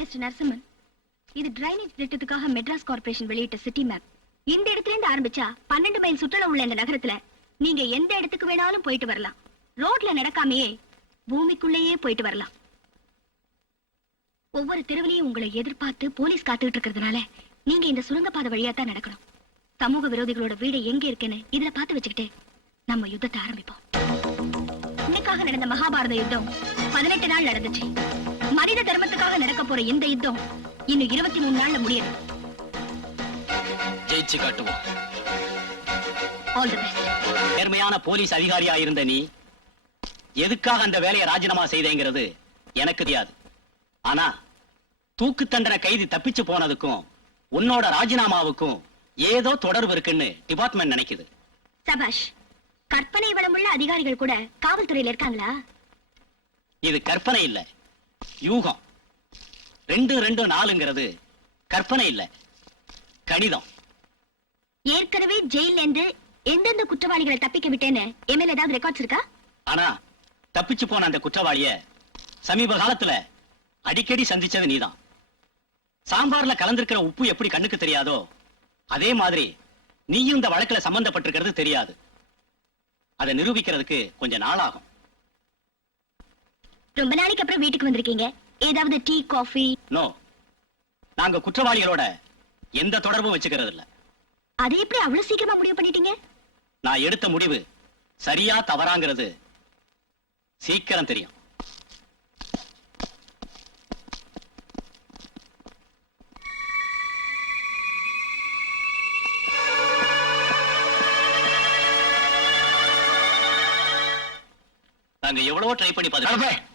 மிஸ்டர் நரசிம்மன், இது டிரைனேஜ் திட்டத்துக்காக மெட்ராஸ் கார்ப்பரேஷன் வெளியிட்ட சிட்டி மேப். இந்த இடத்துல இருந்து ஆரம்பிச்சா 12 மைல் சுற்றளவு உள்ள இந்த நகரத்துல நீங்க எந்த இடத்துக்கு வேணாலும் போயிட்டு வரலாம். ரோட்ல நடக்காமையே பூமிக்குள்ளேயே போயிட்டு வரலாம். ஒவ்வொரு தெருவிலையும் உங்களை எதிர்பார்த்து போலீஸ் காத்துக்கிட்டு இருக்கிறதுனால நீங்க இந்த சுரங்கப்பாதை வழியா தான் நடக்கணும். சமூக விரோதிகளோட வீடு எங்க இருக்குன்னு இதுல பார்த்து வச்சுக்கிட்டு நம்ம யுத்தத்தை ஆரம்பிப்போம். இன்னைக்காக நடந்த மகாபாரத யுத்தம் 18 நாள் நடந்துச்சு. மனித தர்மத்துக்காக நடக்க போற இந்த யுத்தம் இன்னும் 23 நாள்ல முடியணும். ஜெயிச்சு காட்டுவோம். All the best. நேர்மையான போலீஸ் அதிகாரியா இருந்த நீ எதுக்காக அந்த வேலையை ராஜினாமா செய்தேங்கிறது எனக்கு தெரியாது. ஆனா தூக்கு தண்டனை கைதி தப்பிச்சு போனதுக்கும் உன்னோட ராஜினாமாவுக்கும் ஏதோ தொடர்பு இருக்குன்னு டிபார்ட்மெண்ட் நினைக்குது. சபாஷ். கற்பனை வளமுள்ள அதிகாரிகள் கூட காவல்துறையில இருக்காங்களா? இது கற்பனை இல்ல, யூகம். 2-2-4ங்கிறது கற்பனை இல்ல, கணிதம். ஏற்கனவே ஜெயில இருந்து எந்தெந்த குற்றவாளிகளை தப்பிக்க விட்டேன்னு எம்எல்ஏ ஏதாவது ரெக்கார்ட்ஸ் இருக்கா? ஆனா தப்பிச்சு போன அந்த குற்றவாளிய சமீப காலத்துல அடிக்கடி சந்திச்சது நீதான். சாம்பார்ல கலந்திருக்கிற உப்பு எப்படி கண்ணுக்கு தெரியாதோ அதே மாதிரி நீயும் இந்த வழக்குல சம்பந்தப்பட்டிருக்கிறது தெரியாது. அதை நிரூபிக்கிறதுக்கு கொஞ்சம் நாள் ஆகும். ரொம்ப நாளைக்கு அப்புறம் வீட்டுக்கு வந்திருக்கீங்க. ஏதாவது டீ காஃபி? நோ, நாங்க குற்றவாளிகளோட எந்த தொடர்பும் வச்சுக்கிறது இல்ல. அது எப்படி அவ்வளவு சீக்கிரமா முடிவு பண்ணிட்டீங்க? நான் எடுத்த முடிவு சரியா தவறாங்கிறது சீக்கிரம் தெரியும். நாங்க எவ்வளவோ ட்ரை பண்ணி பார்த்தோம்.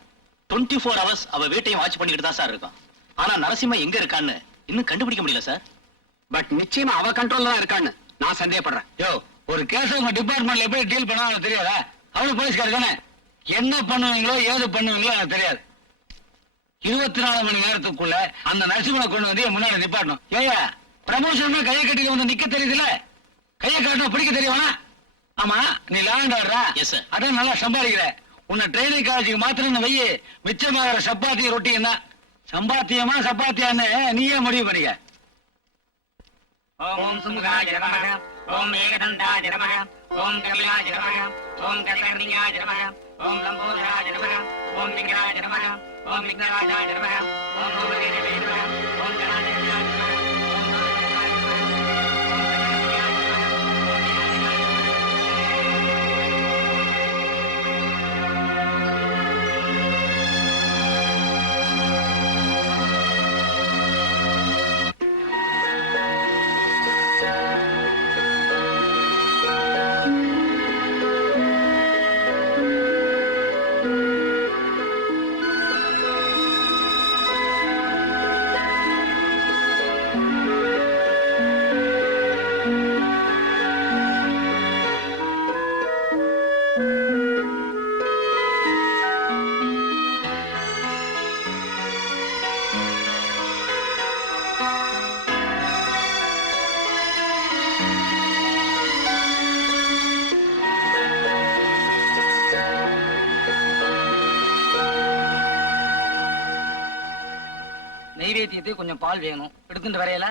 24 hours அவ வீட்டையும் வாட்ச் பண்ணிக்கிட்டு தான் சார் இருக்கோம். ஆனா நரசிம்மா எங்க இருக்கான்னு இன்னும் கண்டுபிடிக்க முடியல சார். பட் நிச்சயமா அவ கண்ட்ரோல்ல தான் இருக்கான்னு நான் சந்தேகப்படுறேன். யோ, ஒரு கேஸ் உங்க டிபார்ட்மெண்ட்ல எப்படி டீல் பண்ணா எனக்கு தெரியாதா? அவளு போலீஸ்காரி தானே. என்ன பண்ணுவீங்களோ ஏது பண்ணுவீங்களோ எனக்கு தெரியாது. 24 மணி நேரத்துக்குள்ள அந்த நரசிம்மனை கொண்டு வந்து என் முன்னாடி நிப்பாட்டணும். ஏயா, ப்ரமோஷன் கையை கட்டிட்டு வந்து நிக்க தெரியுதுல, கையை காட்டணும் பிடிக்க தெரியுமா? ஆமா, நீ லேண்ட் ஆடுறா. Yes, sir. அதான் நல்லா சம்பாதிக்கிற. உன்னை ட்ரைனிங் காலேஜுக்கு மாத்திரம் வையி, மிச்சமாகிற சப்பாத்தி ரொட்டி என்ன சம்பாத்தியமா சப்பாத்தியான்னு நீயே முடிவு பண்ணிக்க. ஓம் சுமுகாய நமக, ஓம் ஏகதண்டாய நமக, ஓம் கபிலாய நமக, ஓம் கபிலகர்ணியாய நமக, ஓம் லம்போதராய நமக, ஓம் லிங்கராய நமக, ஓம் லிங்கராஜாய நமக, ஓம் பூமதேவியே நமக, ஓம் கணாதேவியாய நமக, ஓம் மாதேவியாய நமக, ஓம் கணாதேவியாய நமக, ஓம் விநாயகாய நமக. நெய்வேத்தியத்துக்கு கொஞ்சம் பால் வேணும், எடுத்துட்டு வரையல.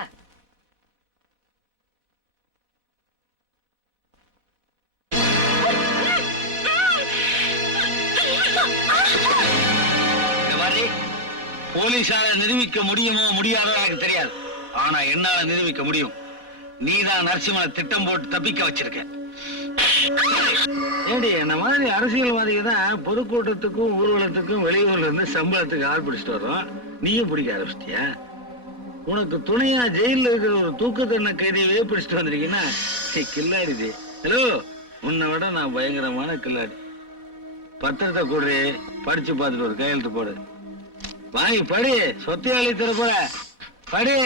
இந்த மாதிரி போலீஸால நிரூபிக்க முடியுமோ முடியாதோ எனக்கு தெரியாது. ஆனா என்னால நிரூபிக்க முடியும். நீதான் நரசிம்மனை திட்டம் போட்டு தப்பிக்க வச்சிருக்க. ஏடி, என்ன மாதிரி அரசியல்வாதிக்கு தான் பொதுக்கூட்டத்துக்கும் ஊர்வலத்துக்கும் வெளியூர்ல இருந்து சம்பளத்துக்கு ஆள் பிடிச்சிட்டு வர்றோம். நீயும் பிடிக்க ஆரம்பிச்சிட்டியா? உனக்கு துணையா ஜெயில இருக்கிற ஒரு தூக்கு தண்டனை கைதியவே பிடிச்சிட்டு வந்திருக்கீங்கன்னா கில்லாடி. ஹலோ, உன்னை விட நான் பயங்கரமான கில்லாடி. பத்திரத்தை கூடு, படிச்சு பார்த்துட்டு ஒரு கையெழுத்து போடு. வாங்கி படி, சொத்தியாளி தர போற படி.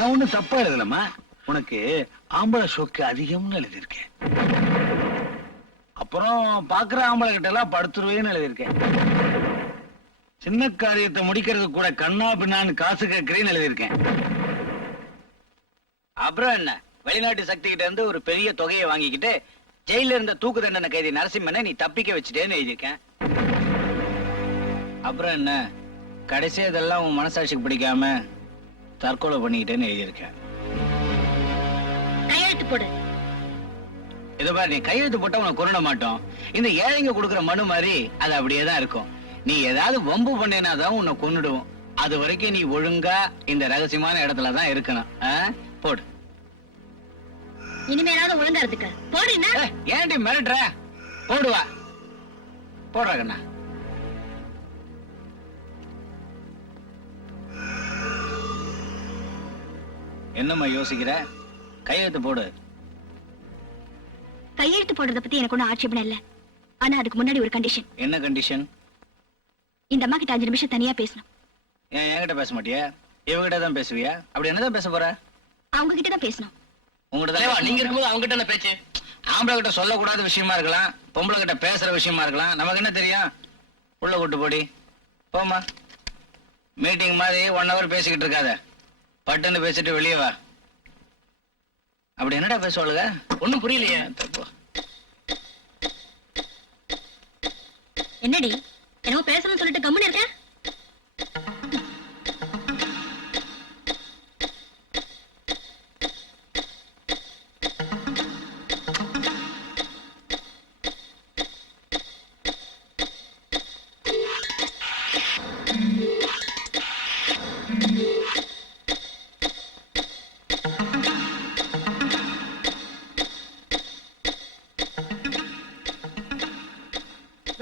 நான் ஒண்ணு தப்பா எழுதலமா. உனக்கு ஆம்பளை ஷோக்கு அதிகம்னு எழுதியிருக்கேன். அப்புறம் பாக்குற ஆம்பளை கிட்ட எல்லாம் படுத்துருவேன்னு எழுதியிருக்கேன். சின்ன காரியத்தை முடிக்கிறது கூட கண்ணா பின்னான்னு காசு கேட்கிறேன்னு எழுதியிருக்கேன். அப்புறம் என்ன, வெளிநாட்டு சக்தி கிட்ட இருந்து ஒரு பெரிய தொகையை வாங்கிக்கிட்டு ஜெயில இருந்த தூக்கு தண்டனை கைதி நரசிம்மனை நீ தப்பிக்க வச்சுட்டேன்னு எழுதியிருக்கேன். அப்புறம் என்ன, கடைசி இதெல்லாம் உன் மனசாட்சிக்கு பிடிக்காம தற்கொலை பண்ணிக்கிட்டேன்னு எழுதியிருக்கேன். கையெழுத்து போடு. இதை பாரு, நீ கையெழுத்து போட்டா உனக்கு கொரோனா மாட்டோம். இந்த ஏழைங்க கொடுக்குற மனு மாதிரி அது அப்படியே தான் இருக்கும். நீ ஏதாவது வம்பு பண்ணேனாதான் உன்னை கொன்னுடுவோம். அது வரைக்கும் நீ ஒழுங்கா இந்த ரகசியமான இடத்துலதான் இருக்கணும். போடு. இனிமேலாவது ஒழுங்கா இருந்துக்க. போடுன்னா ஏன்டி மிரட்டுற? போடுவா, போடுறா கண்ணா. என்னம்மா யோசிக்கிற? கையெழுத்து போடு. கையெழுத்து போடுறத பத்தி எனக்கு ஒன்றும் ஆட்சேபணம் இல்ல. ஆனா அதுக்கு முன்னாடி ஒரு கண்டிஷன். என்ன கண்டிஷன்? இந்த அம்மா கிட்ட 5 நிமிஷம் தனியா பேசணும். ஏன் என்கிட்ட பேச மாட்டியா? இவகிட்ட தான் பேசுவியா? அப்படி என்னதான் பேச போற? அவங்க கிட்ட தான் பேசணும். உங்ககிட்ட நீங்க இருக்கும்போது அவங்க கிட்ட என்ன பேச்சு? ஆம்பளை கிட்ட சொல்லக்கூடாத விஷயமா இருக்கலாம், பொம்பளை கிட்ட பேசுற விஷயமா இருக்கலாம். நமக்கு என்ன தெரியும்? உள்ள கூட்டு போடி. போமா. மீட்டிங் மாதிரி 1 hour பேசிக்கிட்டு இருக்காத. பட்டுன்னு பேசிட்டு வெளியே வா. அப்படி என்னடா பேசுவாளுங்க? ஒண்ணும் புரியலையே. தப்பு. என்னடி என்னமோ பேசணும்னு சொல்லிட்டு கம்முன்னு இருக்க?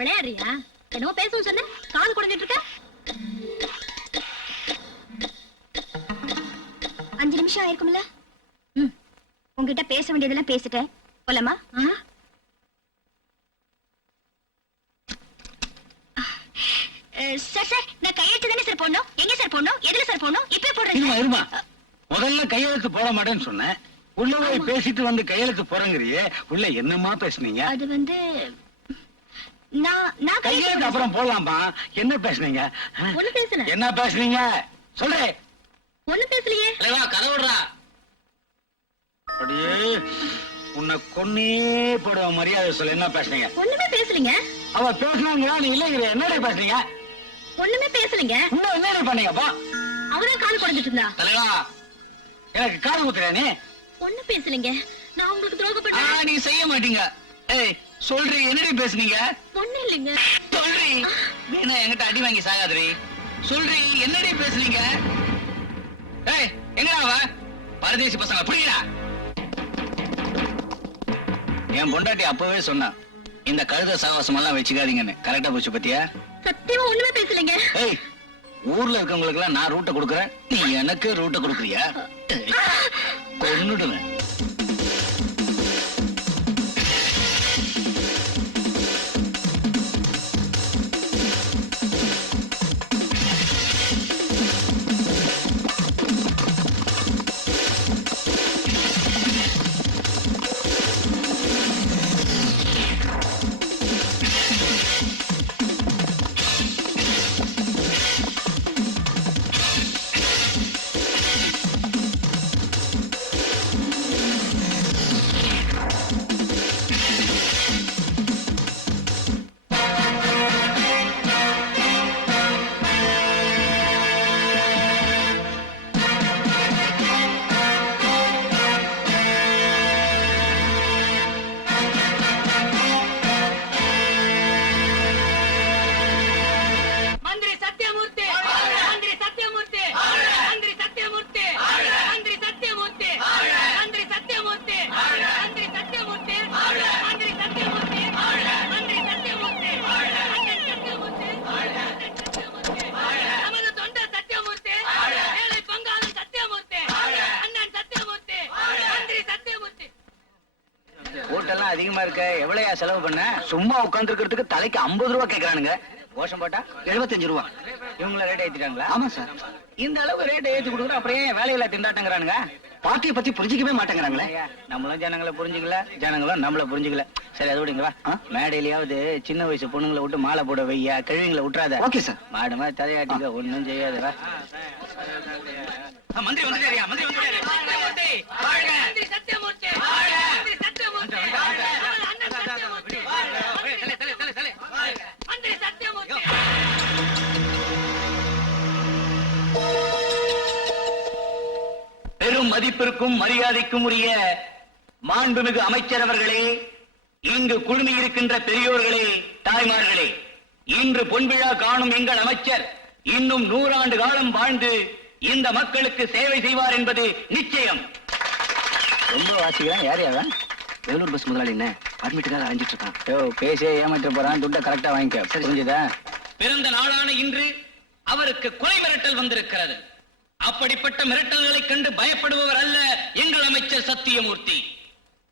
விளையாடுறியா? என்னமோ பேசணும்னு சொன்ன, காது குடைஞ்சிட்டு இருக்க. 5 நிமிஷம் ஆயிருக்கும்ல. உங்ககிட்ட பேச வேண்டியதெல்லாம் பேசிட்டேன். போலாமா? சார் சார், நான் கையெழுத்து தானே சார் போடணும். எங்க சார் போடணும்? எதுல சார் போடணும்? இப்ப போடுறேன். இருமா, முதல்ல கையெழுத்து போட மாட்டேன்னு சொன்னேன். உள்ள போய் பேசிட்டு வந்து கையெழுத்து போறங்கிறியே, உள்ள என்னமா பேசுனீங்க? அது வந்து நான் கையெழுத்து அப்புறம் போடலாமா? என்ன பேசுனீங்க? ஒண்ணு பேசுன. என்ன பேசுனீங்க சொல்றேன். ஒண்ணு பேசலையே. கதை விடுறா. அப்படியே உன்னை கொன்னே போடுவ. மரியாதை சொல்ல. என்ன பேசுனீங்க? ஒண்ணுமே பேசலீங்க. அவ பேசுனாங்களா? நீ இல்லைங்கிற. என்னடா பேசுனீங்க? ஒண்ணுமே பேசலீங்க. இன்னும் என்னடா பண்ணீங்கப்பா? அவதான் காது குடைஞ்சிட்டு இருந்தா. தலைவா, எனக்கு காது குத்துறியா நீ? ஒண்ணு பேசலீங்க. நான் உங்களுக்கு துரோகம் பண்ணேன். நீங்க செய்ய மாட்டீங்க. ஏய் சொல்றீ, என்னடி பேசுனீங்க? ஒண்ணு இல்லைங்க. சொல்றீ, வேணா என்கிட்ட அடி வாங்கி சாகாதீ. சொல்றீ, என்னடி பேசுனீங்க? ஏய் எங்கடா அவ? பரதேசி பசங்க புரியடா. என் பொண்டாட்டி அப்பவே சொன்னா, இந்த கழுத சாவாசம் எல்லாம் வச்சுக்காதீங்கன்னு. கரெக்டா போச்சு பத்தியா? சத்தியமா ஒண்ணுமே பேசலீங்க. ஏய், ஊர்ல இருக்கவங்களுக்கு எல்லாம் நான் ரூட்டை கொடுக்கறேன், நீ எனக்கு ரூட்டை கொடுக்குறியா? கொன்னுடுவேன். இதெல்லாம் அதிகமா இருக்க எவ்வளவுயா செலவு பண்ண? சும்மா உட்கார்ந்து இருக்கிறதுக்கு தலைக்கு 50 ரூபா கேக்குறானுங்க. கோஷம் போட்டா 75 ரூபா. இவங்கள ரேட் ஏத்திட்டாங்களா? ஆமா சார். இந்த அளவு ரேட் ஏத்தி கொடுக்குறோம், அப்புறம் ஏன் வேலையில திண்டாட்டங்கிறானுங்க? பார்ட்டியை பத்தி புரிஞ்சிக்கவே மாட்டேங்கிறாங்களே. ஐயா, நம்மளும் ஜனங்களை புரிஞ்சுக்கல, ஜனங்களும் நம்மள புரிஞ்சுக்கல. சரி, அது விடுங்க வா. மேடையிலயாவது சின்ன வயசு பொண்ணுங்களை விட்டு மாலை போட வையா, கழுவிங்களை விட்டுறாத. Okay sir. மாடு மாதிரி தலையாட்டிக்க, ஒண்ணும் செய்யாது வா. மந்திரி வந்துட்டாரியா? மந்திரி வந்துட்டாரு. வாழ்க! மந்திரி சத்தியமூர்த்தி! வாழ்க! மந்திரி சத்தியமூர்த்தி! வாழ்க! அண்ணன் சத்தியமூர்த்தி! வாழ்க! தலை. மந்திரி சத்தியமூர்த்தி! பெரும் மதிப்பிற்கும் மரியாதைக்கும் உரிய மாண்புமிகு அமைச்சர் அவர்களே, இங்கு குழுமி இருக்கின்ற பெரியோர்களே, தாய்மார்களே, இன்று பொன்விழா காணும் எங்கள் அமைச்சர் இன்னும் 100 ஆண்டு காலம் வாழ்ந்து இந்த மக்களுக்கு சேவை செய்வார் என்பது நிச்சயம். ரொம்ப வாசிக்கிறேன். யார் யாரா? வேலூர் பஸ் முதலாளி என்ன அட்மிட்டுக்காக அலைஞ்சிட்டு இருக்கான். யோ, பேசியே ஏமாற்ற போறான். துட்டை கரெக்டா வாங்கிக்க. புரிஞ்சுதா? பிறந்த நாளான இன்று அவருக்கு கொலை மிரட்டல் வந்திருக்கிறது. அப்படிப்பட்ட மிரட்டல்களை கண்டு பயப்படுபவர் அல்ல எங்கள் அமைச்சர் சத்தியமூர்த்தி.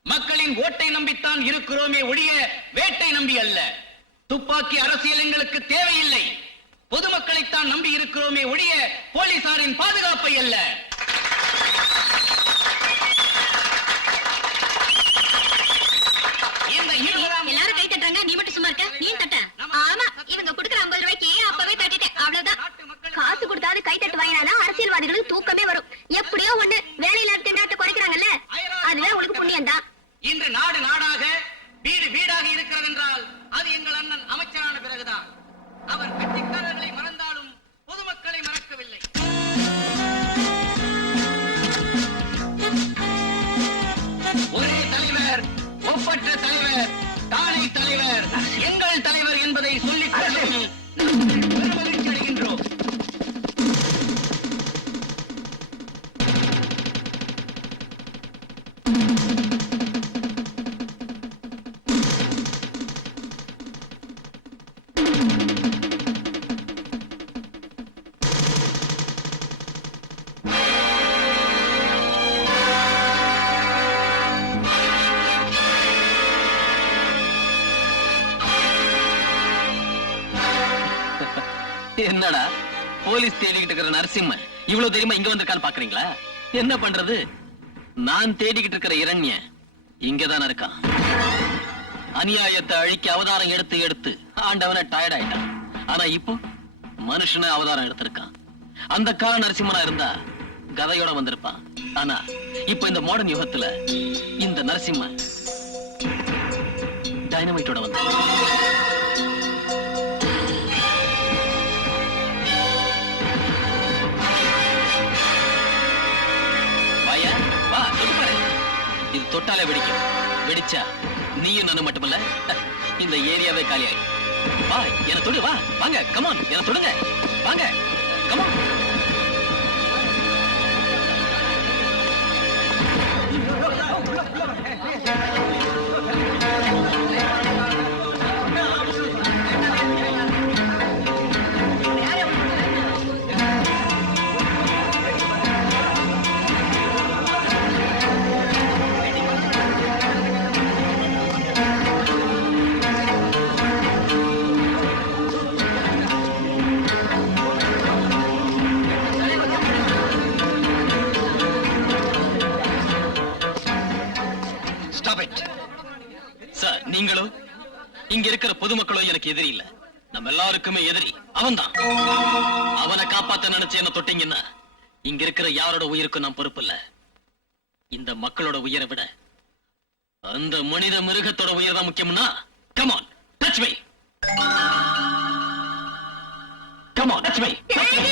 மக்களின் ஓட்டை நம்பித்தான் இருக்கிறோமே ஒழிய வேட்டை நம்பி அல்ல. துப்பாக்கி அரசியல் எங்களுக்கு தேவையில்லை. பொதுமக்களைத்தான் நம்பி இருக்கிறோமே ஒழிய போலீசாரின் பாதுகாப்பை அல்ல. எல்லாரும் கை தட்டுறாங்க, நீ மட்டும் சும்மா இருக்க. நீ தட்ட. ஆமா, இவங்க கொடுக்குற 50 ரூபாய்க்கு அப்பவே தட்டிட்டேன், அவ்வளவுதான். காசு கொடுத்தாது கை தட்டு வாங்கினா அரசியல்வாதிகளுக்கு தூக்கமே வரும். எப்படியோ ஒண்ணு வேலையில திண்டாட்ட குறைக்கிறாங்கல்ல, அதுவே உங்களுக்கு புண்ணியம் தான். இன்று நாடு நாடாக வீடு வீடாக இருக்கிறது என்றால் அது எங்கள் அண்ணன் அமைச்சரான பிறகுதான். அவர் கட்சிக்காரர்களை மறந்தாலும் பொதுமக்களை மறக்கவில்லை. ஒரே தலைவர், ஒப்பற்ற தலைவர், தானே தலைவர், எங்கள் தலைவர் என்பதை சொல்லிக் கொள்ளும் மகிழ்ச்சி அடைகின்றோம். என்னடா போலீஸ் தேடிக்கிட்டு இருக்கிற நரசிம்மன் இவ்வளவு தெரியுமா இங்க வந்திருக்கான்னு பாக்குறீங்களா? என்ன பண்றது, நான் தேடிக்கிட்டு இருக்கிற இரண்ய இங்கதான் இருக்கான். அநியாயத்தை அழிக்க அவதாரம் எடுத்து எடுத்து ஆண்டவனை டயர்ட் ஆயிட்டான். ஆனா இப்போ மனுஷன அவதாரம் எடுத்திருக்கான். அந்த கால நரசிம்மனா இருந்தா கதையோட வந்திருப்பான். ஆனா இப்ப இந்த மாடர்ன் யுகத்துல இந்த நரசிம்மன் டைனமைட்டோட வந்து இது தொட்டாலே வெடிக்கும். வெடிச்சா நீயும் நானும் மட்டுமல்ல, இந்த ஏரியாவே காலி ஆயிடும். வா, என்ன தொடு, வா, வாங்க, கமான், என்ன தொடுங்க, வாங்க, கமான். சார், நீங்களும் இங்க இருக்கிற பொதுமக்களும் எனக்கு எதிரி இல்ல. நம்ம எல்லாருக்குமே எதிரி அவன்தான். அவனை காப்பாத்த நினைச்சு என்ன தொட்டீங்கன்னா இங்க இருக்கிற யாரோட உயிருக்கும் நான் பொறுப்பு இல்ல. இந்த மக்களோட உயிரை விட அந்த மனித மிருகத்தோட உயிர் தான் முக்கியம்னா come on, touch me. Come on, touch me. Touch me.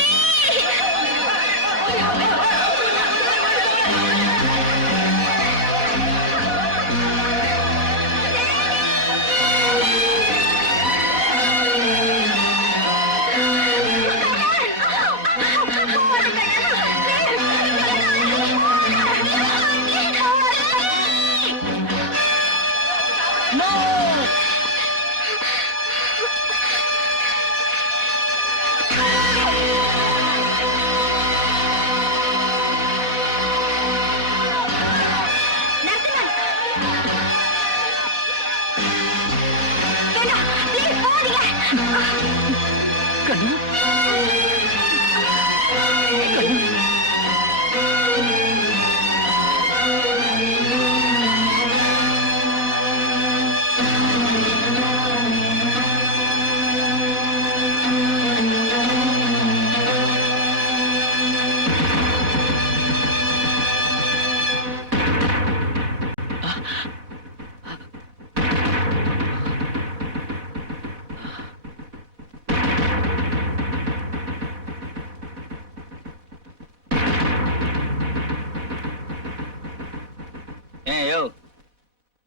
ஏன் யோ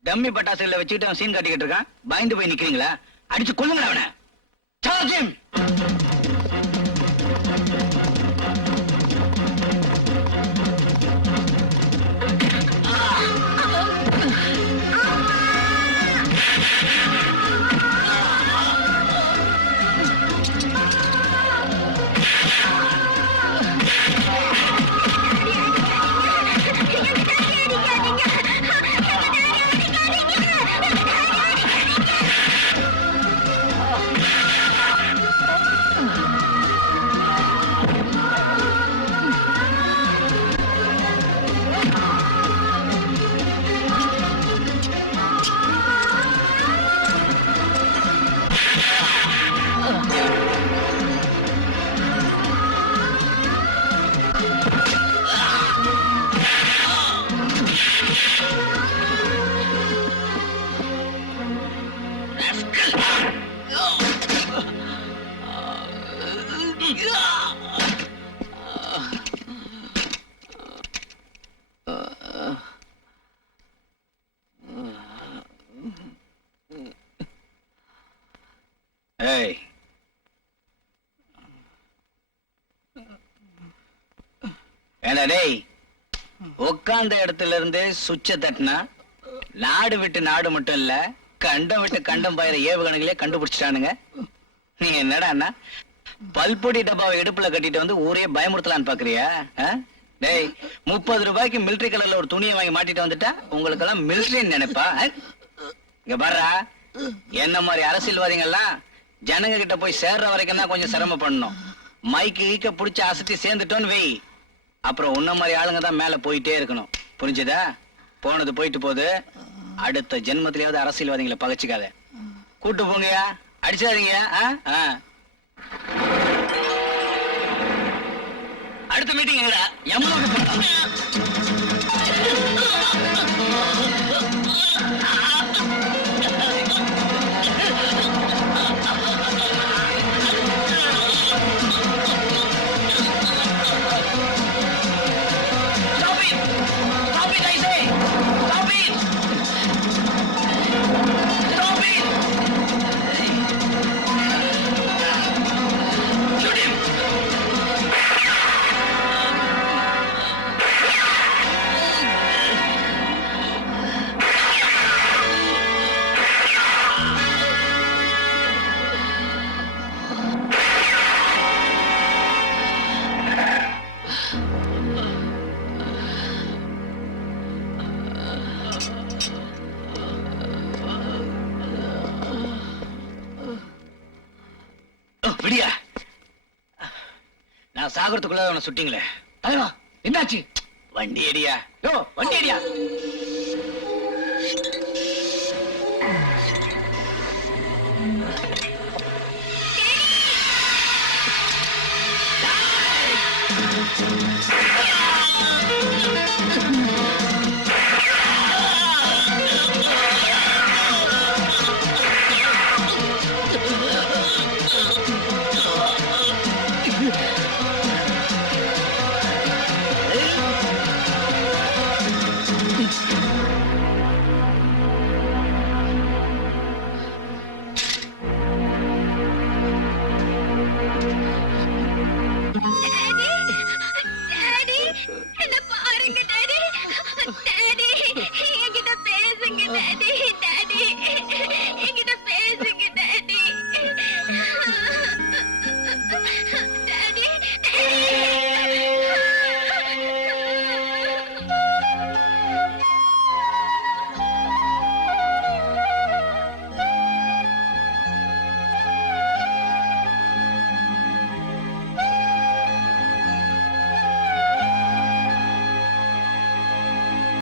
டம்மி பட்டாசுல வச்சுக்கிட்டு அவன் சீன் காட்டிக்கிட்டு இருக்கான். பயந்து போய் நிக்கிறீங்களா? அடிச்சு கொல்லுங்க அவனை. Charge him. ஏய் ஏண்டா டேய், உட்கார்ந்த இடத்துல இருந்து சுவிட்ச தட்டினா நாடு விட்டு நாடு மட்டும் இல்ல, கண்டம் விட்டு கண்டம் பாயிர ஏவுகணைகளே கண்டுபிடிச்சிட்டானுங்க. நீங்க என்னடா அண்ணா பல்பொடி டப்பாவை இடுப்புல கட்டிட்டு வந்து ஊரே பயமுறுத்தலான்னு பாக்குறியா? டேய் 30 ரூபாய்க்கு மிலிட்டரி கலர்ல ஒரு துணியை வாங்கி மாட்டிட்டு வந்துட்டா உங்களுக்கு எல்லாம் மிலிட்டரின்னு நினைப்பா? இங்க பாருடா, என்ன மாதிரி அரசியல்வாதிகள்லாம் ஜனங்க கிட்ட போய் சேர்ற வரைக்கும் தான் கொஞ்சம் சிரமம் பண்ணணும். மைக்கு ஈக்க புடிச்சு அசத்தி சேர்ந்துட்டோன்னு வை, அப்புறம் உன்ன மாதிரி ஆளுங்க தான் மேல போயிட்டே இருக்கணும். புரிஞ்சுதா? போனது போயிட்டு போகுது. அடுத்த ஜென்மத்திலேயாவது அரசியல்வாதிகளை பகச்சுக்காத. கூட்டு போங்கயா, அடிச்சாதீங்க. அடுத்த மீட்டிங் எங்கடா? எம்மளவுக்கு போகலாம். விடியா, நான் சாகரத்துக்குள்ள அவனை சுட்டிங்களே. தலைவா என்னாச்சு? வண்டி அடியா. யோ வண்டி அடியா.